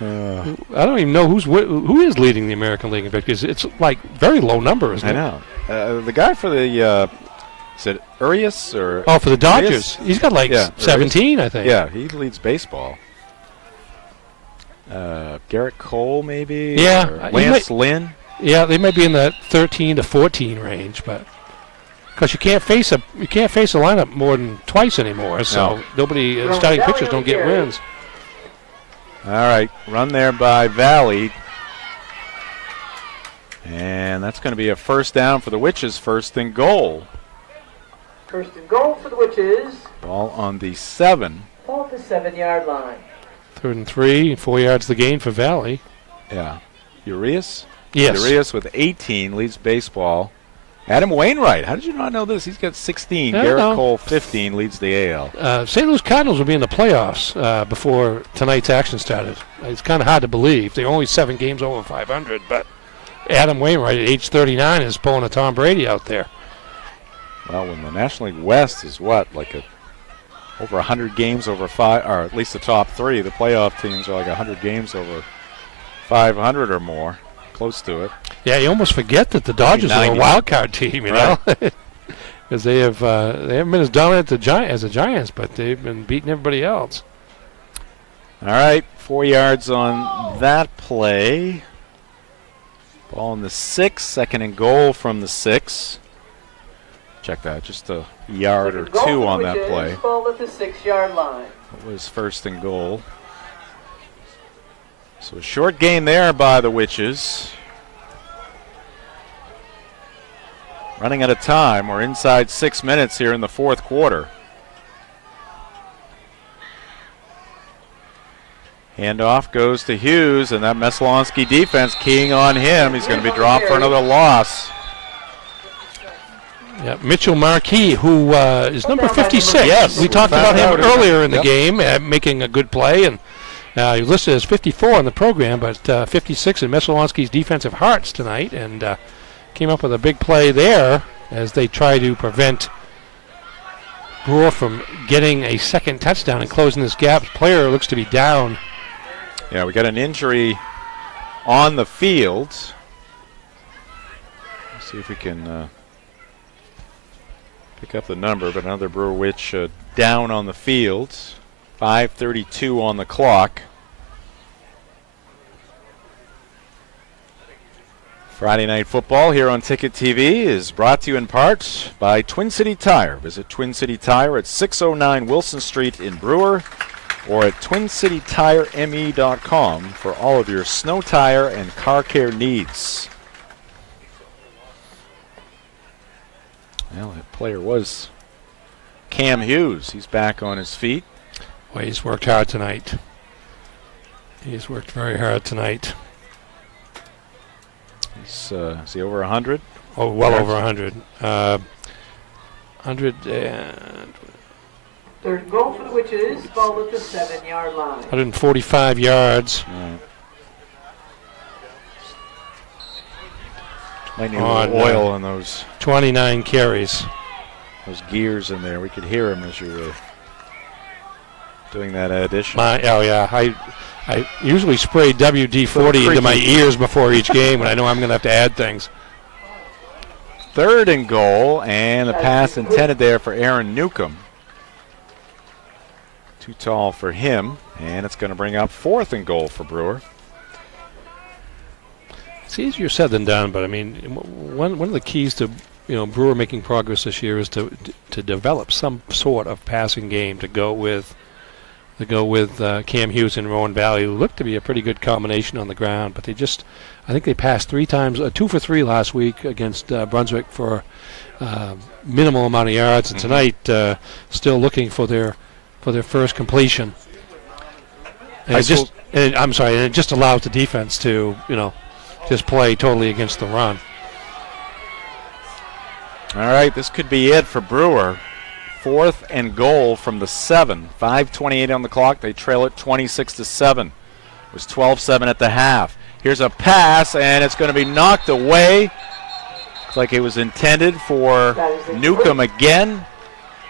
I don't even know who is leading the American League in victories. It's like very low number, isn't it? I know. The guy for the is it Urias or? Oh, for the Dodgers, Urias? He's got like 17, I think. Yeah, he leads baseball. Garrett Cole, maybe. Yeah, or Lance Lynn. Yeah, they might be in the 13 to 14 range, but because you can't face a lineup more than twice anymore, so nobody starting pitchers don't get wins. All right, run there by Valley. And that's going to be a first down for the Witches, first and goal. First and goal for the Witches. Ball on the 7. Off the 7-yard line. 3rd and 3, 4 yards the gain for Valley. Yeah. Urias? Yes. Urias with 18 leads baseball. Adam Wainwright, how did you not know this? He's got 16. Garrett Cole, 15, leads the AL. St. Louis Cardinals will be in the playoffs before tonight's action started. It's kind of hard to believe. They're only 7 games over 500, but Adam Wainwright at age 39 is pulling a Tom Brady out there. Well, when the National League West is what, like over 100 games over 5, or at least the top 3, the playoff teams are like 100 games over 500 or more. Close to it. Yeah, you almost forget that the Dodgers are a wild card team, you know, because they haven't been as dominant as the Giants, but they've been beating everybody else. All right, 4 yards on that play. Ball on the 6, second and goal from the 6. Check that, just a yard or 2 on that play. Ball at the 6-yard line. It was first and goal. So a short gain there by the Witches. Running out of time. We're inside 6 minutes here in the fourth quarter. Handoff goes to Hughes, and that Messalonskee defense keying on him. He's going to be dropped for another loss. Yeah, Mitchell Marquis, who is number 56. Yes, we talked about him earlier in the game, making a good play, and he listed as 54 on the program, but 56 in Messalonskee's defensive hearts tonight, and came up with a big play there as they try to prevent Brewer from getting a second touchdown and closing this gap. Player looks to be down. Yeah, we got an injury on the field. Let's see if we can pick up the number, but another Brewer Witch down on the field. 5:32 on the clock. Friday Night Football here on Ticket TV is brought to you in part by Twin City Tire. Visit Twin City Tire at 609 Wilson Street in Brewer or at twincitytireme.com for all of your snow tire and car care needs. Well, that player was Cam Hughes. He's back on his feet. Well, he's worked hard tonight. He's worked very hard tonight. Is he over 100? Oh, well over 100. 100 and... Third and goal for the Witches, ball at the 7-yard line. 145 yards. Might need a little oil on those. 29 carries. Those gears in there. We could hear him as you were doing that addition. I usually spray WD-40 into my ears before each game when I know I'm going to have to add things. Third and goal, and the pass intended there for Aaron Newcomb. Too tall for him, and it's going to bring up fourth and goal for Brewer. It's easier said than done, but I mean, one of the keys to Brewer making progress this year is to develop some sort of passing game to go with Cam Hughes and Rowan Valley, who looked to be a pretty good combination on the ground, but I think they passed 3 times, 2 for 3 last week against Brunswick for minimal amount of yards, and tonight still looking for their first completion. And it just allows the defense to just play totally against the run. All right, this could be it for Brewer. 4th and goal from the 7. 5:28 on the clock. They trail it 26-7. It was 12-7 at the half. Here's a pass, and it's going to be knocked away. Looks like it was intended for Newcomb again.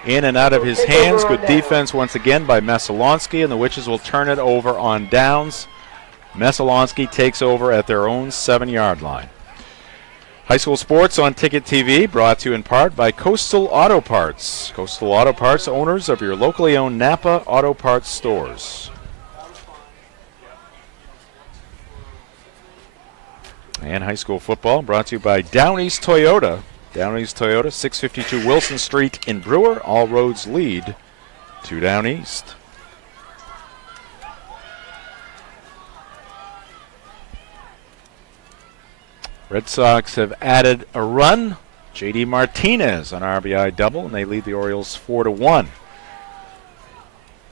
In and out of his hands. Good defense once again by Messalonskee, and the Witches will turn it over on downs. Messalonskee takes over at their own 7-yard line. High school sports on Ticket TV, brought to you in part by Coastal Auto Parts. Coastal Auto Parts, owners of your locally owned Napa Auto Parts stores. And high school football brought to you by Down East Toyota. Down East Toyota, 652 Wilson Street in Brewer. All roads lead to Down East. Red Sox have added a run. J.D. Martinez on RBI double, and they lead the Orioles 4-1.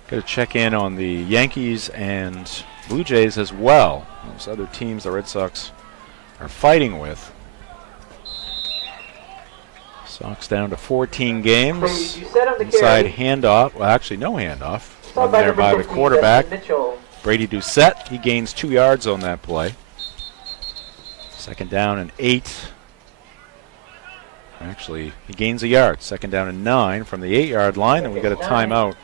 Got to check in on the Yankees and Blue Jays as well. Those other teams the Red Sox are fighting with. Sox down to 14 games. Inside handoff. Well, actually, no handoff. Run there by the quarterback. Brady Doucette. He gains 2 yards on that play. 2nd down and 8. Actually, he gains a yard. 2nd down and 9 from the 8-yard line, and we got a timeout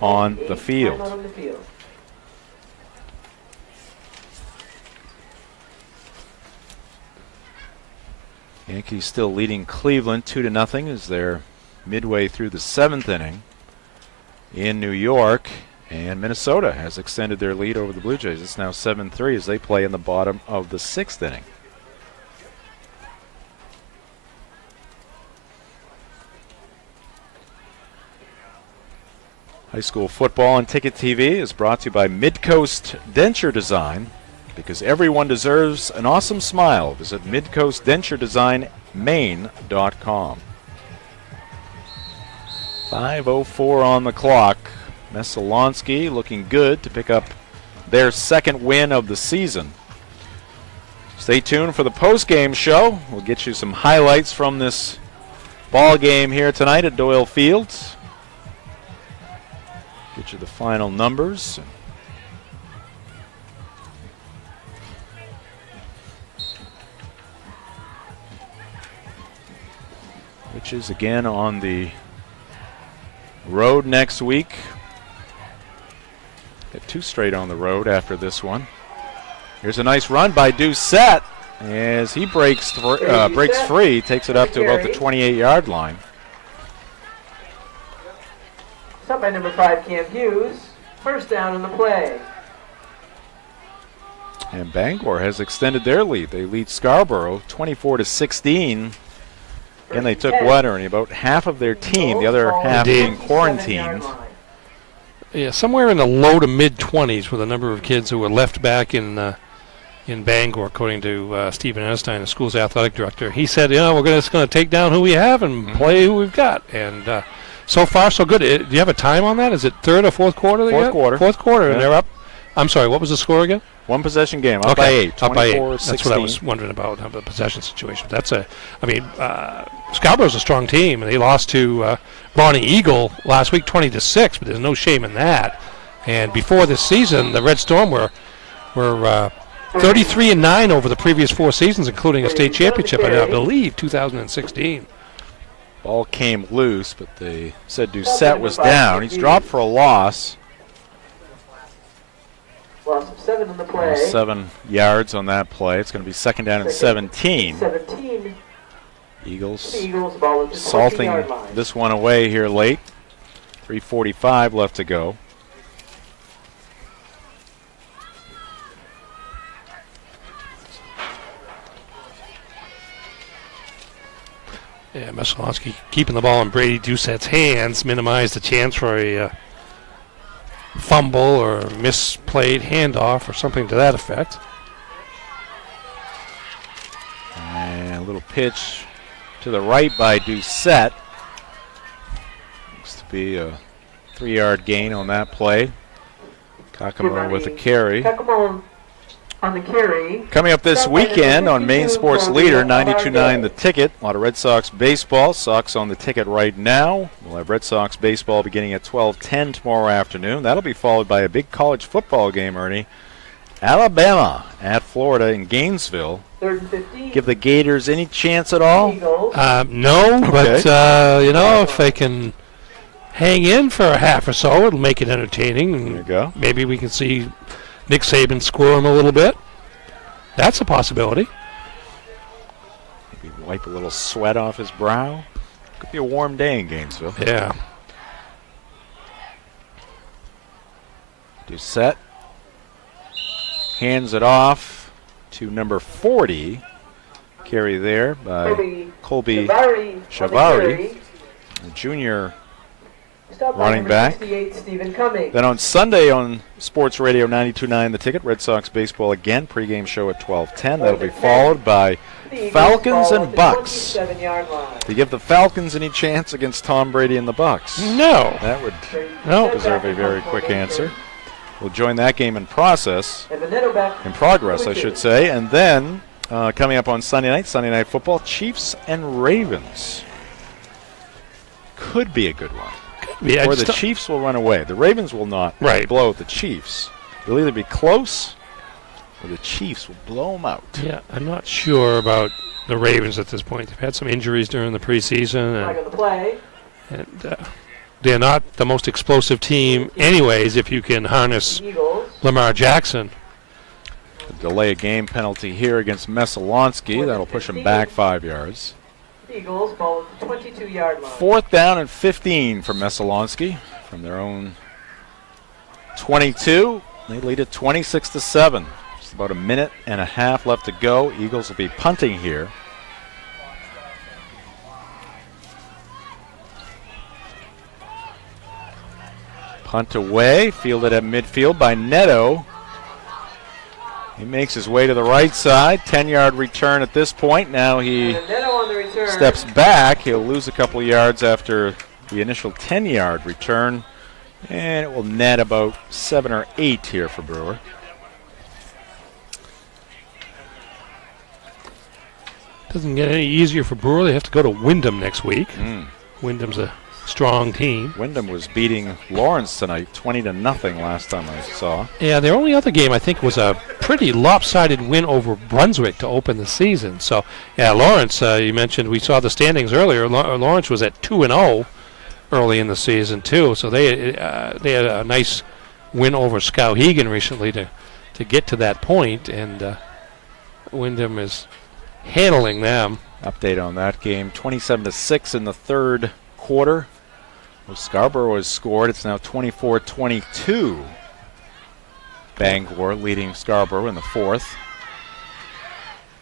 on the field. Yankees still leading Cleveland 2-0 as they're midway through the 7th inning in New York. And Minnesota has extended their lead over the Blue Jays. It's now 7-3 as they play in the bottom of the 6th inning. High school football on Ticket TV is brought to you by Midcoast Denture Design. Because everyone deserves an awesome smile. Visit midcoastdenturedesignmaine.com. 5:04 on the clock. Messalonskee looking good to pick up their 2nd win of the season. Stay tuned for the post-game show. We'll get you some highlights from this ball game here tonight at Doyle Fields. Get you the final numbers. Which is again on the road next week. Got 2 straight on the road after this one. Here's a nice run by Doucette as he breaks free, takes it up to about the 28-yard line. Stop by number 5, Cam Hughes. 1st down on the play. And Bangor has extended their lead. They lead Scarborough 24-16. And they took what, Ernie? About half of their team, the other half being quarantined. Yeah, somewhere in the low to mid-20s with a number of kids who were left back in Bangor, according to Stephen Enstein, the school's athletic director. He said, we're just going to take down who we have and play who we've got. And so far, so good. Do you have a time on that? Is it 3rd or 4th quarter? Fourth quarter, and they're up. I'm sorry, what was the score again? 1 possession game, up by 8. Up by 8. That's what I was wondering about, the possession situation. Scarborough's a strong team, and they lost to Bonnie Eagle last week 20-6, but there's no shame in that. And before this season, the Red Storm were 33-9 over the previous 4 seasons, including a state championship, I believe, 2016. Ball came loose, but they said Doucette was down. He's dropped for a loss. Loss of 7 on the play. 7 yards on that play. It's going to be 2nd down and 17. Eagles salting this one away here late. 3:45 left to go. Yeah, Messalonskee keeping the ball in Brady Doucette's hands, minimize the chance for a fumble or misplayed handoff or something to that effect. And a little pitch to the right by Doucette. Looks to be a 3-yard gain on that play. Kakamo with a carry. On the carry. Coming up this Stop by number weekend on 52 Main Sports for Leader, the 92.9 The Ticket. A lot of Red Sox baseball. Sox on the ticket right now. We'll have Red Sox baseball beginning at 12:10 tomorrow afternoon. That'll be followed by a big college football game, Ernie. Alabama at Florida in Gainesville. 3rd and 15. Give the Gators any chance at all? No, but if they can hang in for a half or so, it'll make it entertaining. There you go. Maybe we can see Nick Saban squirm a little bit. That's a possibility. Maybe wipe a little sweat off his brow. Could be a warm day in Gainesville. Yeah. Doucette hands it off to number 40. Carry there by Colby Chavari, the junior running back. Then on Sunday on Sports Radio 92.9 The Ticket, Red Sox baseball again. Pregame show at 12:10. That'll be followed by Falcons and Bucks. Do you give the Falcons any chance against Tom Brady and the Bucks? No. That would deserve a very quick answer. We'll join that game in progress, I should say. And then coming up on Sunday Night Football, Chiefs and Ravens. Could be a good one. Yeah, or the Chiefs will run away. The Ravens will not blow the Chiefs. They'll either be close or the Chiefs will blow them out. Yeah, I'm not sure about the Ravens at this point. They've had some injuries during the preseason. And they're not the most explosive team anyways if you can harness Lamar Jackson. Delay a game penalty here against Messalonskee. That'll push him back 5 yards. Eagles ball at the 22-yard line. 4th down and 15 for Messalonskee from their own 22. They lead it 26-7. Just about a minute and a half left to go. Eagles will be punting here. Punt away, fielded at midfield by Neto. He makes his way to the right side. 10-yard return at this point. Now he steps back. He'll lose a couple of yards after the initial 10-yard return. And it will net about 7 or 8 here for Brewer. Doesn't get any easier for Brewer. They have to go to Wyndham next week. Wyndham's a strong team. Wyndham was beating Lawrence tonight 20-0 last time I saw. Yeah, their only other game I think was a pretty lopsided win over Brunswick to open the season. So, yeah, Lawrence, you mentioned we saw the standings earlier. Lawrence was at 2-0 early in the season too. So they had a nice win over Skowhegan recently to get to that point, and Wyndham is handling them. Update on that game: 27-6 in the third quarter. Well, Scarborough has scored. It's now 24-22. Bangor leading Scarborough in the fourth.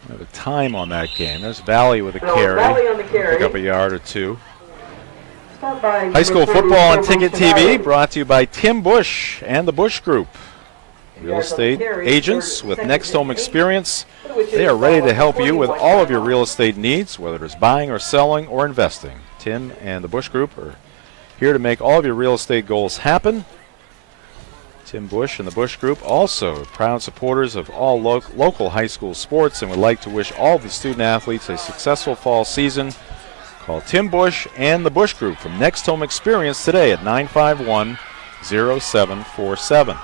We have a time on that game. There's Valley with a carry. Pick up a yard or two. High school football on Ticket TV, brought to you by Tim Bush and the Bush Group. Real estate agents with Next Home Experience. They are ready to help you with all of your real estate needs, whether it's buying or selling or investing. Tim and the Bush Group are here to make all of your real estate goals happen. Tim Bush and the Bush Group also proud supporters of all local high school sports and would like to wish all of the student athletes a successful fall season. Call Tim Bush and the Bush Group from Next Home Experience today at 951-0747.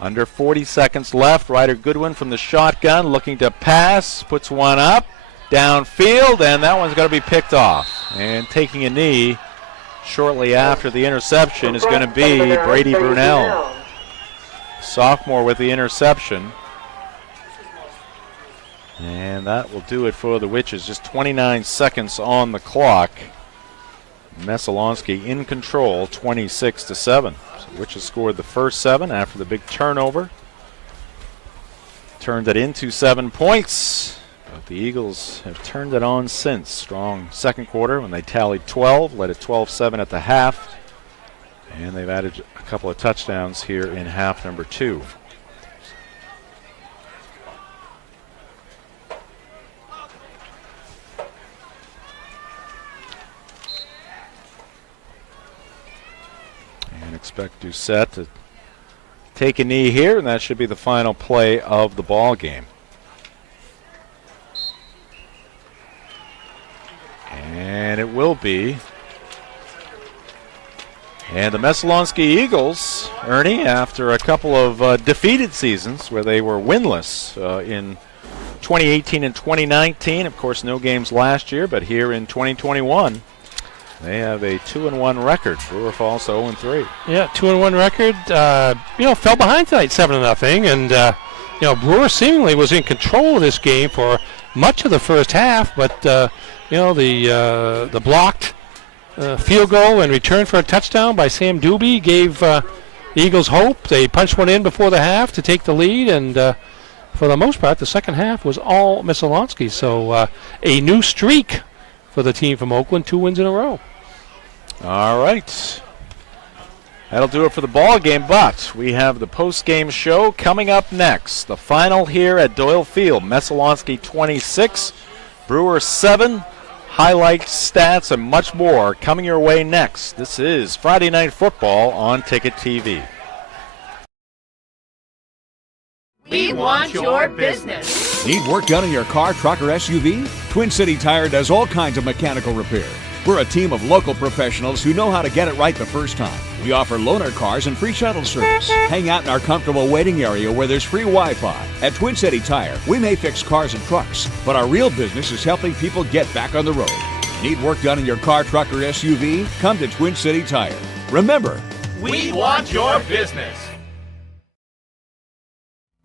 Under 40 seconds left. Ryder Goodwin from the shotgun looking to pass. Puts one up downfield, and that one's going to be picked off. And taking a knee shortly after the interception is going to be Brady Brunel. Sophomore with the interception. And that will do it for the Witches. Just 29 seconds on the clock. Messalonskee in control, 26-7. So Witches scored the first 7 after the big turnover. Turned it into 7 points. But the Eagles have turned it on since. Strong second quarter when they tallied 12, led at 12-7 at the half. And they've added a couple of touchdowns here in half number 2. And expect Doucette to take a knee here, and that should be the final play of the ball game. And it will be. And the Messalonskee Eagles, Ernie, after a couple of defeated seasons where they were winless in 2018 and 2019, of course no games last year, but here in 2021, they have a 2-1 record. Brewer Falls 0-3. Yeah, 2-1 record. Fell behind tonight 7-0, and Brewer seemingly was in control of this game for much of the first half, but the blocked field goal and return for a touchdown by Sam Doobie gave the Eagles hope. They punched one in before the half to take the lead, and for the most part, the second half was all Messalonskee. So a new streak for the team from Oakland, 2 wins in a row. All right. That'll do it for the ball game, but we have the post-game show coming up next. The final here at Doyle Field, Messalonskee 26, Brewer 7. Highlights, stats, and much more coming your way next. This is Friday Night Football on Ticket TV. We want your business. Need work done in your car, truck, or SUV? Twin City Tire does all kinds of mechanical repair. We're a team of local professionals who know how to get it right the first time. We offer loaner cars and free shuttle service. Hang out in our comfortable waiting area where there's free Wi-Fi. At Twin City Tire, we may fix cars and trucks, but our real business is helping people get back on the road. Need work done in your car, truck, or SUV? Come to Twin City Tire. Remember, we want your business.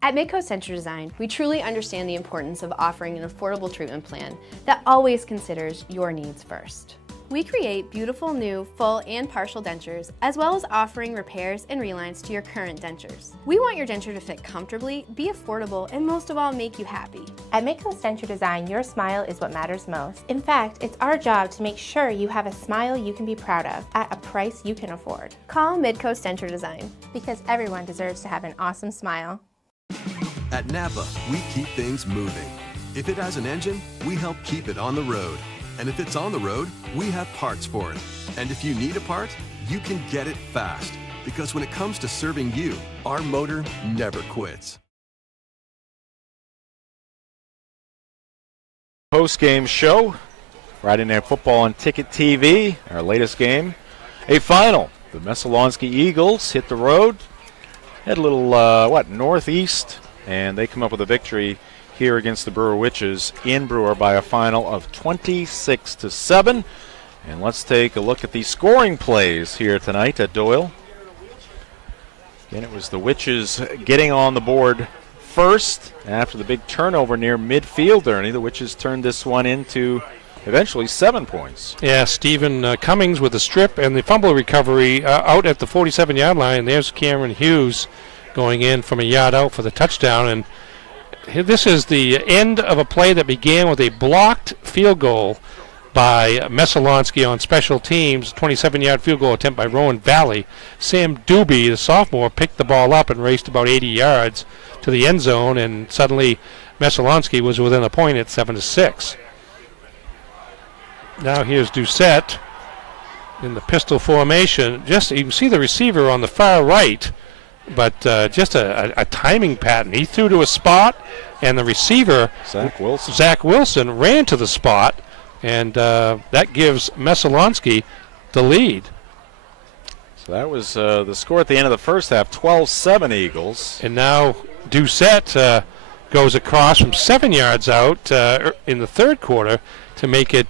At Midcoast Center Design, we truly understand the importance of offering an affordable treatment plan that always considers your needs first. We create beautiful new full and partial dentures, as well as offering repairs and relines to your current dentures. We want your denture to fit comfortably, be affordable, and most of all, make you happy. At Midcoast Denture Design, your smile is what matters most. In fact, it's our job to make sure you have a smile you can be proud of at a price you can afford. Call Midcoast Denture Design. Because everyone deserves to have an awesome smile. At Napa, we keep things moving. If it has an engine, we help keep it on the road. And if it's on the road, we have parts for it. And if you need a part, you can get it fast. Because when it comes to serving you, our motor never quits. Post-game show, Friday Night Football on Ticket TV. Our latest game, a final. The Messalonskee Eagles hit the road, head a little, northeast, and they come up with a victory here against the Brewer Witches in Brewer by a final of 26-7. And let's take a look at the scoring plays here tonight at Doyle. Again, it was the Witches getting on the board first after the big turnover near midfield, Ernie. The Witches turned this one into eventually 7 points. Yeah, Stephen Cummings with the strip and the fumble recovery out at the 47-yard line. There's Cameron Hughes going in from a yard out for the touchdown. And this is the end of a play that began with a blocked field goal by Messalonskee on special teams, 27-yard field goal attempt by Rowan Valley. Sam Doobie, the sophomore, picked the ball up and raced about 80 yards to the end zone, and suddenly Messalonskee was within a point at 7-6. Now here's Doucette in the pistol formation. Just you can see the receiver on the far right, but just a timing pattern. He threw to a spot, and the receiver, Zach Wilson, ran to the spot, and that gives Messalonskee the lead. So that was the score at the end of the first half, 12-7 Eagles. And now Doucette goes across from 7 yards out in the third quarter to make it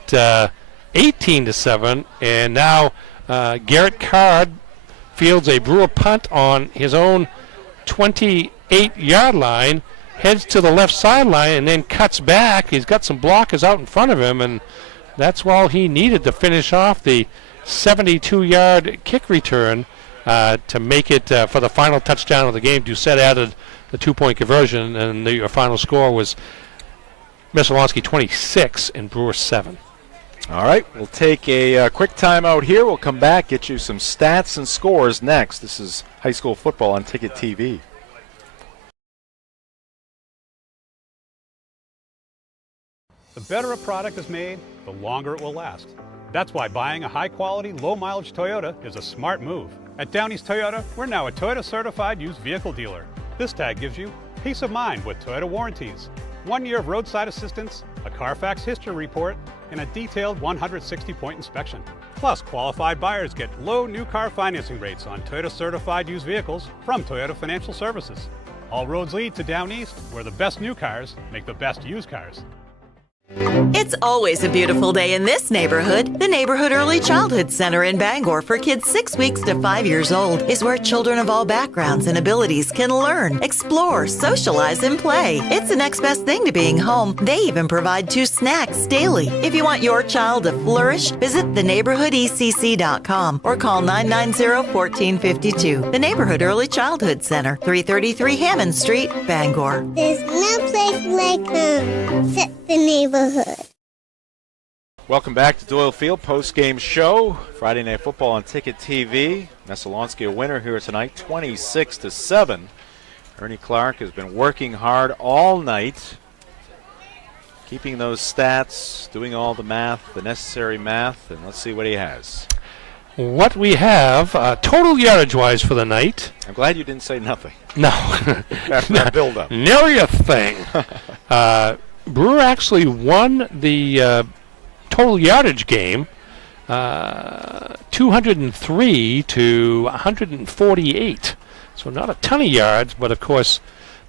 18-7. And now Garrett Card fields a Brewer punt on his own 28-yard line, heads to the left sideline, and then cuts back. He's got some blockers out in front of him, and that's all he needed to finish off the 72-yard kick return to make it for the final touchdown of the game. Doucette added the 2-point conversion, and the final score was Messalonskee 26 and Brewer 7. All right, we'll take a quick timeout here. We'll come back, get you some stats and scores next. This is high school football on Ticket TV. The better a product is made, the longer it will last. That's why buying a high-quality, low-mileage Toyota is a smart move. At Downey's Toyota, we're now a Toyota certified used vehicle dealer. This tag gives you peace of mind with Toyota warranties, 1 year of roadside assistance, a Carfax history report, and a detailed 160-point inspection. Plus, qualified buyers get low new car financing rates on Toyota certified used vehicles from Toyota Financial Services. All roads lead to Down East, where the best new cars make the best used cars. It's always a beautiful day in this neighborhood. The Neighborhood Early Childhood Center in Bangor for kids 6 weeks to 5 years old is where children of all backgrounds and abilities can learn, explore, socialize, and play. It's the next best thing to being home. They even provide 2 snacks daily. If you want your child to flourish, visit theneighborhoodecc.com or call 990-1452. The Neighborhood Early Childhood Center, 333 Hammond Street, Bangor. There's no place like home except the neighborhood. Welcome back to Doyle Field post-game show. Friday Night Football on Ticket TV. Messalonskee a winner here tonight, 26-7. Ernie Clark has been working hard all night, keeping those stats, doing all the math, the necessary math, and let's see what he has. What we have, total yardage-wise for the night. I'm glad you didn't say nothing. No. After that build-up. Nary a thing. Brewer actually won the total yardage game, 203 to 148. So not a ton of yards, but of course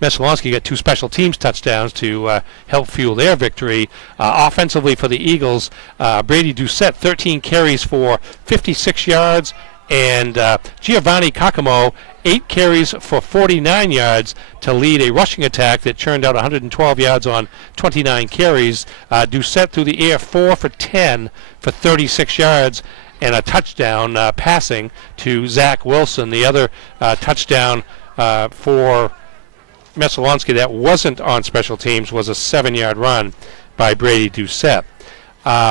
Messalonskee got 2 special teams touchdowns to help fuel their victory. Offensively for the Eagles, Brady Doucette, 13 carries for 56 yards, and Giovanni Kakamo, 8 carries for 49 yards to lead a rushing attack that churned out 112 yards on 29 carries. Doucette through the air, 4 for 10 for 36 yards and a touchdown passing to Zach Wilson. The other touchdown for Messalonskee that wasn't on special teams was a 7-yard run by Brady Doucette.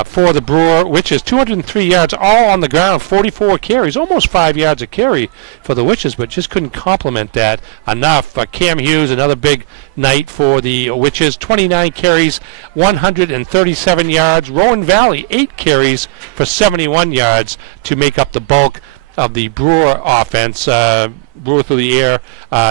For the Brewer, Witches, 203 yards all on the ground, 44 carries, almost 5 yards a carry for the Witches, but just couldn't complement that enough. Cam Hughes, another big night for the Witches, 29 carries, 137 yards. Rowan Valley, 8 carries for 71 yards to make up the bulk of the Brewer offense. Brewer through the air,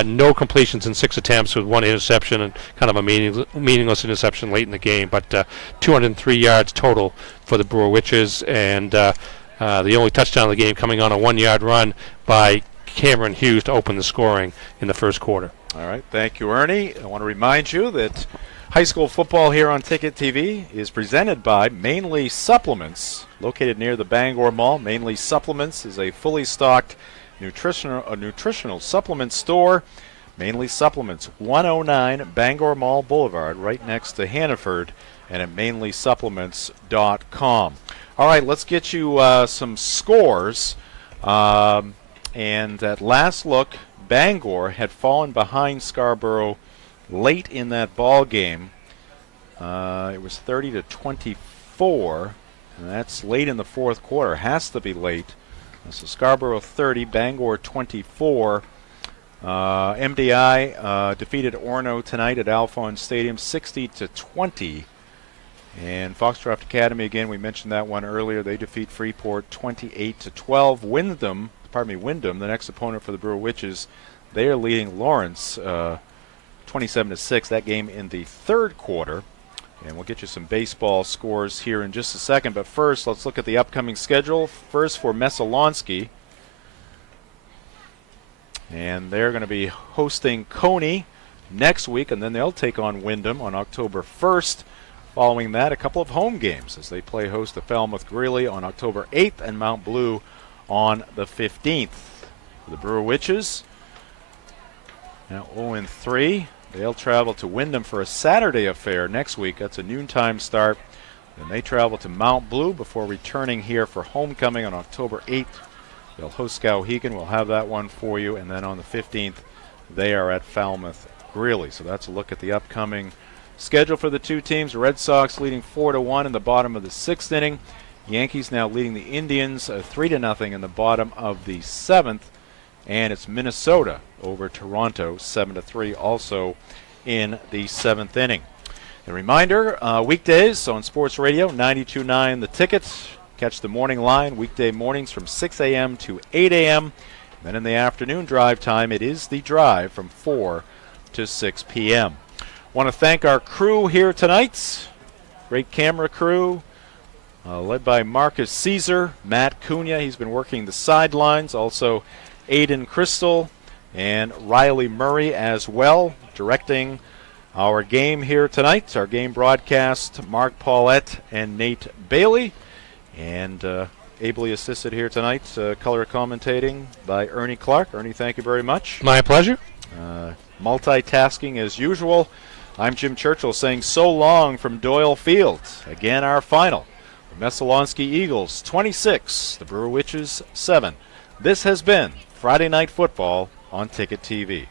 no completions in 6 attempts with 1 interception and kind of a meaningless interception late in the game, but 203 yards total for the Brewer Witches, and the only touchdown of the game coming on a 1-yard run by Cameron Hughes to open the scoring in the first quarter. All right, thank you, Ernie. I want to remind you that high school football here on Ticket TV is presented by Mainly Supplements, located near the Bangor Mall. Mainly Supplements is a fully stocked nutritional supplement store. Mainly Supplements, 109 Bangor Mall Boulevard, right next to Hannaford, and at mainlysupplements.com. All right, let's get you some scores. And at last look, Bangor had fallen behind Scarborough late in that ball game. It was 30-24, and that's late in the fourth quarter. Has to be late. So Scarborough 30, Bangor 24. MDI defeated Orono tonight at Alphon Stadium 60-20. And Foxcroft Academy, again, we mentioned that one earlier. They defeat Freeport 28-12. Wyndham, the next opponent for the Brewer Witches, they are leading Lawrence 27-6. That game in the third quarter. And we'll get you some baseball scores here in just a second. But first, let's look at the upcoming schedule. First for Messalonskee. And they're going to be hosting Coney next week, and then they'll take on Wyndham on October 1st. Following that, a couple of home games as they play host to Falmouth Greeley on October 8th and Mount Blue on the 15th. For the Brewer Witches, now 0-3. They'll travel to Wyndham for a Saturday affair next week. That's a noontime start. Then they travel to Mount Blue before returning here for homecoming on October 8th. They'll host Skowhegan. We'll have that one for you. And then on the 15th, they are at Falmouth Greeley. So that's a look at the upcoming schedule for the two teams. Red Sox leading 4-1 in the bottom of the 6th inning. Yankees now leading the Indians 3-0 in the bottom of the 7th. And it's Minnesota over Toronto 7-3 also in the 7th inning. A reminder, weekdays on Sports Radio 92.9 The Ticket. Catch the morning line weekday mornings from 6 a.m. to 8 a.m. Then in the afternoon drive time, it is the drive from 4 to 6 p.m. Want to thank our crew here tonight. Great camera crew, led by Marcus Caesar, Matt Cunha. He's been working the sidelines. Also, Aiden Crystal and Riley Murray as well, directing our game here tonight. Our game broadcast, Mark Paulette and Nate Bailey. And ably assisted here tonight, color commentating by Ernie Clark. Ernie, thank you very much. My pleasure. Multitasking as usual. I'm Jim Churchill saying so long from Doyle Field. Again, our final. The Messalonskee Eagles 26, the Brewer Witches 7. This has been Friday Night Football on Ticket TV.